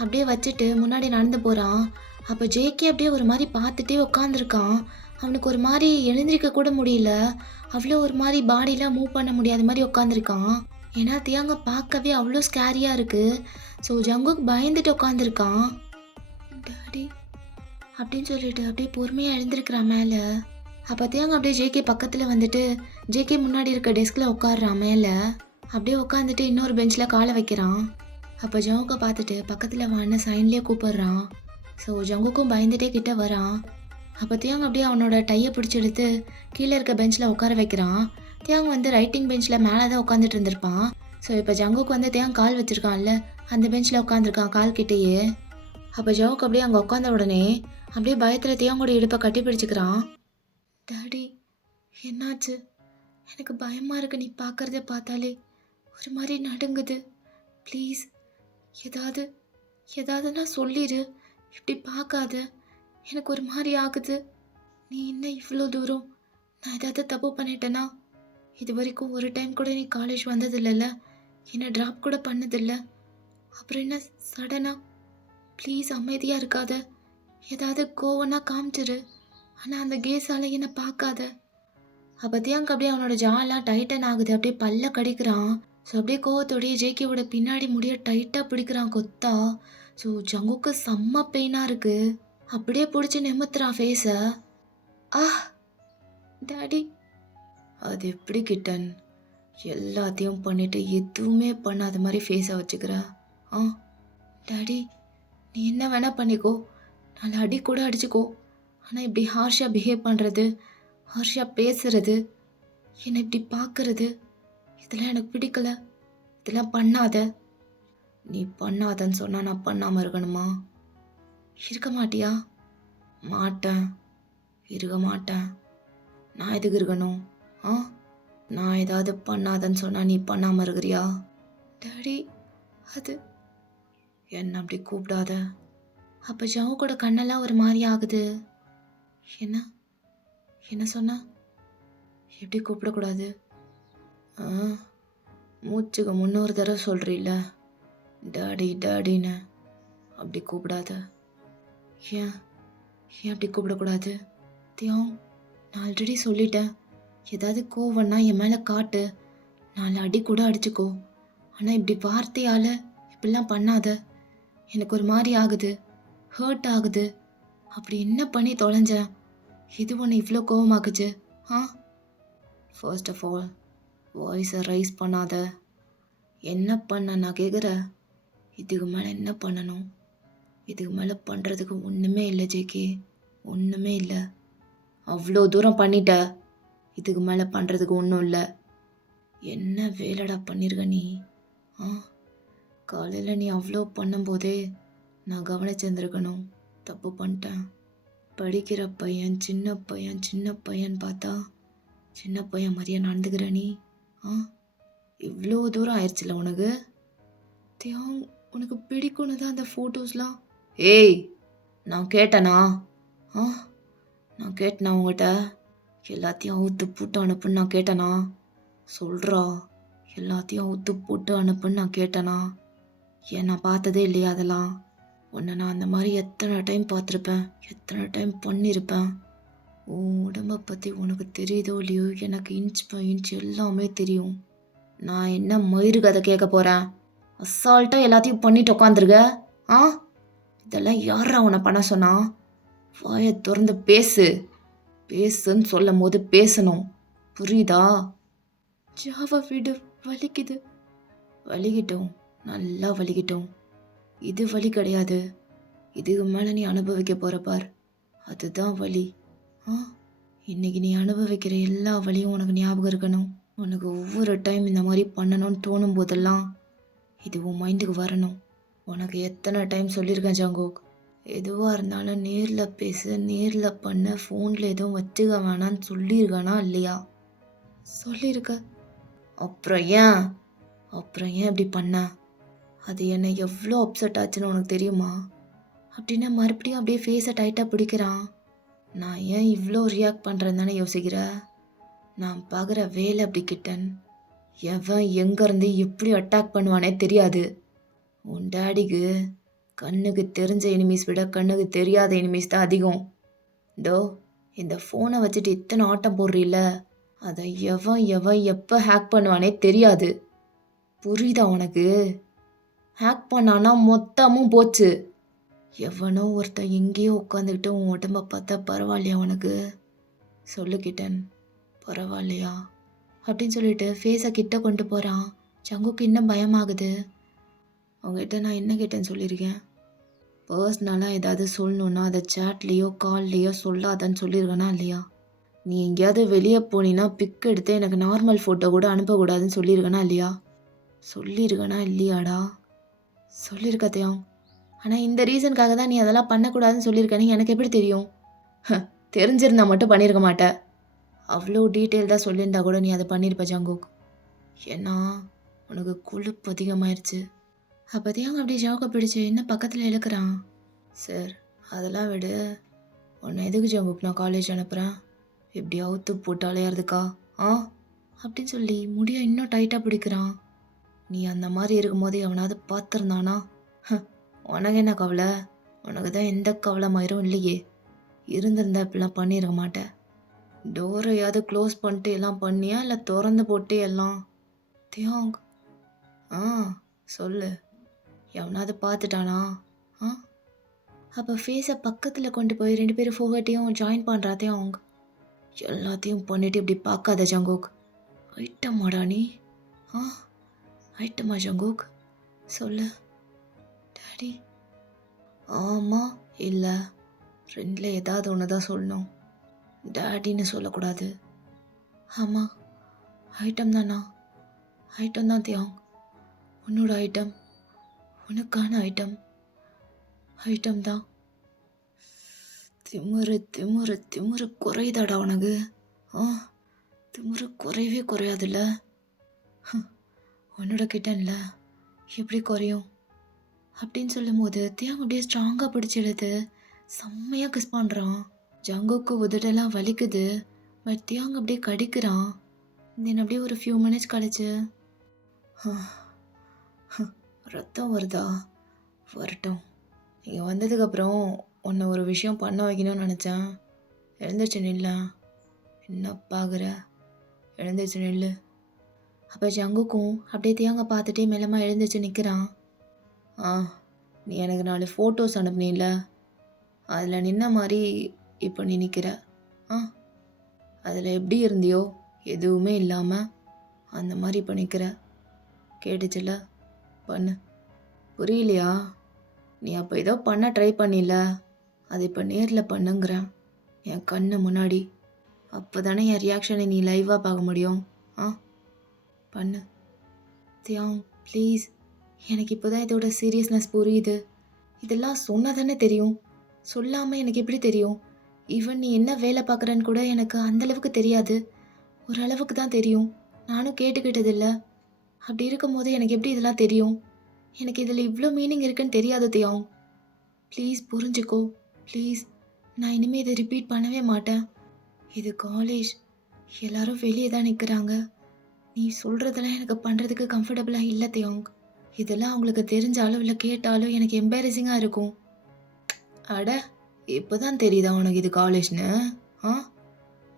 அப்படியே வச்சுட்டு முன்னாடி நடந்து போகிறான். அப்போ ஜேகே அப்படியே ஒரு மாதிரி பார்த்துட்டே உட்காந்துருக்கான். அவனுக்கு ஒரு மாதிரி எழுந்திரிக்க கூட முடியல. அவ்வளோ ஒரு மாதிரி பாடிலாம் மூவ் பண்ண முடியாத மாதிரி உட்காந்துருக்கான். ஏன்னா தியாங்க பார்க்கவே அவ்வளோ ஸ்கேரியாக இருக்குது. ஸோ ஜங்குக் பயந்துட்டு உட்காந்துருக்கான். டாடி அப்படின்னு சொல்லிட்டு அப்படியே பொறுமையாக எழுந்திருக்கிறான் மேலே. அப்போ தியாங்க அப்படியே ஜேகே பக்கத்தில் வந்துட்டு ஜேகே முன்னாடி இருக்க டெஸ்கில் உட்காடுறான் மேலே. அப்படியே உட்காந்துட்டு இன்னொரு பெஞ்சில் காலை வைக்கிறான். அப்போ ஜங்குக்கை பார்த்துட்டு பக்கத்தில் வான்னு சைன்லேயே கூப்பிடுறான். ஸோ ஜங்குக்கும் பயந்துட்டே கிட்ட வரான். அப்போ தியாங் அப்படியே அவனோட டையை பிடிச்செடுத்து கீழே இருக்க பெஞ்சில் உட்கார வைக்கிறான். தியாங் வந்து ரைட்டிங் பெஞ்சில் மேலே தான் உட்காந்துட்டு இருந்திருப்பான். ஸோ இப்போ ஜங்குக்கு வந்து தியாங் கால் வச்சுருக்கான்ல, அந்த பெஞ்சில் உட்காந்துருக்கான் கால் கிட்டேயே. அப்போ ஜங்குக்கு அப்படியே அங்கே உட்காந்த உடனே அப்படியே பயத்தில் தியாங்கோட இடுப்பை கட்டி பிடிச்சிக்கிறான். டாடி, என்னாச்சு? எனக்கு பயமாக இருக்கு, நீ பார்க்குறத பார்த்தாலே ஒரு மாதிரி நடுங்குது. ப்ளீஸ் ஏதாவதுன்னா சொல்லிடு, இப்படி பார்க்காத, எனக்கு ஒரு மாதிரி ஆகுது. நீ என்ன இவ்வளோ தூரம்? நான் ஏதாவது தப்பு பண்ணிட்டேனா? இது வரைக்கும் ஒரு டைம் கூட நீ காலேஜ் வந்ததில்லைல்ல, என்னை ட்ராப் கூட பண்ணதில்ல, அப்புறம் என்ன சடனா? ப்ளீஸ் அமைதியாக இருக்காத, ஏதாவது கோவம்னா காமிச்சிரு, ஆனால் அந்த கேஸால் என்னை பார்க்காத. அப்போ தியாங்க அப்படியே அவனோட ஜாலாம் டைட்டன் ஆகுது, அப்படியே பல்ல கடிக்கிறான். ஸோ அப்படியே கோவத்தோடைய ஜேகேவோட பின்னாடி முடிய டைட்டாக பிடிக்கிறான் கொத்தா. ஸோ ஜங்குக்கு செம்ம பெயினாக இருக்குது. அப்படியே பிடிச்சி நிமித்துறான் ஃபேஸை. ஆ டாடி. அது எப்படி கிட்டன், எல்லாத்தையும் பண்ணிட்டு எதுவுமே பண்ணாத மாதிரி ஃபேஸை வச்சுக்கிற? ஆ டாடி, நீ என்ன வேணா பண்ணிக்கோ, நாலு அடி கூட அடிச்சுக்கோ, ஆனால் இப்படி ஹார்ஷாக பிஹேவ் பண்ணுறது, ஹார்ஷாக பேசுறது, என்னை இப்படி பார்க்கறது, இதெல்லாம் எனக்கு பிடிக்கல. இதெல்லாம் பண்ணாத. நீ பண்ணாதன்னு சொன்னால் நான் பண்ணாமல் இருக்கணுமா? இருக்க மாட்டியா? மாட்டேன், இருக்க மாட்டேன். நான் எதுக்கு இருக்கணும்? ஆ நான் ஏதாவது பண்ணாதன்னு சொன்னால் நீ பண்ணாமல் இருக்கிறியா? டாடி, அது என்ன அப்படி கூப்பிடாத. அப்போ ஜவுக்கோட கண்ணெல்லாம் ஒரு மாதிரி ஆகுது. என்ன சொன்ன? எப்படி கூப்பிடக்கூடாது? மூச்சுக்கு முன்னொரு தடவை சொல்கிறீல்ல, டாடின்னு, அப்படி கூப்பிடாத. ஏன் அப்படி கூப்பிடக்கூடாது? தியாங், நான் ஆல்ரெடி சொல்லிட்டேன், ஏதாவது கோவம்னா என் மேலே காட்டு, 4 அடி கூட அடிச்சுக்கோ, ஆனால் இப்படி வார்த்தையால் இப்படிலாம் பண்ணாத. எனக்கு ஒரு மாதிரி ஆகுது, ஹர்ட் ஆகுது. அப்படி என்ன பண்ணி தொலைஞ்சேன், இது ஒன்று இவ்வளோ கோவமாக்குச்சு? ஃபர்ஸ்ட் ஆஃப் ஆல் வாய்ஸை ரைஸ் பண்ணாத. என்ன பண்ண நான் கேட்குற? இதுக்கு மேலே என்ன பண்ணணும்? இதுக்கு மேலே பண்ணுறதுக்கு ஒன்றுமே இல்லை ஜேகே, ஒன்றுமே இல்லை. அவ்வளோ தூரம் பண்ணிட்ட, இதுக்கு மேலே பண்ணுறதுக்கு ஒன்றும் இல்லை. என்ன வேலைடா பண்ணியிருக்க நீ? காலையில் நீ அவ்வளோ பண்ணும்போதே நான் கவனிச்சிருந்துருக்கணும். தப்பு பண்ணிட்டேன். படிக்கிற பையன், சின்ன பையன் பார்த்தா சின்ன பையன் மாதிரியா நடந்துக்கிற நீ? இவ்வளோ தூரம் ஆயிடுச்சுல உனக்கு? தியாங், உனக்கு பிடிக்கும்னு தான் அந்த ஃபோட்டோஸ்லாம். ஏய், நான் கேட்டேனா? நான் கேட்டேனா உங்கள்கிட்ட? எல்லாத்தையும் அவுத்து போட்டு அனுப்புன்னு நான் கேட்டேனா? சொல்கிறா, எல்லாத்தையும் அவுத்து போட்டு அனுப்புன்னு நான் கேட்டேனா? ஏன் நான் பார்த்ததே இல்லையா அதெல்லாம்? உன்னை நான் அந்த மாதிரி எத்தனை டைம் பார்த்துருப்பேன், எத்தனை டைம் பண்ணியிருப்பேன். உன் உடம்பை பற்றி உனக்கு தெரியுதோ இல்லையோ, எனக்கு இன்ச் பை இன்ச் எல்லாமே தெரியும். நான் என்ன மயிறு கதை கேட்க போகிறேன்? அசால்ட்டாக எல்லாத்தையும் பண்ணிட்டு உட்காந்துருக்க. இதெல்லாம் யாரா உன்னை பண்ண சொன்னா? வாயை திறந்து பேசு. பேசுன்னு சொல்லும் போது பேசணும், புரியுதா? ஜாவ விடு, வலிக்குது. வலிக்கட்டும், நல்லா வலிக்கட்டும். இது வலி கிடையாது. இதுக்கு மேலே நீ அனுபவிக்க போற பார், அதுதான் வலி. ஆ இன்னைக்கு நீ அனுபவிக்கிற எல்லா வலியும் உனக்கு ஞாபகம் இருக்கணும். உனக்கு ஒவ்வொரு டைம் இந்த மாதிரி பண்ணணும்னு தோணும் போதெல்லாம் இது உன் மைண்டுக்கு வரணும். உனக்கு எத்தனை டைம் சொல்லியிருக்கேன் ஜங்கோக், எதுவாக இருந்தாலும் நேரில் பேசு, நேரில் பண்ண, ஃபோனில் எதுவும் வச்சுக்க வேணான்னு சொல்லியிருக்கானா இல்லையா? சொல்லியிருக்க. அப்புறம் ஏன் இப்படி பண்ண? அது என்னை எவ்வளோ அப்செட் ஆச்சுன்னு உனக்கு தெரியுமா? அப்படின்னா மறுபடியும் அப்படியே ஃபேஸை டைட்டாக பிடிக்கிறான். நான் ஏன் இவ்வளோ ரியாக்ட் பண்ணுறேன்னு தானே யோசிக்கிற? நான் பார்க்குற வேலை அப்படி கிட்டன். எவன் எங்கேருந்து எப்படி அட்டாக் பண்ணுவானே தெரியாது. உன் டேடிக்கு கண்ணுக்கு தெரிஞ்ச எனிமீஸ் விட கண்ணுக்கு தெரியாத எனிமீஸ் தான் அதிகம். டோ இந்த ஃபோனை வச்சுட்டு இத்தனை ஆட்டம் போடுறீல்ல, அதை எவன் எப்போ ஹேக் பண்ணுவானே தெரியாது. புரியுதா உனக்கு? ஹேக் பண்ணானா மொத்தமும் போச்சு. எவனோ ஒருத்தன் எங்கேயோ உட்காந்துக்கிட்டு உன் உடம்ப பார்த்தா பரவாயில்லையா உனக்கு? சொல்லுக்கிட்டன், பரவாயில்லையா அப்படின்னு சொல்லிட்டு ஃபேஸை கிட்ட கொண்டு போகிறான். ஜங்குக்கு இன்னும் பயமாகுது. அவங்ககிட்ட நான் என்ன கேட்டேன்னு சொல்லியிருக்கேன்? பர்சனலாக ஏதாவது சொல்லணுன்னா அதை சேட்லேயோ கால்லையோ சொல்லாதன்னு சொல்லியிருக்கேனா இல்லையா? நீ எங்கேயாவது வெளியே போனீன்னா பிக் எடுத்து எனக்கு நார்மல் ஃபோட்டோ கூட அனுப்பக்கூடாதுன்னு சொல்லியிருக்கேனா இல்லையா? சொல்லியிருக்கேனா இல்லையாடா? சொல்லியிருக்கத்தையும். ஆனால் இந்த ரீசனுக்காக தான் நீ அதெல்லாம் பண்ணக்கூடாதுன்னு சொல்லியிருக்கேன்னு எனக்கு எப்படி தெரியும்? தெரிஞ்சிருந்தா மட்டும் பண்ணியிருக்க மாட்டேன். அவ்வளோ டீட்டெயில்டாக சொல்லியிருந்தா கூட நீ அதை பண்ணியிருப்ப ஜங்குக். ஏன்னா உனக்கு கொழுப்பு அதிகமாயிருச்சு. அப்போதையும் அப்படியே ஜோக்கை பிடிச்சி என்ன பக்கத்தில் இழுக்கிறான். சார் அதெல்லாம் விடு, உன்னை எதுக்கு ஜங்குக் நான் காலேஜ் அனுப்புகிறேன்? இப்படி அவுத்து போட்டு அலையிறதுக்கா? அப்படின்னு சொல்லி முடிய இன்னும் டைட்டாக பிடிக்கிறான். நீ அந்த மாதிரி இருக்கும்போது எவனாவது பார்த்துருந்தானா? உனக்கு என்ன கவலை? உனக்கு தான் எந்த கவலை மயிரும் இல்லையே. இருந்திருந்தா இப்படிலாம் பண்ணியிருக்க மாட்டேன். டோரையாவது க்ளோஸ் பண்ணிட்டு எல்லாம் பண்ணியா இல்லை திறந்து போட்டு எல்லாம்? தியோங் சொல்லு, எவனாவது பார்த்துட்டானா? அப்போ ஃபேஸை பக்கத்தில் கொண்டு போய் 2 பேரும் ஃபோகட்டையும் ஜாயின் பண்ணுறாதே அவங்க. எல்லாத்தையும் பண்ணிட்டு இப்படி பார்க்காத ஜங்கோக். ஐட்டமாடா நீ? ஐட்டமா ஜங்கோக்? சொல்லு. டாடி ஆமாம் இல்லை ரெண்டில் ஏதாவது ஒன்று தான் சொல்லணும். டாடின்னு சொல்லக்கூடாது. ஆமாம் ஐட்டம் தானா? ஐட்டம் தான் தியாங். உன்னோட ஐட்டம், உனக்கான ஐட்டம், ஐட்டம் தான். திமுரு திமுரு திமுரு குறையுதாடா உனக்கு? திமுரு குறையவே குறையாதுல்ல. உன்னோட கிட்டன்ல எப்படி குறையும்? அப்படின்னு சொல்லும் போது தியாங் அப்படியே ஸ்ட்ராங்காக பிடிச்சிடுது. செம்மையாக கிஸ் பண்ணுறான். ஜங்குக்கு உதடெல்லாம் வலிக்குது. பட் தியாங் அப்படியே கடிக்கிறான். தென் அப்படியே ஒரு ஃபியூ மினிட்ஸ் கழிச்சு ரத்தம் வருதா? வரட்டும். இங்கே வந்ததுக்கப்புறம் உன்னை ஒரு விஷயம் பண்ண வைக்கணும்னு நினச்சேன். எழுந்துச்சு நில்ல. என்ன பார்க்குற? எழுந்துச்சு நில்லு. அப்போ ஜங்குக்கும் அப்படியே தியாங்க பார்த்துட்டே மெல்லமாக எழுந்துச்சு நிற்கிறான். நீ எனக்கு 4 ஃபோட்டோஸ் அனுப்புனீல்ல, அதில் நின்ன மாதிரி இப்போ நீ நிற்கிற. அதில் எப்படி இருந்தியோ எதுவுமே இல்லாமல் அந்த மாதிரி இப்போ நிற்கிற. கேட்டுச்சுல? பண்ணு. புரியலையா? நீ அப்போ ஏதோ பண்ண ட்ரை பண்ணில, அது இப்போ நேரில் பண்ணுங்கிறேன், என் கண்ணு முன்னாடி. அப்போ தானே என் ரியாக்ஷனை நீ லைவாக பார்க்க முடியும். பண்ணு. தியாங் ப்ளீஸ், எனக்கு இப்போ தான் இதோட சீரியஸ்னஸ் புரியுது. இதெல்லாம் சொன்னால் தானே தெரியும், சொல்லாமல் எனக்கு எப்படி தெரியும்? ஈவன் நீ என்ன வேலை பார்க்குறன்னு கூட எனக்கு அந்தளவுக்கு தெரியாது. ஓரளவுக்கு தான் தெரியும். நானும் கேட்டுக்கிட்டதில்ல. அப்படி இருக்கும் போது எனக்கு எப்படி இதெல்லாம் தெரியும்? எனக்கு இதில் இவ்வளோ மீனிங் இருக்குன்னு தெரியாது தியாங். ப்ளீஸ் புரிஞ்சுக்கோ, ப்ளீஸ். நான் இனிமேல் இதை ரிப்பீட் பண்ணவே மாட்டேன். இது காலேஜ், எல்லாரும் வெளியே தான் நிற்கிறாங்க. நீ சொல்கிறதெல்லாம் எனக்கு பண்ணுறதுக்கு கம்ஃபர்டபுளாக இல்லை தியாங். இதெல்லாம் அவங்களுக்கு தெரிஞ்சாலும் இல்லை கேட்டாலும் எனக்கு எம்பாரசிங்காக இருக்கும். அட இப்போ தான் தெரியுதா உனக்கு இது காலேஜ்னு?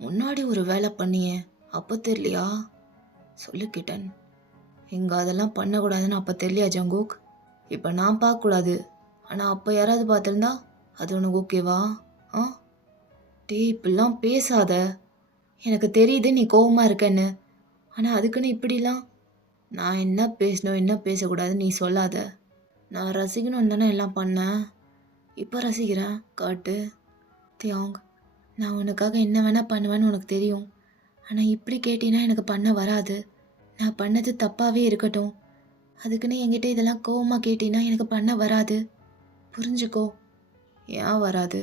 முன்னாடி ஒரு வேலை பண்ணியே, அப்போ தெரியலையா? சொல்லுக்கிட்டன். இங்கே அதெல்லாம் பண்ணக்கூடாதுன்னு அப்போ தெரியலையா ஜங்குக்? இப்போ நான் பார்க்கக்கூடாது, ஆனால் அப்போ யாராவது பார்த்துருந்தா அது உனக்கு ஓகேவா? டேய் இப்படிலாம் பேசாத. எனக்கு தெரியுது நீ கோவமா இருக்கன்னு. ஆனா அதுக்குன்னு இப்படிலாம் நான் என்ன பேசணும், என்ன பேசக்கூடாதுன்னு நீ சொல்லாத. நான் ரசிக்கணும்னு தானே எல்லாம் பண்ணேன். இப்ப ரசிக்கிறேன். காட்டு. தியாங், நான் உனக்காக என்ன வேணா பண்ணுவேன்னு உனக்கு தெரியும். ஆனா இப்படி கேட்டீன்னா எனக்கு பண்ண வராது. நான் பண்ணது தப்பாவே இருக்கட்டும். அதுக்குன்னு என்கிட்ட இதெல்லாம் கோவமா கேட்டீன்னா எனக்கு பண்ண வராது. புரிஞ்சுக்கோ. ஏன் வராது?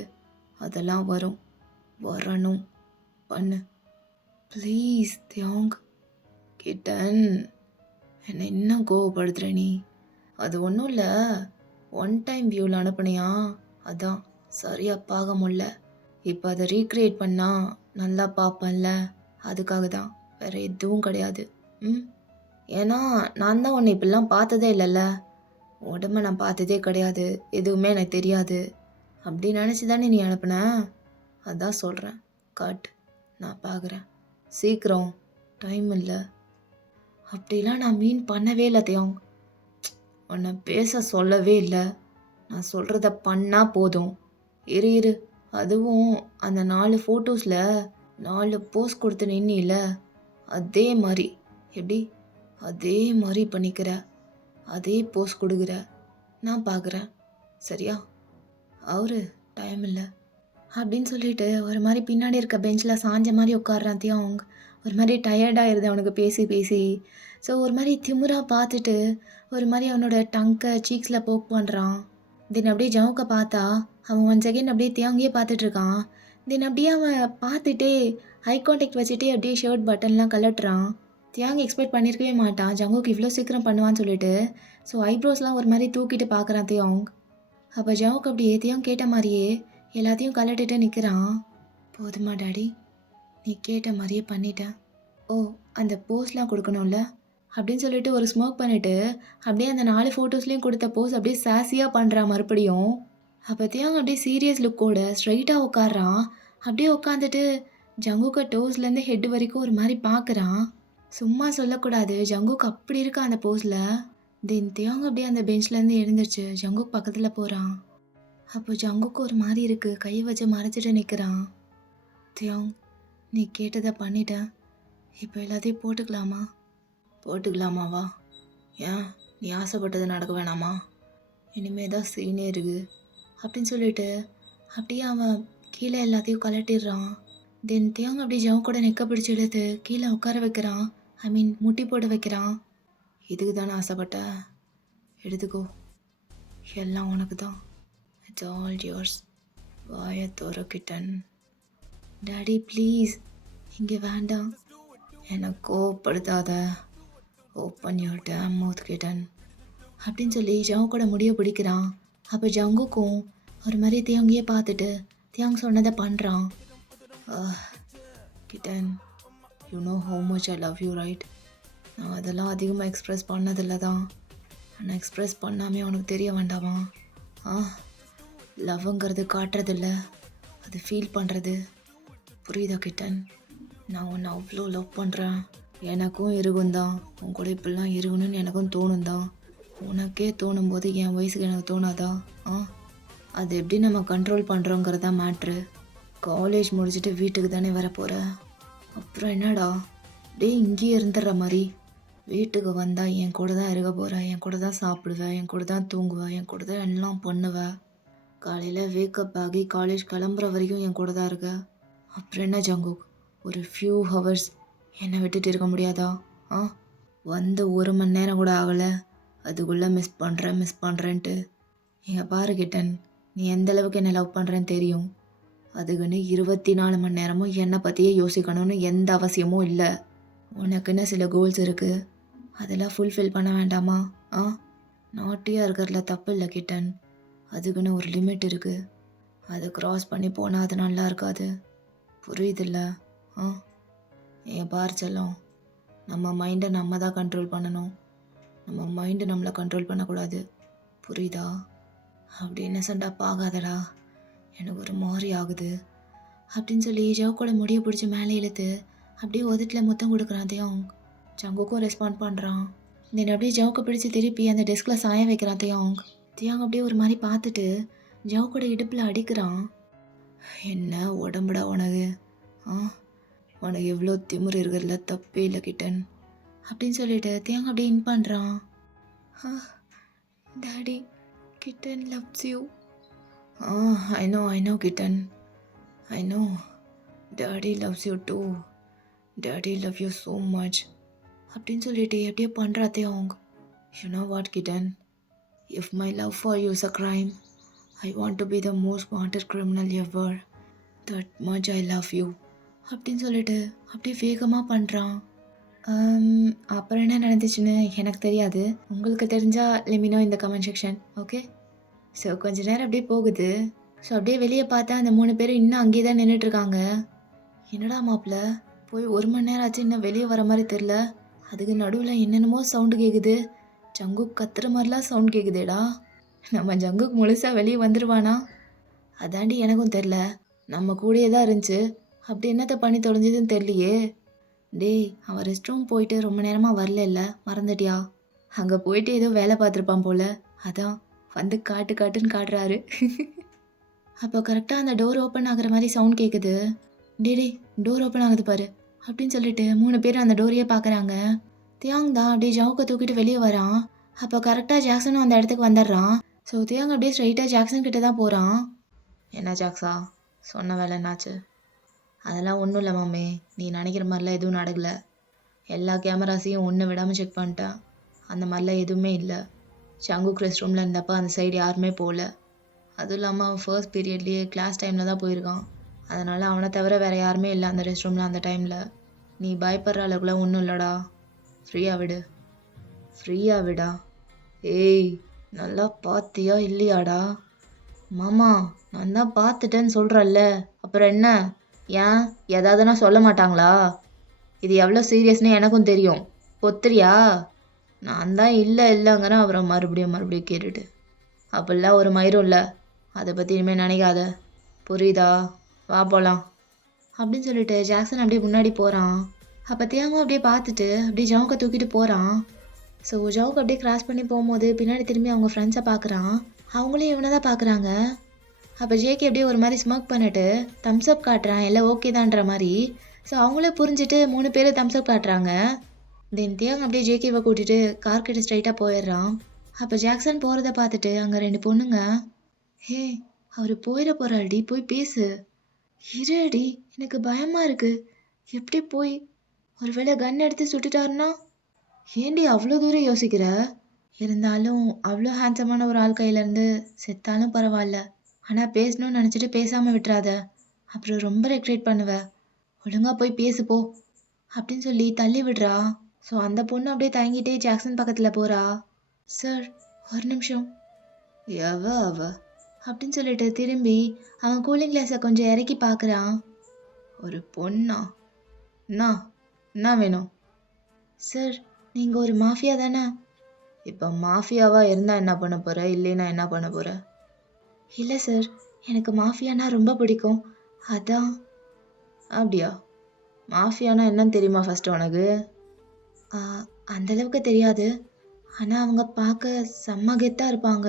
அதெல்லாம் வரும். வரணும். பண்ணு. ப்ளீஸ் தியாங். கிட்டன், என்னை இன்னும் கோவப்படுத்துற நீ. அது ஒன்றும் இல்லை. ஒன் டைம் வியூவில் அனுப்புனியா, அதான் சரியா பார்க்க முடியல. இப்போ அதை ரீக்ரியேட் பண்ணா நல்லா பார்ப்பேன்ல, அதுக்காக தான். வேற எதுவும் கிடையாது. ம் ஏன்னா நான் தான் உன்னை இப்படிலாம் பார்த்ததே இல்லைல்ல. உடம்ப நான் பார்த்ததே கிடையாது. எதுவுமே எனக்கு தெரியாது. அப்படி நினச்சி தானே நீ அனுப்புன. அதான் சொல்கிறேன். காட்டு, நான் பார்க்குறேன். சீக்கிரம். டைம் இல்லை. அப்படிலாம் நான் மீன் பண்ணவே இல்லை தியாங். உன்னை பேச சொல்லவே இல்லை. நான் சொல்கிறத பண்ணா போதும். இரு இரு. அதுவும் அந்த 4 ஃபோட்டோஸில் 4 போஸ் கொடுத்து நின்னில, அதே மாதிரி. எப்படி? அதே மாதிரி பண்ணிக்கிற. அதே போஸ் கொடுக்குற. நான் பார்க்குறேன். சரியா? அவரு டைம் இல்லை அப்படின்னு சொல்லிட்டு ஒரு மாதிரி பின்னாடி இருக்க பெஞ்சில் சாஞ்ச மாதிரி உட்காடுறான் தியாங். ஒரு மாதிரி டயர்டாகிடுது அவனுக்கு பேசி பேசி. ஸோ ஒரு மாதிரி திமிரா பார்த்துட்டு ஒரு மாதிரி அவனோட டங்கை சீக்ஸில் போக் பண்ணுறான். தென் அப்படியே ஜவுக்க பார்த்தா அவன் 1 செகண்ட் அப்படியே தியாங்கியே பார்த்துட்ருக்கான். தென் அப்படியே அவன் பார்த்துட்டே ஐ கான்டாக்ட் வச்சுட்டே அப்படியே ஷர்ட் பட்டன்லாம் கலட்டுறான். தியாங் எக்ஸ்பெக்ட் பண்ணியிருக்கவே மாட்டான் ஜங்குக்கு இவ்வளோ சீக்கிரம் பண்ணுவான்னு சொல்லிட்டு. ஸோ ஐப்ரோஸ்லாம் ஒரு மாதிரி தூக்கிட்டு பார்க்குறான் தியாங். அப்போ ஜவுக்கு அப்படியே தியாங் கேட்ட மாதிரியே எல்லாத்தையும் கலட்டிட்டு நிற்கிறான். போதுமா டாடி, நீ கேட்ட மாதிரியே பண்ணிட்டேன். ஓ, அந்த போஸ்லாம் கொடுக்கணும்ல அப்படின்னு சொல்லிட்டு ஒரு ஸ்மோக் பண்ணிவிட்டு அப்படியே அந்த 4 ஃபோட்டோஸ்லேயும் கொடுத்த போஸ் அப்படியே சாசியாக பண்ணுறான் மறுபடியும். அப்போ தியாங் அப்படியே சீரியஸ் லுக்கோட ஸ்ட்ரைட்டாக உட்காடுறான். அப்படியே உட்காந்துட்டு ஜங்குக்கு டோஸ்லேருந்து ஹெட் வரைக்கும் ஒரு மாதிரி பார்க்குறான். சும்மா சொல்லக்கூடாது, ஜங்குக்கு அப்படி இருக்கா அந்த போஸில். தென் தியாங் அப்படியே அந்த பெஞ்ச்லேருந்து எழுந்திரிச்சு ஜங்குக்கு பக்கத்தில் போகிறான். அப்போ ஜங்குக்கு ஒரு மாதிரி இருக்குது. கையை வச்சு மறைச்சிட்டு நிற்கிறான். தியாங், நீ கேட்டதை பண்ணிட்டேன். இப்போ எல்லாத்தையும் போட்டுக்கலாமா? போட்டுக்கலாமாவா? ஏன், நீ ஆசைப்பட்டது நடக்க வேணாமா? இனிமே தான் சீனே இருக்குது அப்படின்னு சொல்லிட்டு அப்படியே அவன் கீழே எல்லாத்தையும் கலட்டிடுறான். தென் தியாங் அப்படியே ஜவு கூட நெக்க பிடிச்சி எடுத்து கீழே உட்கார வைக்கிறான். ஐ மீன் முட்டி போட வைக்கிறான். இதுக்கு தானே ஆசைப்பட்ட? எடுத்துக்கோ, எல்லாம் உனக்கு தான். It's all yours. வாயை திறக்கிட்டன். டாடி ப்ளீஸ், இங்கே வேண்டாம். என்னை கோவப்படுத்தாத. Open your damn mouth kitten அப்படின்னு சொல்லி ஜவு கூட முடிய பிடிக்கிறான். அப்போ ஜங்குக்கும் ஒரு மாதிரி தியாங்கியே பார்த்துட்டு தியாங் சொன்னதை பண்ணுறான். Kitten, you know how much I love you right? நான் அதெல்லாம் அதிகமாக எக்ஸ்ப்ரெஸ் பண்ணதில்லை தான். ஆனால் எக்ஸ்ப்ரெஸ் பண்ணாமே உனக்கு தெரிய வேண்டாமா? லவ்ங்கிறது காட்டுறதில்ல, அது ஃபீல் பண்ணுறது. புரியுதா கிட்டன்? நான் உன்னை அவ்வளோ லவ் பண்ணுறேன். எனக்கும் இருக்கும் தான். உன் கூட இப்படிலாம் இருக்கணும்னு எனக்கும் தோணும் தான். உனக்கே தோணும் போது என் வயசுக்கு எனக்கு தோணாதா? அது எப்படி நம்ம கண்ட்ரோல் பண்ணுறோங்கிறதா மேட்ரு. காலேஜ் முடிச்சுட்டு வீட்டுக்கு தானே வரப்போகிற. அப்புறம் என்னடா டே இங்கேயே இருந்துடுற மாதிரி? வீட்டுக்கு வந்தால் என் கூட தான் இருக்க போகிறேன். என் கூட தான் சாப்பிடுவேன். என் கூட தான் தூங்குவேன். என் கூட தான் எல்லாம் பண்ணுவேன். காலையில் வேக்கப் ஆகி காலேஜ் கிளம்புற வரைக்கும் என் கூட தான் இருக்க. அப்புறம் என்ன ஜங்குக், ஒரு ஃபியூ ஹவர்ஸ் என்னை விட்டுட்டு இருக்க முடியாதா? வந்து 1 மணி நேரம் கூட ஆகலை, அதுக்குள்ளே மிஸ் பண்ணுறேன்ட்டு. இங்கே பாரு கிட்டன், நீ எந்த அளவுக்கு என்னை லவ் பண்ணுறேன்னு தெரியும். அதுக்குன்னு 24 மணி நேரமும் என்னை பற்றியே யோசிக்கணும்னு எந்த அவசியமும் இல்லை. உனக்குன்னு சில கோல்ஸ் இருக்குது, அதெல்லாம் ஃபுல்ஃபில் பண்ண வேண்டாமா? நாட்டியாக இருக்கிறதுல தப்பு இல்லை கிட்டன். அதுக்குன்னு ஒரு லிமிட் இருக்குது. அதை க்ராஸ் பண்ணி போனால் அது நல்லா இருக்காது. புரியுதில்ல? என் பார் செல்லம், நம்ம மைண்டை நம்ம தான் கண்ட்ரோல் பண்ணணும். நம்ம மைண்டு நம்மளை கண்ட்ரோல் பண்ணக்கூடாது. புரியுதா? அப்படி இன்னசென்ட்டாக பார்க்காதடா, எனக்கு ஒரு மாதிரி ஆகுது அப்படின்னு சொல்லி ஜவுக்கோட முடியை பிடிச்சி மேலே இழுத்து அப்படியே உதட்டில் முத்தம் கொடுக்குறான் தியாங். ஜங்குக்கும் ரெஸ்பாண்ட் பண்ணுறான். தென் அப்படியே ஜவுக்கை பிடிச்சி திருப்பி அந்த டெஸ்கில் சாய வைக்கிறான் தியாங். தியாங் அப்படியே ஒரு மாதிரி பார்த்துட்டு ஜவுக்கோட இடுப்பில் அடிக்கிறான். என்ன உடம்புடா உனக்கு? ஆ உனக்கு எவ்வளோ திமிரு இருக்கிறதுல தப்பே இல்லை கிட்டன் அப்படின்னு சொல்லிட்டு தேங்க அப்படியே இன் பண்ணுறான். Daddy, kitten loves you. I know kitten, I know. Daddy loves you too. Daddy love you so much அப்படின்னு சொல்லிட்டு அப்படியே பண்ணுறா தேங்க. You know what kitten, if my love for you is a crime, I want to be the most wanted criminal ever. That much I love you. அப்படின்னு சொல்லிட்டு அப்படியே வேகமாக பண்ணுறான். அப்புறம் என்ன நடந்துச்சுன்னு எனக்கு தெரியாது. உங்களுக்கு தெரிஞ்சால் let me know in the comment section. Okay, so கொஞ்ச நேரம் அப்படியே போகுது. ஸோ அப்படியே வெளியே பார்த்தா அந்த 3 பேரும் இன்னும் அங்கேயே தான் நின்றுட்டுருக்காங்க. என்னடா மாப்பிள்ள, போய் 1 மணி நேரம் ஆச்சு, இன்னும் வெளியே வர மாதிரி தெரில. அதுக்கு நடுவில் என்னென்னமோ சவுண்டு கேட்குது. ஜங்கு கத்துற மாதிரிலாம் சவுண்ட் கேட்குதேடா. நம்ம ஜங்குக்கு முழுசாக வெளியே வந்துடுவானா? அதாண்டி எனக்கும் தெரில. நம்ம கூடயே தான் இருந்துச்சு. அப்படி என்னத்தை பண்ணி தொலைஞ்சதுன்னு தெரியலையே. டேய், அவன் ரெஸ்ட் ரூம் போயிட்டு ரொம்ப நேரமாக வரல, இல்லை மறந்துட்டியா? அங்கே போயிட்டு ஏதோ வேலை பார்த்துருப்பான் போல, அதான் வந்து காட்டுன்னு காட்டுறாரு. அப்போ கரெக்டாக அந்த டோர் ஓப்பன் ஆகுற மாதிரி சவுண்ட் கேட்குது. டே டோர் ஓப்பன் ஆகுது பாரு அப்படின்னு சொல்லிட்டு 3 பேரும் அந்த டோரையே பார்க்குறாங்க. தியாங் தான் அப்படியே ஜவுக்கை தூக்கிட்டு வெளியே வரான். அப்போ கரெக்டாக ஜாக்சனும் அந்த இடத்துக்கு வந்துடுறான். ஸோ தியாங் அப்படியே ஸ்ட்ரைட்டாக ஜாக்சன் கிட்ட தான் போகிறான். என்ன ஜாக்ஸா, சொன்ன வேலை என்னாச்சு? அதெல்லாம் ஒன்றும் இல்லை மாமே, நீ நினைக்கிற மாதிரிலாம் எதுவும் நடக்கலை. எல்லா கேமராஸையும் ஒன்று விடாமல் செக் பண்ணிட்டேன். அந்த மாதிரிலாம் எதுவுமே இல்லை. ஜங்குக் ரெஸ்ட் ரூமில் இருந்தப்போ அந்த சைடு யாருமே போகல. அதுவும் இல்லாமல் அவன் ஃபர்ஸ்ட் பீரியட்லேயே கிளாஸ் டைமில் தான் போயிருக்கான். அதனால் அவனை தவிர வேறு யாருமே இல்லை அந்த ரெஸ்ட் ரூமில் அந்த டைமில். நீ பயப்படுற அளவுக்குலாம் ஒன்றும் இல்லைடா. ஃப்ரீயாக விடா. ஏய், நல்லா பார்த்தியா இல்லையாடா? மாமா, நான் தான் பார்த்துட்டேன்னு சொல்கிறல்ல, அப்புறம் என்ன? ஏன் எதாவதுனா சொல்ல மாட்டாங்களா? இது எவ்வளோ சீரியஸ்னு எனக்கும் தெரியும், பொத்துறியா? நான் தான் இல்லைங்கிறேன், அப்புறம் மறுபடியும் கேட்டுட்டு. அப்படிலாம் ஒரு மயிரும் இல்லை. அதை பற்றி இனிமேல் நினைக்காத, புரியுதா? வா போகலாம் அப்படின்னு சொல்லிட்டு ஜாக்சன் அப்படியே முன்னாடி போகிறான். அப்போ தியாங்கும் அப்படியே பார்த்துட்டு அப்படியே ஜவுக்கை தூக்கிட்டு போகிறான். ஸோ ஜவுக்கு அப்படியே கிராஸ் பண்ணி போகும்போது பின்னாடி திரும்பி அவங்க ஃப்ரெண்ட்ஸை பார்க்குறான். அவங்களையும் இவனை தான் பார்க்குறாங்க. அப்போ ஜேகே அப்படியே ஒரு மாதிரி ஸ்மோக் பண்ணிட்டு தம்ஸ் அப் காட்டுறான், எல்லாம் ஓகே தான்ற மாதிரி. ஸோ அவங்களே புரிஞ்சுட்டு 3 பேர் தம்ஸ் அப் காட்டுறாங்க. தென் தியாங் அப்படியே ஜேகேவை கூட்டிகிட்டு கார்கிட்ட ஸ்ட்ரைட்டாக போயிடுறான். அப்போ ஜாக்சன் போகிறத பார்த்துட்டு அங்கே 2 பொண்ணுங்க, ஹே அவர் போயிட போகிறாடி, போய் பேசு. இருடி, எனக்கு பயமாக இருக்குது. எப்படி போய், ஒருவேளை கன் எடுத்து சுட்டுட்டாருன்னா? ஏண்டி அவ்வளோ தூரம் யோசிக்கிற? இருந்தாலும் அவ்வளோ ஹேண்ட்ஸமான ஒரு ஆள் கையிலேருந்து செத்தாலும் பரவாயில்ல. ஆனால் பேசணும்னு நினச்சிட்டு பேசாமல் விட்டுறாத, அப்புறம் ரொம்ப ரெக்ரெட் பண்ணுவ. ஒழுங்காக போய் பேசு போ அப்படின்னு சொல்லி தள்ளி விடுறா. ஸோ அந்த பொண்ணு அப்படியே தயங்கிட்டே ஜாக்சன் பக்கத்தில் போகிறா. சார், ஒரு நிமிஷம். அவ அப்படின்னு சொல்லிட்டு திரும்பி அவன் கூலிங் கிளாஸை கொஞ்சம் இறக்கி பார்க்குறான். ஒரு பொண்ணா? என்ன வேணும்? சார், நீங்கள் ஒரு மாஃபியா தானே? இப்போ மாஃபியாவாக இருந்தால் என்ன பண்ண போகிற, இல்லைன்னா என்ன பண்ண போகிற? இல்லை சார், எனக்கு மாஃபியானா ரொம்ப பிடிக்கும், அதான். அப்படியா? மாஃபியானா என்னன்னு தெரியுமா ஃபஸ்ட்டு உனக்கு? அந்தளவுக்கு தெரியாது. ஆனால் அவங்க பார்க்க செம்ம கெத்தாக இருப்பாங்க.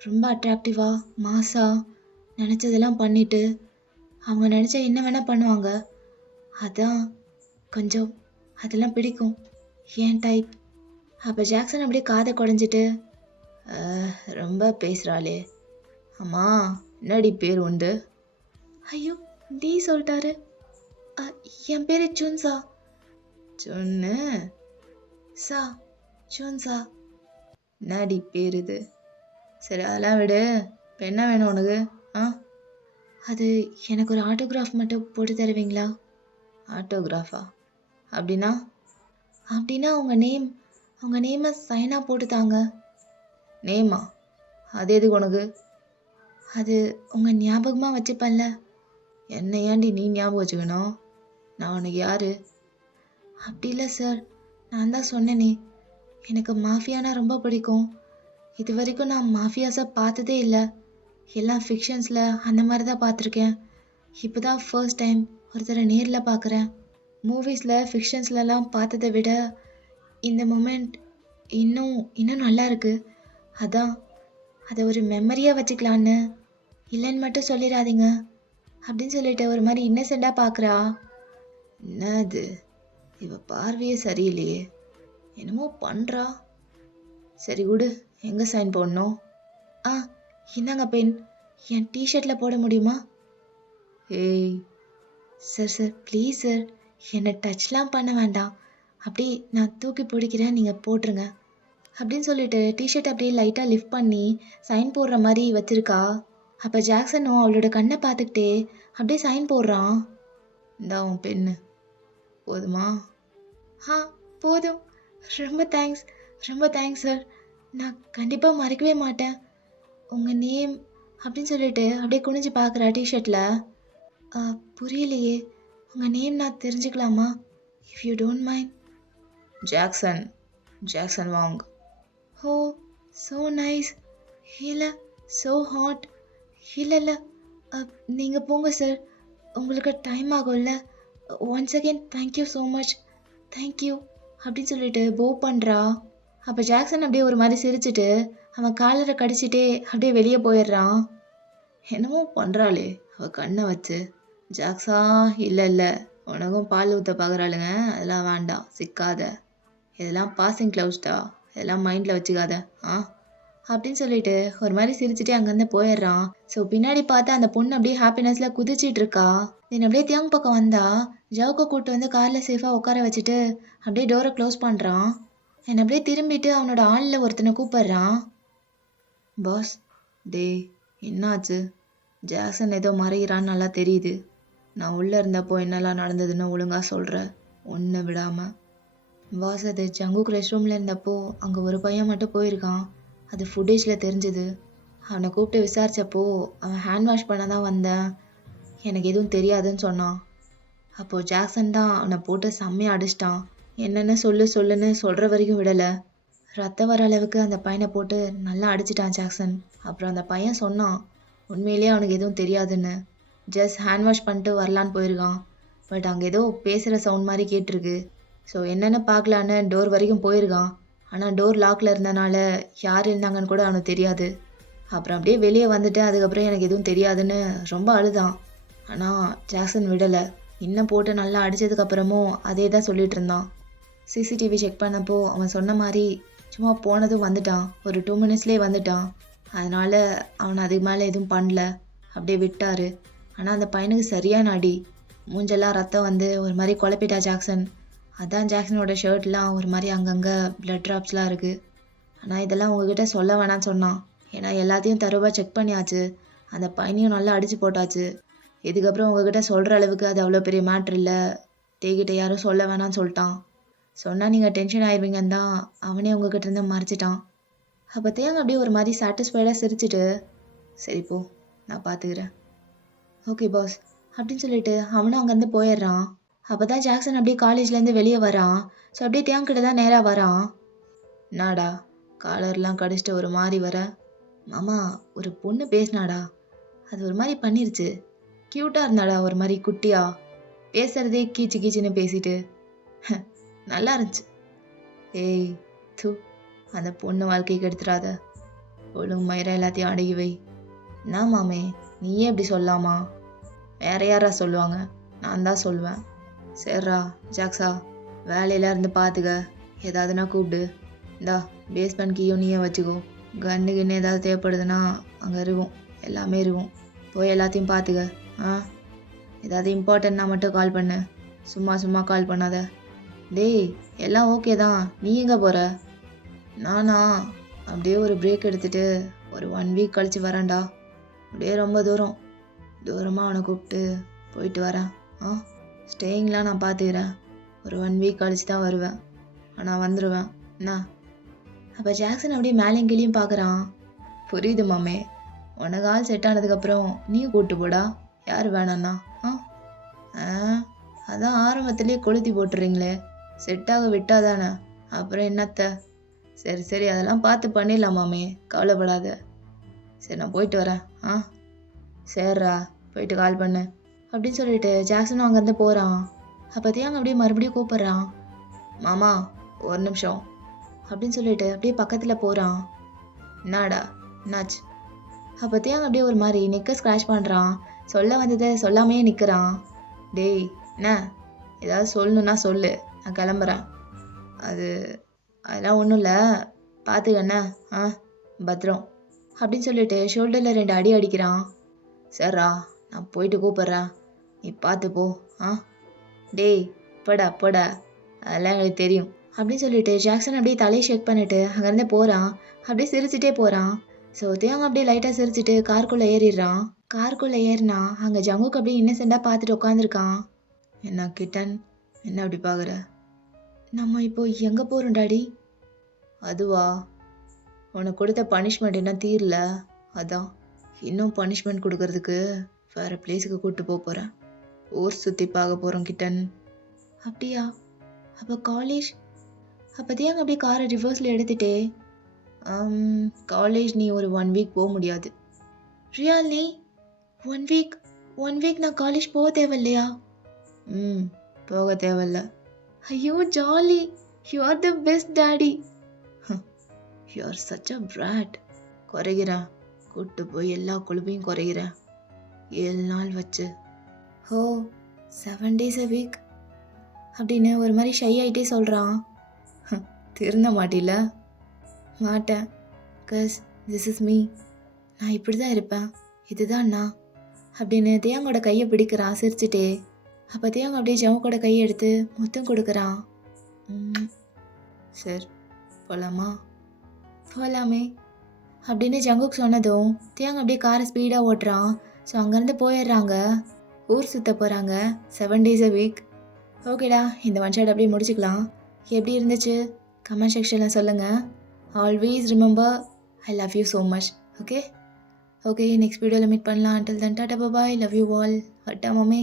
ரொம்ப அட்ராக்டிவாக மாஸாக நினச்சதெல்லாம் பண்ணிவிட்டு அவங்க நினச்சா என்ன வேணால் பண்ணுவாங்க. அதான் கொஞ்சம் அதெல்லாம் பிடிக்கும், ஏன் டைப். அப்போ ஜாக்சன் அப்படியே காதை குடஞ்சிட்டு, ரொம்ப பேசுகிறாளே. ஆமாம், என்னடி பேர் உண்டு? ஐயோ, டி சொல்லிட்டாரு. என் பேர் சுன்சா. சொன்னு சா, சுன்சா. என்னடி பேர் இது? சரி, அதெல்லாம் விடு. இப்போ என்ன வேணும் உனக்கு? அது எனக்கு ஒரு ஆட்டோகிராஃப் மட்டும் போட்டு தருவீங்களா? ஆட்டோகிராஃபா? அப்படின்னா உங்கள் நேமை சைனாக போட்டு தாங்க. நேமா? அது எதுக்கு உனக்கு? அது உங்கள் ஞாபகமாக வச்சுப்பல்ல. என்ன ஏண்டி நீ ஞாபகம் வச்சுக்கணும்? நான் உனக்கு யார்? அப்படி இல்லை சார், நான் தான் சொன்னேனே, எனக்கு மாஃபியானா ரொம்ப பிடிக்கும். இது வரைக்கும் நான் மாஃபியாஸாக பார்த்ததே இல்லை. எல்லாம் ஃபிக்ஷன்ஸில் அந்த மாதிரி தான் பார்த்துருக்கேன். இப்போ தான் ஃபர்ஸ்ட் டைம் ஒருத்தரை நேரில் பார்க்குறேன். மூவிஸில் ஃபிக்ஷன்ஸ்லலாம் பார்த்ததை விட இந்த மூமெண்ட் இன்னும் நல்லா இருக்குது. அதான் அதை ஒரு மெமரியாக வச்சுக்கலான்னு. இல்லைன்னு மட்டும் சொல்லிடாதீங்க. அப்படின்னு சொல்லிட்டு ஒரு மாதிரி இன்னசெண்டாக பார்க்குறா. என்ன இது, இவ பார்வையே சரியில்லையே, என்னமோ பண்ணுறா. சரி விடு, எங்கே சைன் போடணும்? ஆ, இந்தாங்க பென், என் டிஷர்ட்டில் போட முடியுமா? ஏய் சார் சார் ப்ளீஸ் சார், என்னை டச்லாம் பண்ண வேண்டாம், அப்படி நான் தூக்கி பிடிக்கிறேன், நீங்கள் போட்டுருங்க அப்படின்னு சொல்லிட்டு டிஷர்ட் அப்படியே லைட்டாக லிஃப்ட் பண்ணி சைன் போடுற மாதிரி வச்சிருக்கா. அப்போ ஜாக்சனும் அவளோட கண்ணை பார்த்துக்கிட்டே அப்படியே சைன் போடுறான். இந்தா உன் பெண்ணு, போதுமா? ஆ போதும், ரொம்ப தேங்க்ஸ், ரொம்ப தேங்க்ஸ் சார், நான் கண்டிப்பாக மறக்கவே மாட்டேன். உங்கள் நேம் அப்படின்னு சொல்லிட்டு அப்படியே குனிஞ்சு பார்க்குறா டிஷர்ட்டில். புரியலையே, உங்கள் நேம் நான் தெரிஞ்சுக்கலாமா, if you don't mind? Jackson, Jackson Wang. Oh so nice, இல்லை ஸோ ஹாட். இல்லை நீங்கள் போங்க சார், உங்களுக்கு டைம் ஆகும்ல. Once again thank you so much, thank you அப்படின்னு சொல்லிட்டு போ பண்ணுறா. அப்போ ஜாக்சன் அப்படியே ஒரு மாதிரி சிரிச்சிட்டு அவன் காலரை கடிச்சிட்டே அப்படியே வெளியே போயிடுறான். என்னமோ பண்ணுறாளே அவள் கண்ணை வச்சு. ஜாக்ஸா, இல்லை உனக்கும் பால் ஊற்ற பார்க்குறாளுங்க, அதெல்லாம் வேண்டாம், சிக்காத, இதெல்லாம் பாசிங் க்ளவுஸ்டா, இதெல்லாம் மைண்டில் வச்சுக்காத அப்படின்னு சொல்லிட்டு ஒரு மாதிரி சிரிச்சுட்டே அங்கேருந்து போயிடுறான். ஸோ பின்னாடி பார்த்தா அந்த பொண்ணு அப்படியே ஹாப்பினஸில் குதிச்சிட்டு இருக்கா. தென் அப்படியே தியாங் பக்கம் வந்தா ஜவுக்க கூப்பிட்டு வந்து காரில் சேஃபாக உட்கார வச்சுட்டு அப்படியே டோரை க்ளோஸ் பண்ணுறான். என்னை அப்படியே திரும்பிட்டு அவனோட ஆளில் ஒருத்தனை கூப்பிட்றான். பாஸ், டே என்னாச்சு? ஜாக்சன் ஏதோ மறைகிறான்னு நல்லா தெரியுது. நான் உள்ளே இருந்தப்போ என்னெல்லாம் நடந்ததுன்னு ஒழுங்காக சொல்கிறேன், ஒன்று விடாமல். பாஸ், அது ஜங்குக் ரெஸ்ட் ரூமில் இருந்தப்போ அங்கே ஒரு பையன் மட்டும் போயிருக்கான், அது ஃபுட்டேஜில் தெரிஞ்சுது. அவனை கூப்பிட்டு விசாரித்தப்போ அவன் ஹேண்ட் வாஷ் பண்ண தான் வந்தேன், எனக்கு எதுவும் தெரியாதுன்னு சொன்னான். அப்போது ஜாக்சன் தான் அவனை போட்டு செம்மையாக அடிச்சிட்டான். என்னென்ன சொல்லுன்னு சொல்கிற வரைக்கும் விடலை. ரத்தம் வர அளவுக்கு அந்த பையனை போட்டு நல்லா அடிச்சிட்டான் ஜாக்சன். அப்புறம் அந்த பையன் சொன்னான் உண்மையிலேயே அவனுக்கு எதுவும் தெரியாதுன்னு, ஜஸ்ட் ஹேண்ட் வாஷ் பண்ணிட்டு வரலான்னு போயிருக்கான். பட் அங்கே ஏதோ பேசுகிற சவுண்ட் மாதிரி கேட்டிருக்கு. ஸோ என்னென்னு பார்க்கலான்னு டோர் வரைக்கும் போயிருக்கான். ஆனால் டோர் லாக்கில் இருந்தனால யார் இருந்தாங்கன்னு கூட அவனுக்கு தெரியாது. அப்புறம் அப்படியே வெளியே வந்துட்டு அதுக்கப்புறம் எனக்கு எதுவும் தெரியாதுன்னு ரொம்ப அழுதான். ஆனால் ஜாக்சன் விடலை. இன்னும் போட்டு நல்லா அடித்ததுக்கப்புறமும் அதே தான் சொல்லிகிட்டு இருந்தான். சிசிடிவி செக் பண்ணப்போ அவன் சொன்ன மாதிரி சும்மா போனதும் வந்துட்டான், ஒரு 2 மினிட்ஸ்லேயே வந்துட்டான். அதனால் அவன் அதுக்கு மேலே எதுவும் பண்ணல, அப்படியே விட்டார். ஆனால் அந்த பையனுக்கு சரியான அடி, மூஞ்செல்லாம் ரத்தம் வந்து ஒரு மாதிரி குழப்பிட்டா ஜாக்சன். அதான் ஜாக்சனோட ஷர்ட்லாம் ஒரு மாதிரி அங்கங்கே பிளட் ட்ராப்ஸ்லாம் இருக்குது. ஆனால் இதெல்லாம் உங்ககிட்ட சொல்ல வேணான்னு சொன்னான், ஏன்னா எல்லாத்தையும் தருவாக செக் பண்ணியாச்சு, அந்த பையனையும் நல்லா அடித்து போட்டாச்சு. இதுக்கப்புறம் உங்ககிட்ட சொல்கிற அளவுக்கு அது அவ்வளோ பெரிய மேட்ரு இல்லை, தேகிட்ட யாரும் சொல்ல வேணான்னு சொல்லிட்டான். சொன்னால் நீங்கள் டென்ஷன் ஆயிடுவீங்கன்னு தான் அவனே உங்ககிட்ட இருந்து மறைச்சிட்டான். அப்போ தேங்க அப்படியே ஒரு மாதிரி சாட்டிஸ்ஃபைடாக சிரிச்சிட்டு, சரிப்போ நான் பார்த்துக்கிறேன், ஓகே பாஸ் அப்படின்னு சொல்லிட்டு அவனும் அங்கேருந்து போயிடுறான். அப்போ தான் ஜாக்சன் அப்படியே காலேஜ்லேருந்து வெளியே வரான். ஸோ அப்படியே தேங்கிட்ட தான் நேராக வரான். நாடா காலர்லாம் கடிச்சிட்டு ஒரு மாதிரி வர? மாமா, ஒரு பொண்ணு பேசினாடா, அது ஒரு மாதிரி பண்ணிருச்சு, க்யூட்டாக இருந்தாடா, ஒரு மாதிரி குட்டியா, பேசுகிறதே கீச்சு கீச்சுன்னு பேசிட்டு நல்லா இருந்துச்சு. ஏய் தூ, அந்த பொண்ணு வாழ்க்கைக்கு எடுத்துடாத, ஒழுங்கு மயிர எல்லாத்தையும் அடகி வை. நான் மாமே, நீயே இப்படி சொல்லாமா? வேற யாரா சொல்லுவாங்க, நான் தான் சொல்லுவேன். சரிடா ஜாக்ஸா, வேலையெல்லாம் இருந்து பார்த்துக்க, ஏதாவதுனா கூப்பிடு. இந்தா பேஸ்மெண்ட் கீயும் நீயே வச்சுக்கோ, கன்னு ஏதாவது தேவைப்படுதுன்னா அங்கே இருக்கும், எல்லாமே இருக்கும், போய் எல்லாத்தையும் பார்த்துக்க. ஏதாவது இம்பார்ட்டன்னா மட்டும் கால் பண்ணு, சும்மா கால் பண்ணாத. டேய் எல்லாம் ஓகே தான், நீ எங்கே போகிற? நானா அப்படியே ஒரு பிரேக் எடுத்துகிட்டு ஒரு 1 வீக் கழித்து வரேன்டா. அப்படியே ரொம்ப தூரமாக அவனை கூப்பிட்டு போயிட்டு வரேன். ஸ்டேயிங்லாம் நான் பார்த்துக்கிறேன், ஒரு 1 வீக் கழிச்சு தான் வருவேன், ஆனால் வந்துடுவேன் என்ன? அப்போ ஜாக்சன் அப்படியே மேலேயும் கீழேயும் பார்க்குறான். புரியுது மாமே, உனக்கு ஆள் செட் ஆனதுக்கப்புறம் நீ கூப்பிட்டு போடா, யார் வேணாண்ணா? அதான் ஆரம்பத்துலேயே கொளுத்தி போட்டுறீங்களே, செட்டாக விட்டாதானே, அப்புறம் என்னத்த? சரி அதெல்லாம் பார்த்து பண்ணிடலாம் மாமே, கவலைப்படாத. சரி நான் போயிட்டு வரேன். சரிடா, போயிட்டு கால் பண்ணு அப்படின்னு சொல்லிட்டு ஜாக்சனும் அங்கேருந்து போகிறான். அப்போ தேங்க அப்படியே மறுபடியும் கூப்பிட்றான். மாமா ஒரு நிமிஷம் அப்படின்னு சொல்லிட்டு அப்படியே பக்கத்தில் போகிறான். என்னாடா என்னாச்சு? அப்போ தேங்க அப்படியே ஒரு மாதிரி நெக்கை ஸ்க்ராச் பண்ணுறான். சொல்ல வந்ததை சொல்லாமையே நிற்கிறான். டேய் என்ன, ஏதாவது சொல்லணுன்னா சொல்லு, நான் கிளம்புறேன். அதெல்லாம் ஒன்றும் இல்லை, பார்த்துக்கண்ணே, பத்திரம் அப்படின்னு சொல்லிட்டு ஷோல்டரில் 2 அடி அடிக்கிறான். சரிடா, நான் போயிட்டு கூப்பிட்றேன், நீ பார்த்து போ. டேய் போடா, அதெல்லாம் எங்களுக்கு தெரியும் அப்படின்னு சொல்லிட்டு ஜாக்சன் அப்படியே தலையை ஷேக் பண்ணிட்டு அங்கேருந்து போகிறான். அப்படியே சிரிச்சுட்டே போகிறான். ஸோ தேவங்க அப்படியே லைட்டாக சிரிச்சுட்டு காருக்குள்ளே ஏறிடுறான். காருக்குள்ளே ஏறினா அங்கே ஜங்குக்கு அப்படியே இன்னசெண்டாக பார்த்துட்டு உட்காந்துருக்கான். என்ன கிட்டன், என்ன அப்படி பார்க்குற? நம்ம இப்போ எங்கே போகிறோம் டாடி? அதுவா, உனக்கு கொடுத்த பனிஷ்மெண்ட் என்ன தீரல, அதான் இன்னும் பனிஷ்மெண்ட் கொடுக்கறதுக்கு வேறு பிளேஸுக்கு கூப்பிட்டு போகிறேன். ஊர் சுற்றி பார்க்க போகிறோம் கிட்டன். அப்படியா? அப்போ காலேஜ்? அப்போதையும் அங்கே அப்படியே காரை ரிவர்ஸில் எடுத்துகிட்டே, காலேஜ் நீ ஒரு 1 வீக் போக முடியாது. ரியாலி? 1 வீக்? 1 வீக் நான் காலேஜ் போக தேவையில்லையா? போக தேவையில்ல. ஐயோ jolly, you are the best daddy. You are such a brat. குறைகிறேன், கூப்பிட்டு போய் எல்லா கொழுப்பையும் குறைகிறேன் 7 நாள் வச்சு. ஓ 7 days a week அப்படின்னு ஒரு மாதிரி ஷை ஆகிட்டே சொல்கிறான். திருந்த மாட்டில? மாட்டேன், கஸ் திஸ் இஸ் மீ. நான் இப்படி தான் இருப்பேன், இதுதான் நான் அப்படின்னு தேவங்கோட கையை பிடிக்கிறான் சிரிச்சுட்டே. அப்போ தேவங்க அப்படியே ஜவுக்கோட கையை எடுத்து முத்தம் கொடுக்குறான். சார் போகலாமா? போகலாமே அப்படின்னு ஜங்குக்கு சொன்னதும் தேவங்க அப்படியே காரை ஸ்பீடாக ஓட்டுறான். ஸோ அங்கேருந்து போயிடுறாங்க, ஊர் சுற்ற போகிறாங்க 7 days a week. ஓகேடா, இந்த ஒன் ஷாட் அப்படியே முடிச்சுக்கலாம். எப்படி இருந்துச்சு கமெண்ட் செக்ஷனில் சொல்லுங்கள். Always remember I love you so much. Okay, next வீடியோவில் மீட் பண்ணலாம். Until then tata bye, love you all. வட்டா மம்மி.